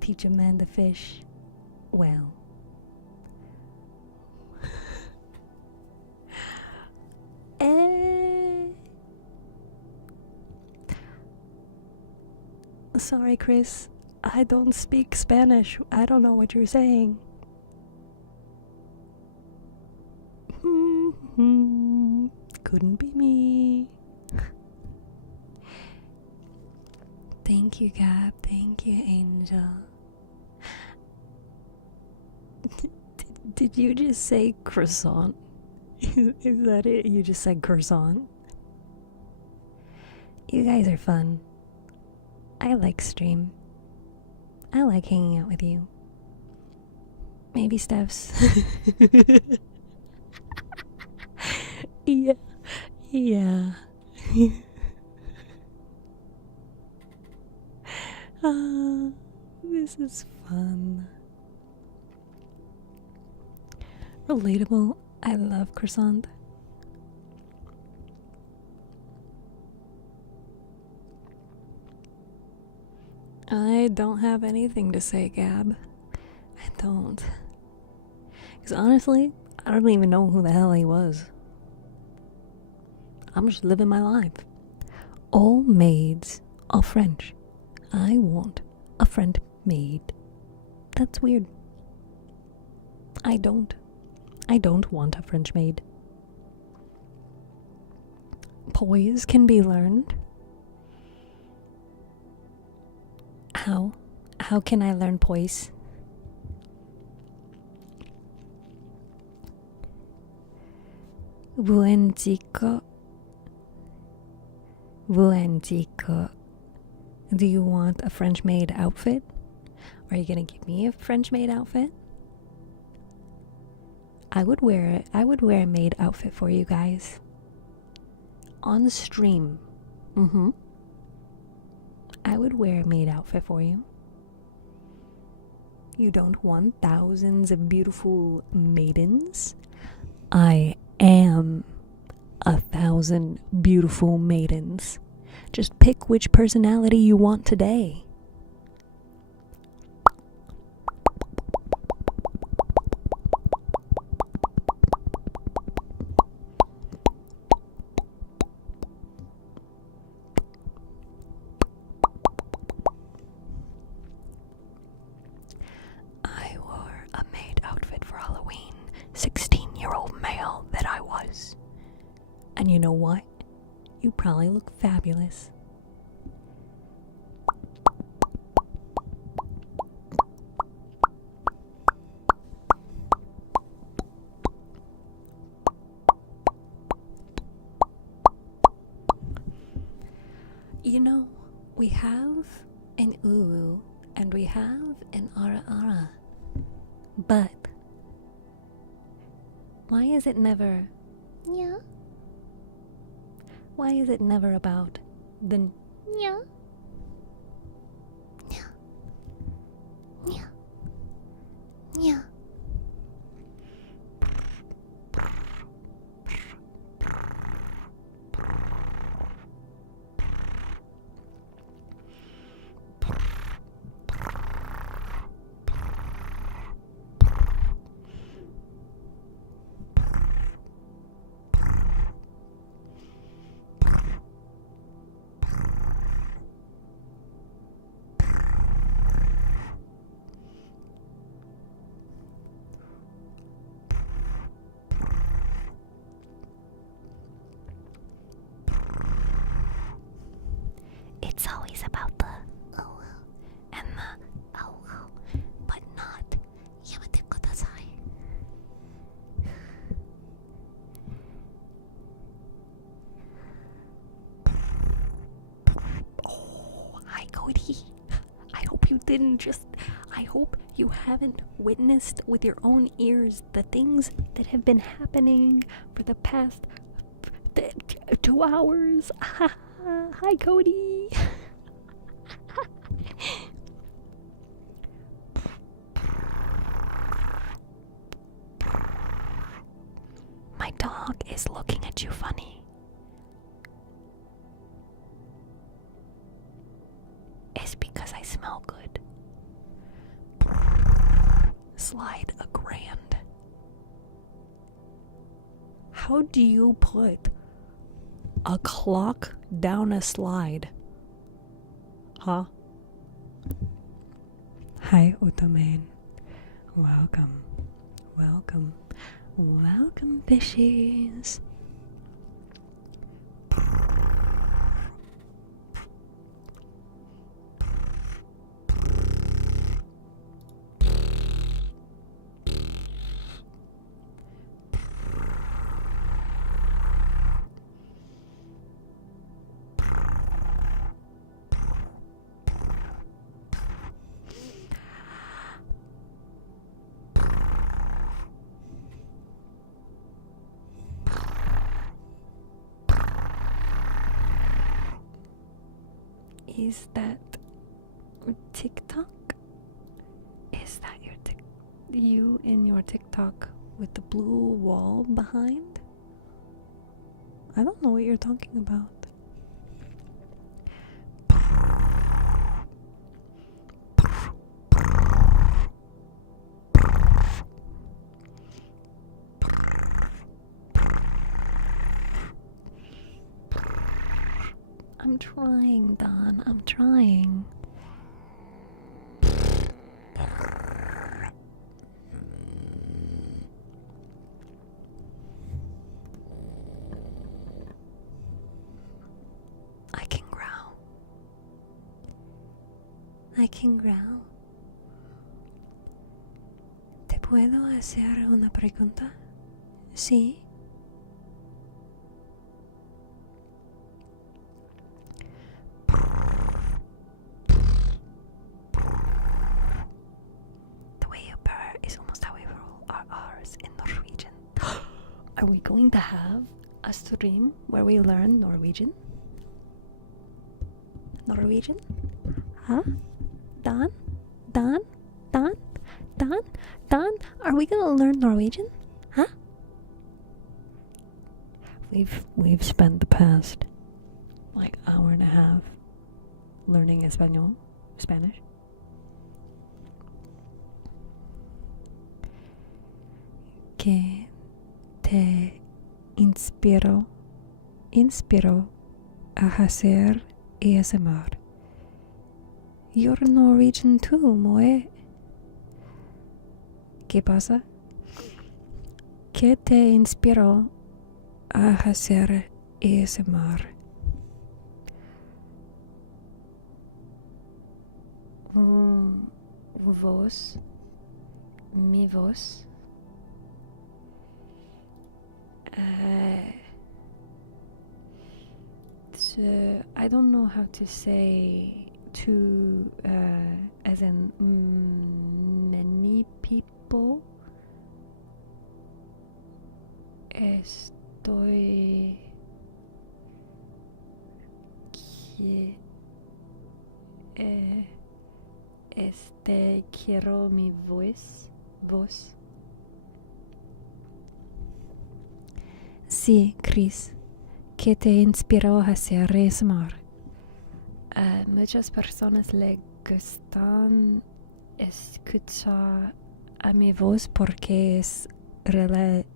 Teach a man to fish. Well. Sorry, Chris. I don't speak Spanish. I don't know what you're saying. Couldn't be me. Thank you, Gab. Thank you, Angel. Did you just say croissant? Is that it? You just said croissant? You guys are fun. I like stream. I like hanging out with you. Maybe Steph's. Yeah. This is fun. Relatable. I love croissant. I don't have anything to say, Gab. I don't. Because honestly, I don't even know who the hell he was. I'm just living my life. All maids are French. I want a French maid. That's weird. I don't want a French maid. Poise can be learned. How? How can I learn poise? Buendico. Do you want a French maid outfit? Are you gonna give me a French maid outfit? I would wear it. I would wear a maid outfit for you guys. On stream. I would wear a maid outfit for you. You don't want thousands of beautiful maidens? I am 1,000 beautiful maidens. Just pick which personality you want today. I wore a maid outfit for Halloween. 16-year-old male that I was. And you know what? You probably look fabulous. You know, we have an uwu and we have an ara ara. But why is it never Yeah. why is it never about the Yeah. Yeah. Yeah. Yeah. It's always about the oh and the oh, but not yamete kudasai. Oh, hi Cody. I hope you haven't witnessed with your own ears the things that have been happening for the past 2 hours. Hi Cody. My dog is looking at you funny. It's because I smell good. Slide a grand. How do you put a clock down a slide? Huh? Hi, Utamain. Welcome. Welcome. Welcome, fishies. Is that TikTok? Is that you in your TikTok with the blue wall behind? I don't know what you're talking about. I'm trying, Don. I'm trying. I can growl. I can growl. ¿Te puedo hacer una pregunta? Sí. The way you purr is almost how we roll our R's in Norwegian. Are we going to have a stream where we learn Norwegian? Norwegian? Huh? Don? Don? Don? Don? Don? Are we gonna learn Norwegian? Huh? We've spent the past like hour and a half learning Spanish. Que te inspiró a hacer ASMR. You're Norwegian too, Moe. ¿Qué pasa? ¿Qué te inspiró a hacer ASMR? Mi voz. I don't know how to say to, as in many people. Estoy quiero mi voz. Sí, Chris. ¿Qué te inspiró a hacer ASMR? Muchas personas le gustan escuchar a mi voz porque es relajante.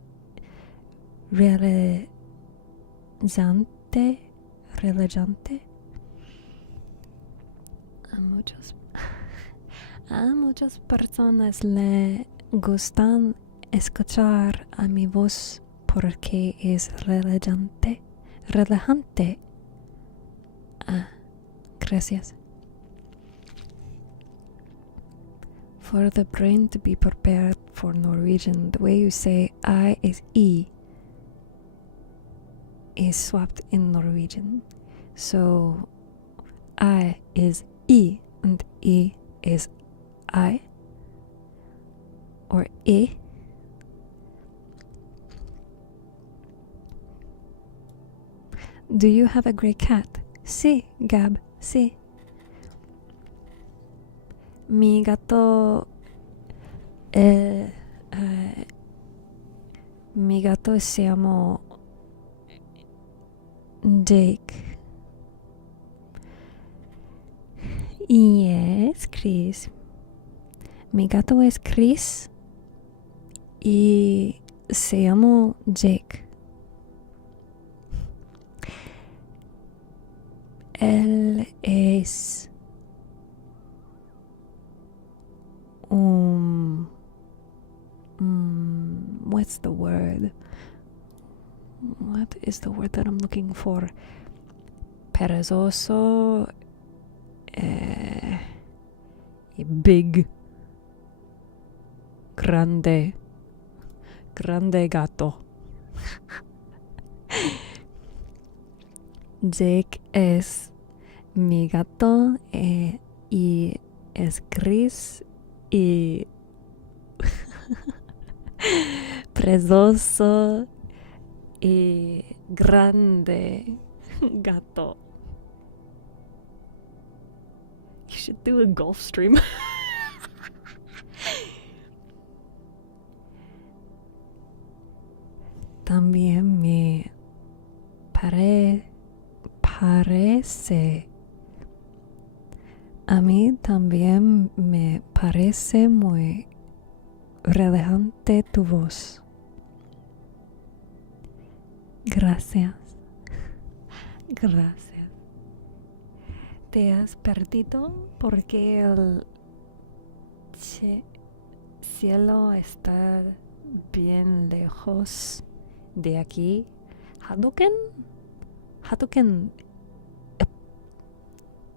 A muchas personas le gustan escuchar a mi voz porque es relajante. Gracias. For the brain to be prepared for Norwegian, the way you say I is E is swapped in Norwegian. So I is E and E is I or E. Do you have a gray cat? Sí, Gab, sí. Mi gato se llama Jake. Yes, Chris. Mi gato es Chris y se llama Jake. Él es what's the word? What is the word that I'm looking for? Perezoso, big, grande gato. Jake es mi gato y es gris y presoso y grande gato. You should do a Gulf Stream. También me parece. A mí también me parece muy relajante tu voz. Gracias. Gracias. Te has perdido porque el cielo está bien lejos de aquí. Hadouken?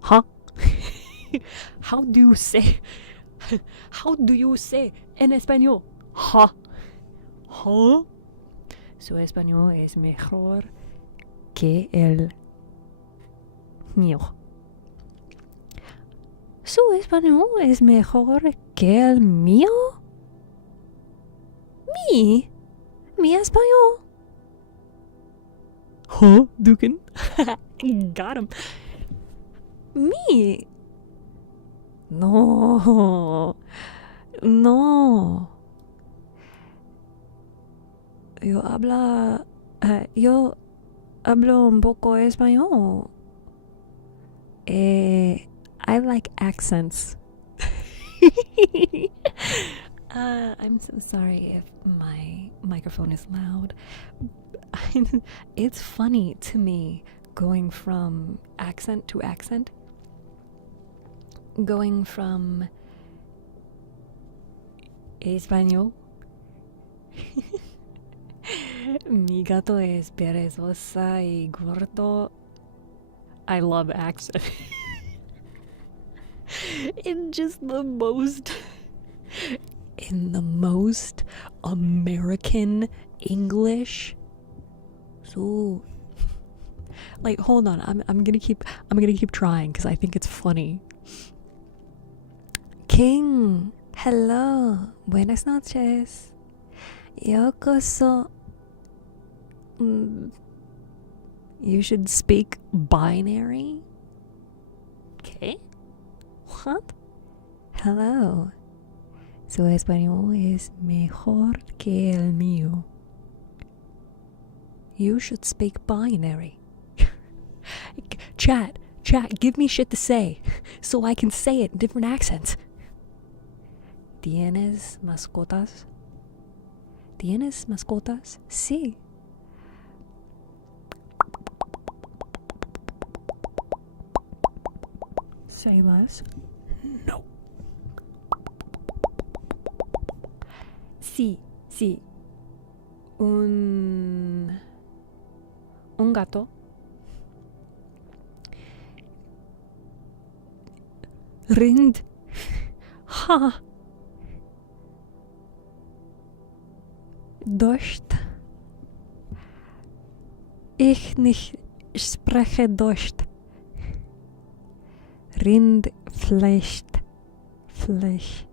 Huh? How do you say en español? Ha. Huh? Su español es mejor que el mío. Su español es mejor que el mío. Mi español. Huh, Dukin? Got him. Me. No. Yo hablo un poco español. I like accents. I'm so sorry if my microphone is loud. It's funny to me going from accent to accent. Going from español. Mi gato es perezosa y gordo. I love accent. In the most American English. So Like, hold on. I'm gonna keep trying because I think it's funny. King, hello, buenas noches. Yokoso. You should speak binary. Okay. What? Hello. Su español es mejor que el mío. You should speak binary. Chat, give me shit to say so I can say it in different accents. ¿Tienes mascotas? ¿Tienes mascotas? Sí. Say less. No. Sí. Un gato. Rind. Ha. Dost. Ich nicht spreche Dost. Rindfleisch. Fleisch.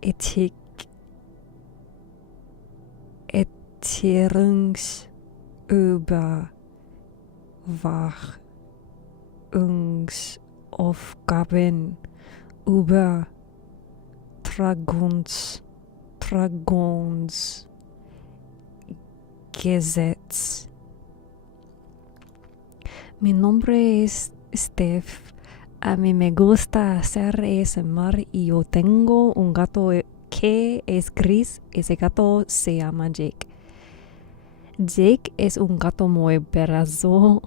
Ethik. Überwachungsaufgaben. Übertragungsgesetz. Mi nombre es Steph. A mí me gusta hacer ASMR y yo tengo un gato que es gris. Ese gato se llama Jake. Jake es un gato muy perezoso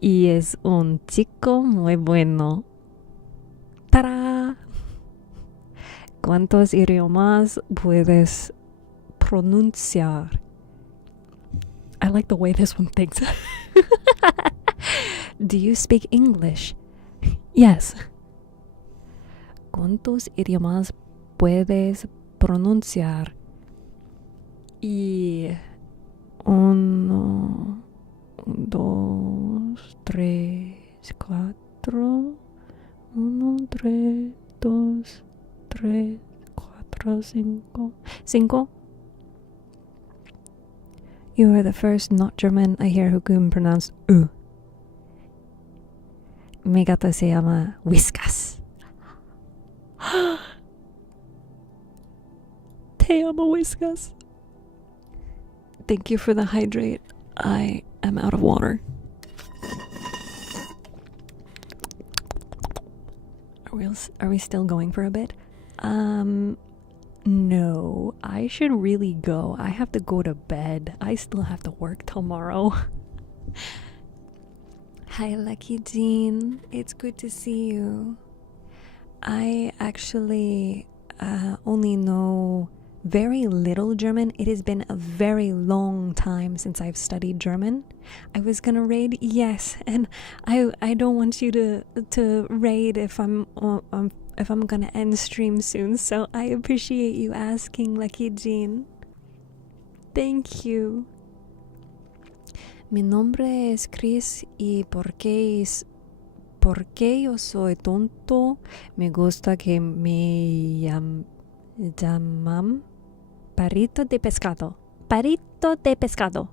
y es un chico muy bueno. ¡Tará! ¿Cuántos idiomas puedes pronunciar? I like the way this one thinks. Do you speak English? Yes. ¿Cuántos idiomas puedes pronunciar? Y 1, 2, 3, 4. 1, 3, 2, 3, 4, 5. 5. You are the first not German I hear who can pronounce U. Mi gato se llama Whiskas. Te amo, Whiskas. Thank you for the hydrate. I am out of water. Are we still going for a bit? No, I should really go. I have to go to bed. I still have to work tomorrow. Hi, Lucky Jean. It's good to see you. I actually only know very little German. It has been a very long time since I've studied German. I was gonna raid, yes, and I don't want you to raid if I'm gonna end stream soon. So I appreciate you asking, Lucky Jean. Thank you. Mi nombre es Chris y porque yo soy tonto, me gusta que me llaman Parito de pescado. Parito de pescado.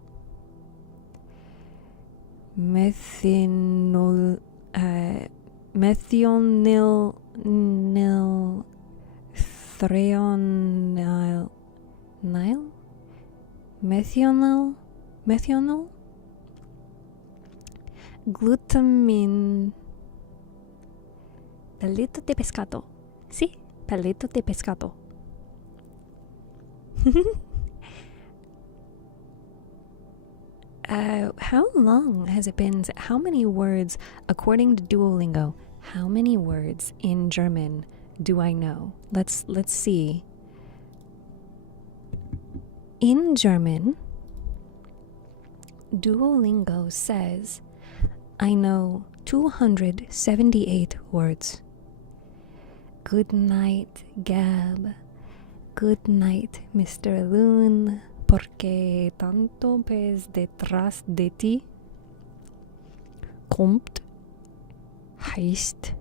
Methanol glutamin. Palito de pescado. Sí, palito de pescado. How long has it been? How many words, according to Duolingo, how many words in German do I know? Let's see. In German, Duolingo says I know 278 words. Good night, Gab. Good night, Mr. Loon. porque tanto pez detrás de ti kommt, heißt,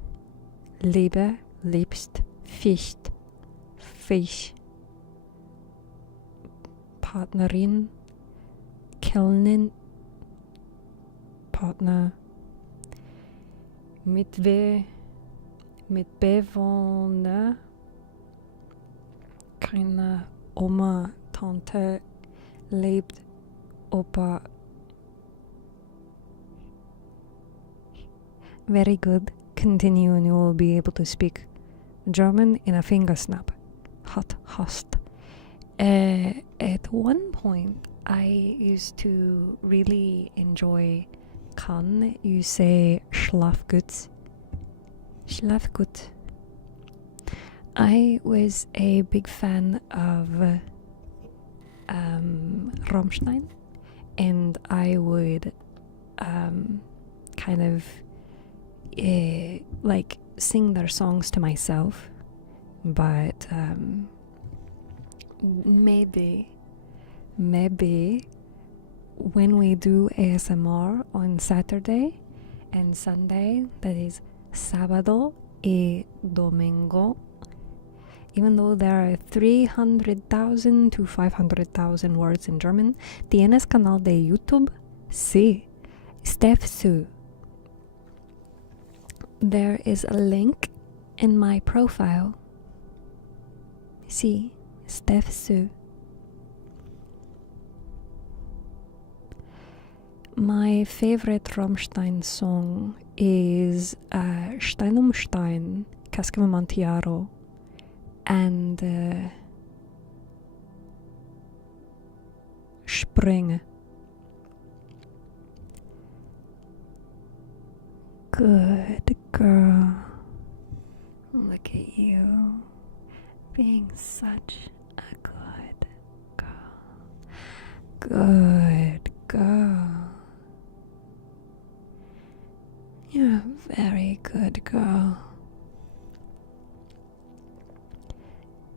lebe, lebst, ficht, Fisch, Partnerin, Kellnerin, Partner, Mitbewohner, keine Oma, Tante, lebt, Opa. Very good. Continue and you will be able to speak German in a finger snap. Hot host. At one point, I used to really enjoy kann you say schlaf gut. Schlaf gut. I was a big fan of Rammstein, and I would kind of like sing their songs to myself, but maybe when we do ASMR on Saturday and Sunday, that is sábado y domingo, even though there are 300,000 to 500,000 words in German, ¿tienes canal de YouTube? Sí, StephTsu. There is a link in my profile. Sí, StephTsu. My favorite Rammstein song is Stein um Stein, Casca Amontillado, and Springe. Good girl. Look at you being such a good girl. Good girl. You're a very good girl.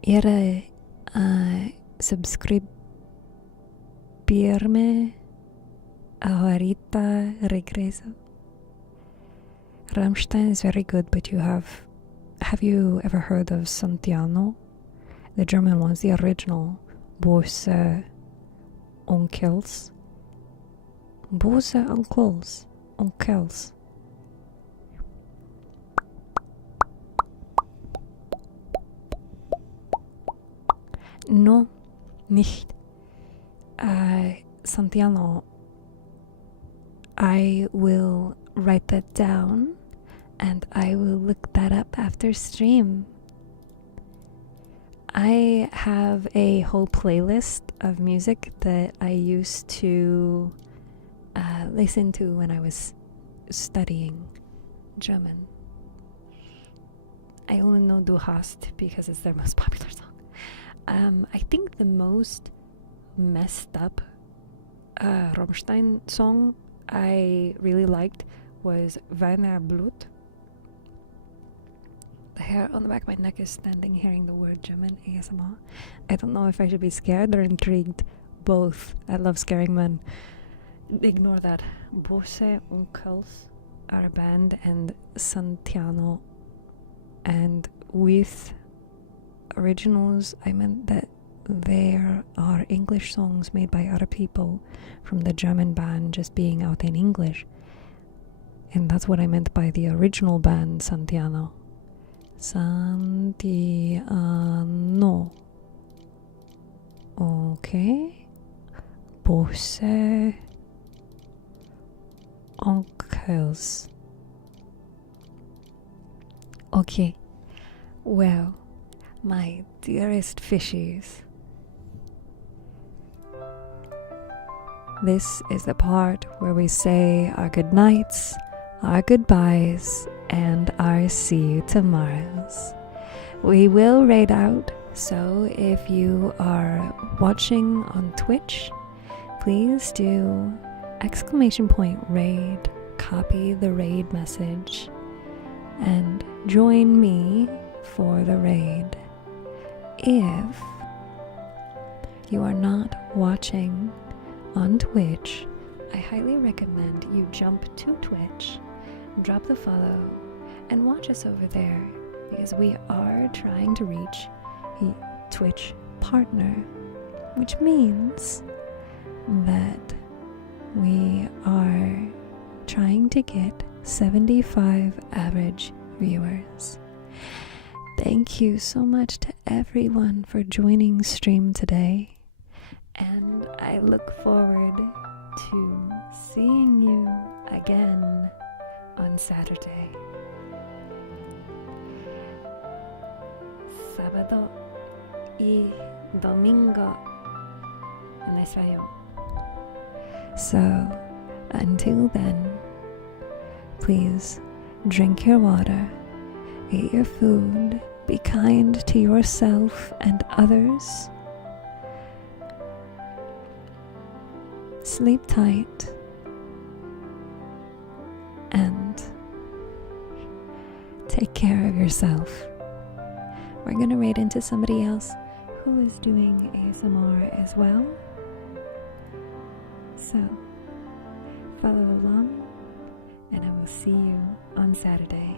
Iré a suscribirme ahorita regreso. Rammstein is very good, but have you ever heard of Santiano? The German ones, the original Bose Onkels. Bose Onkels. No, nicht. Santiano. I will write that down and I will look that up after stream. I have a whole playlist of music that I used to listen to when I was studying German. I only know Du hast because it's their most popular song. I think the most messed up Rammstein song I really liked was Weiner Blut. The hair on the back of my neck is standing hearing the word German ASMR. I don't know if I should be scared or intrigued. Both. I love scaring men. Ignore that. Bose Onkels are a band, and Santiano. And with originals, I meant that there are English songs made by other people from the German band just being out in English. And that's what I meant by the original band, Santiano. Santiano. Okay. Bose Onkels. Okay. Well, my dearest fishies, this is the part where we say our good nights, our goodbyes, and our see you tomorrows. We will raid out, so if you are watching on Twitch, please do !raid, copy the raid message, and join me for the raid. If you are not watching on Twitch, I highly recommend you jump to Twitch, drop the follow, and watch us over there, because we are trying to reach a Twitch partner, which means that we are trying to get 75 average viewers. Thank you so much to everyone for joining stream today, and I look forward to seeing you again on Saturday. Sábado y domingo en español. So, until then, please drink your water, eat your food, be kind to yourself and others, sleep tight, and take care of yourself. We're gonna raid into somebody else who is doing ASMR as well. So, follow along, and I will see you on Saturday.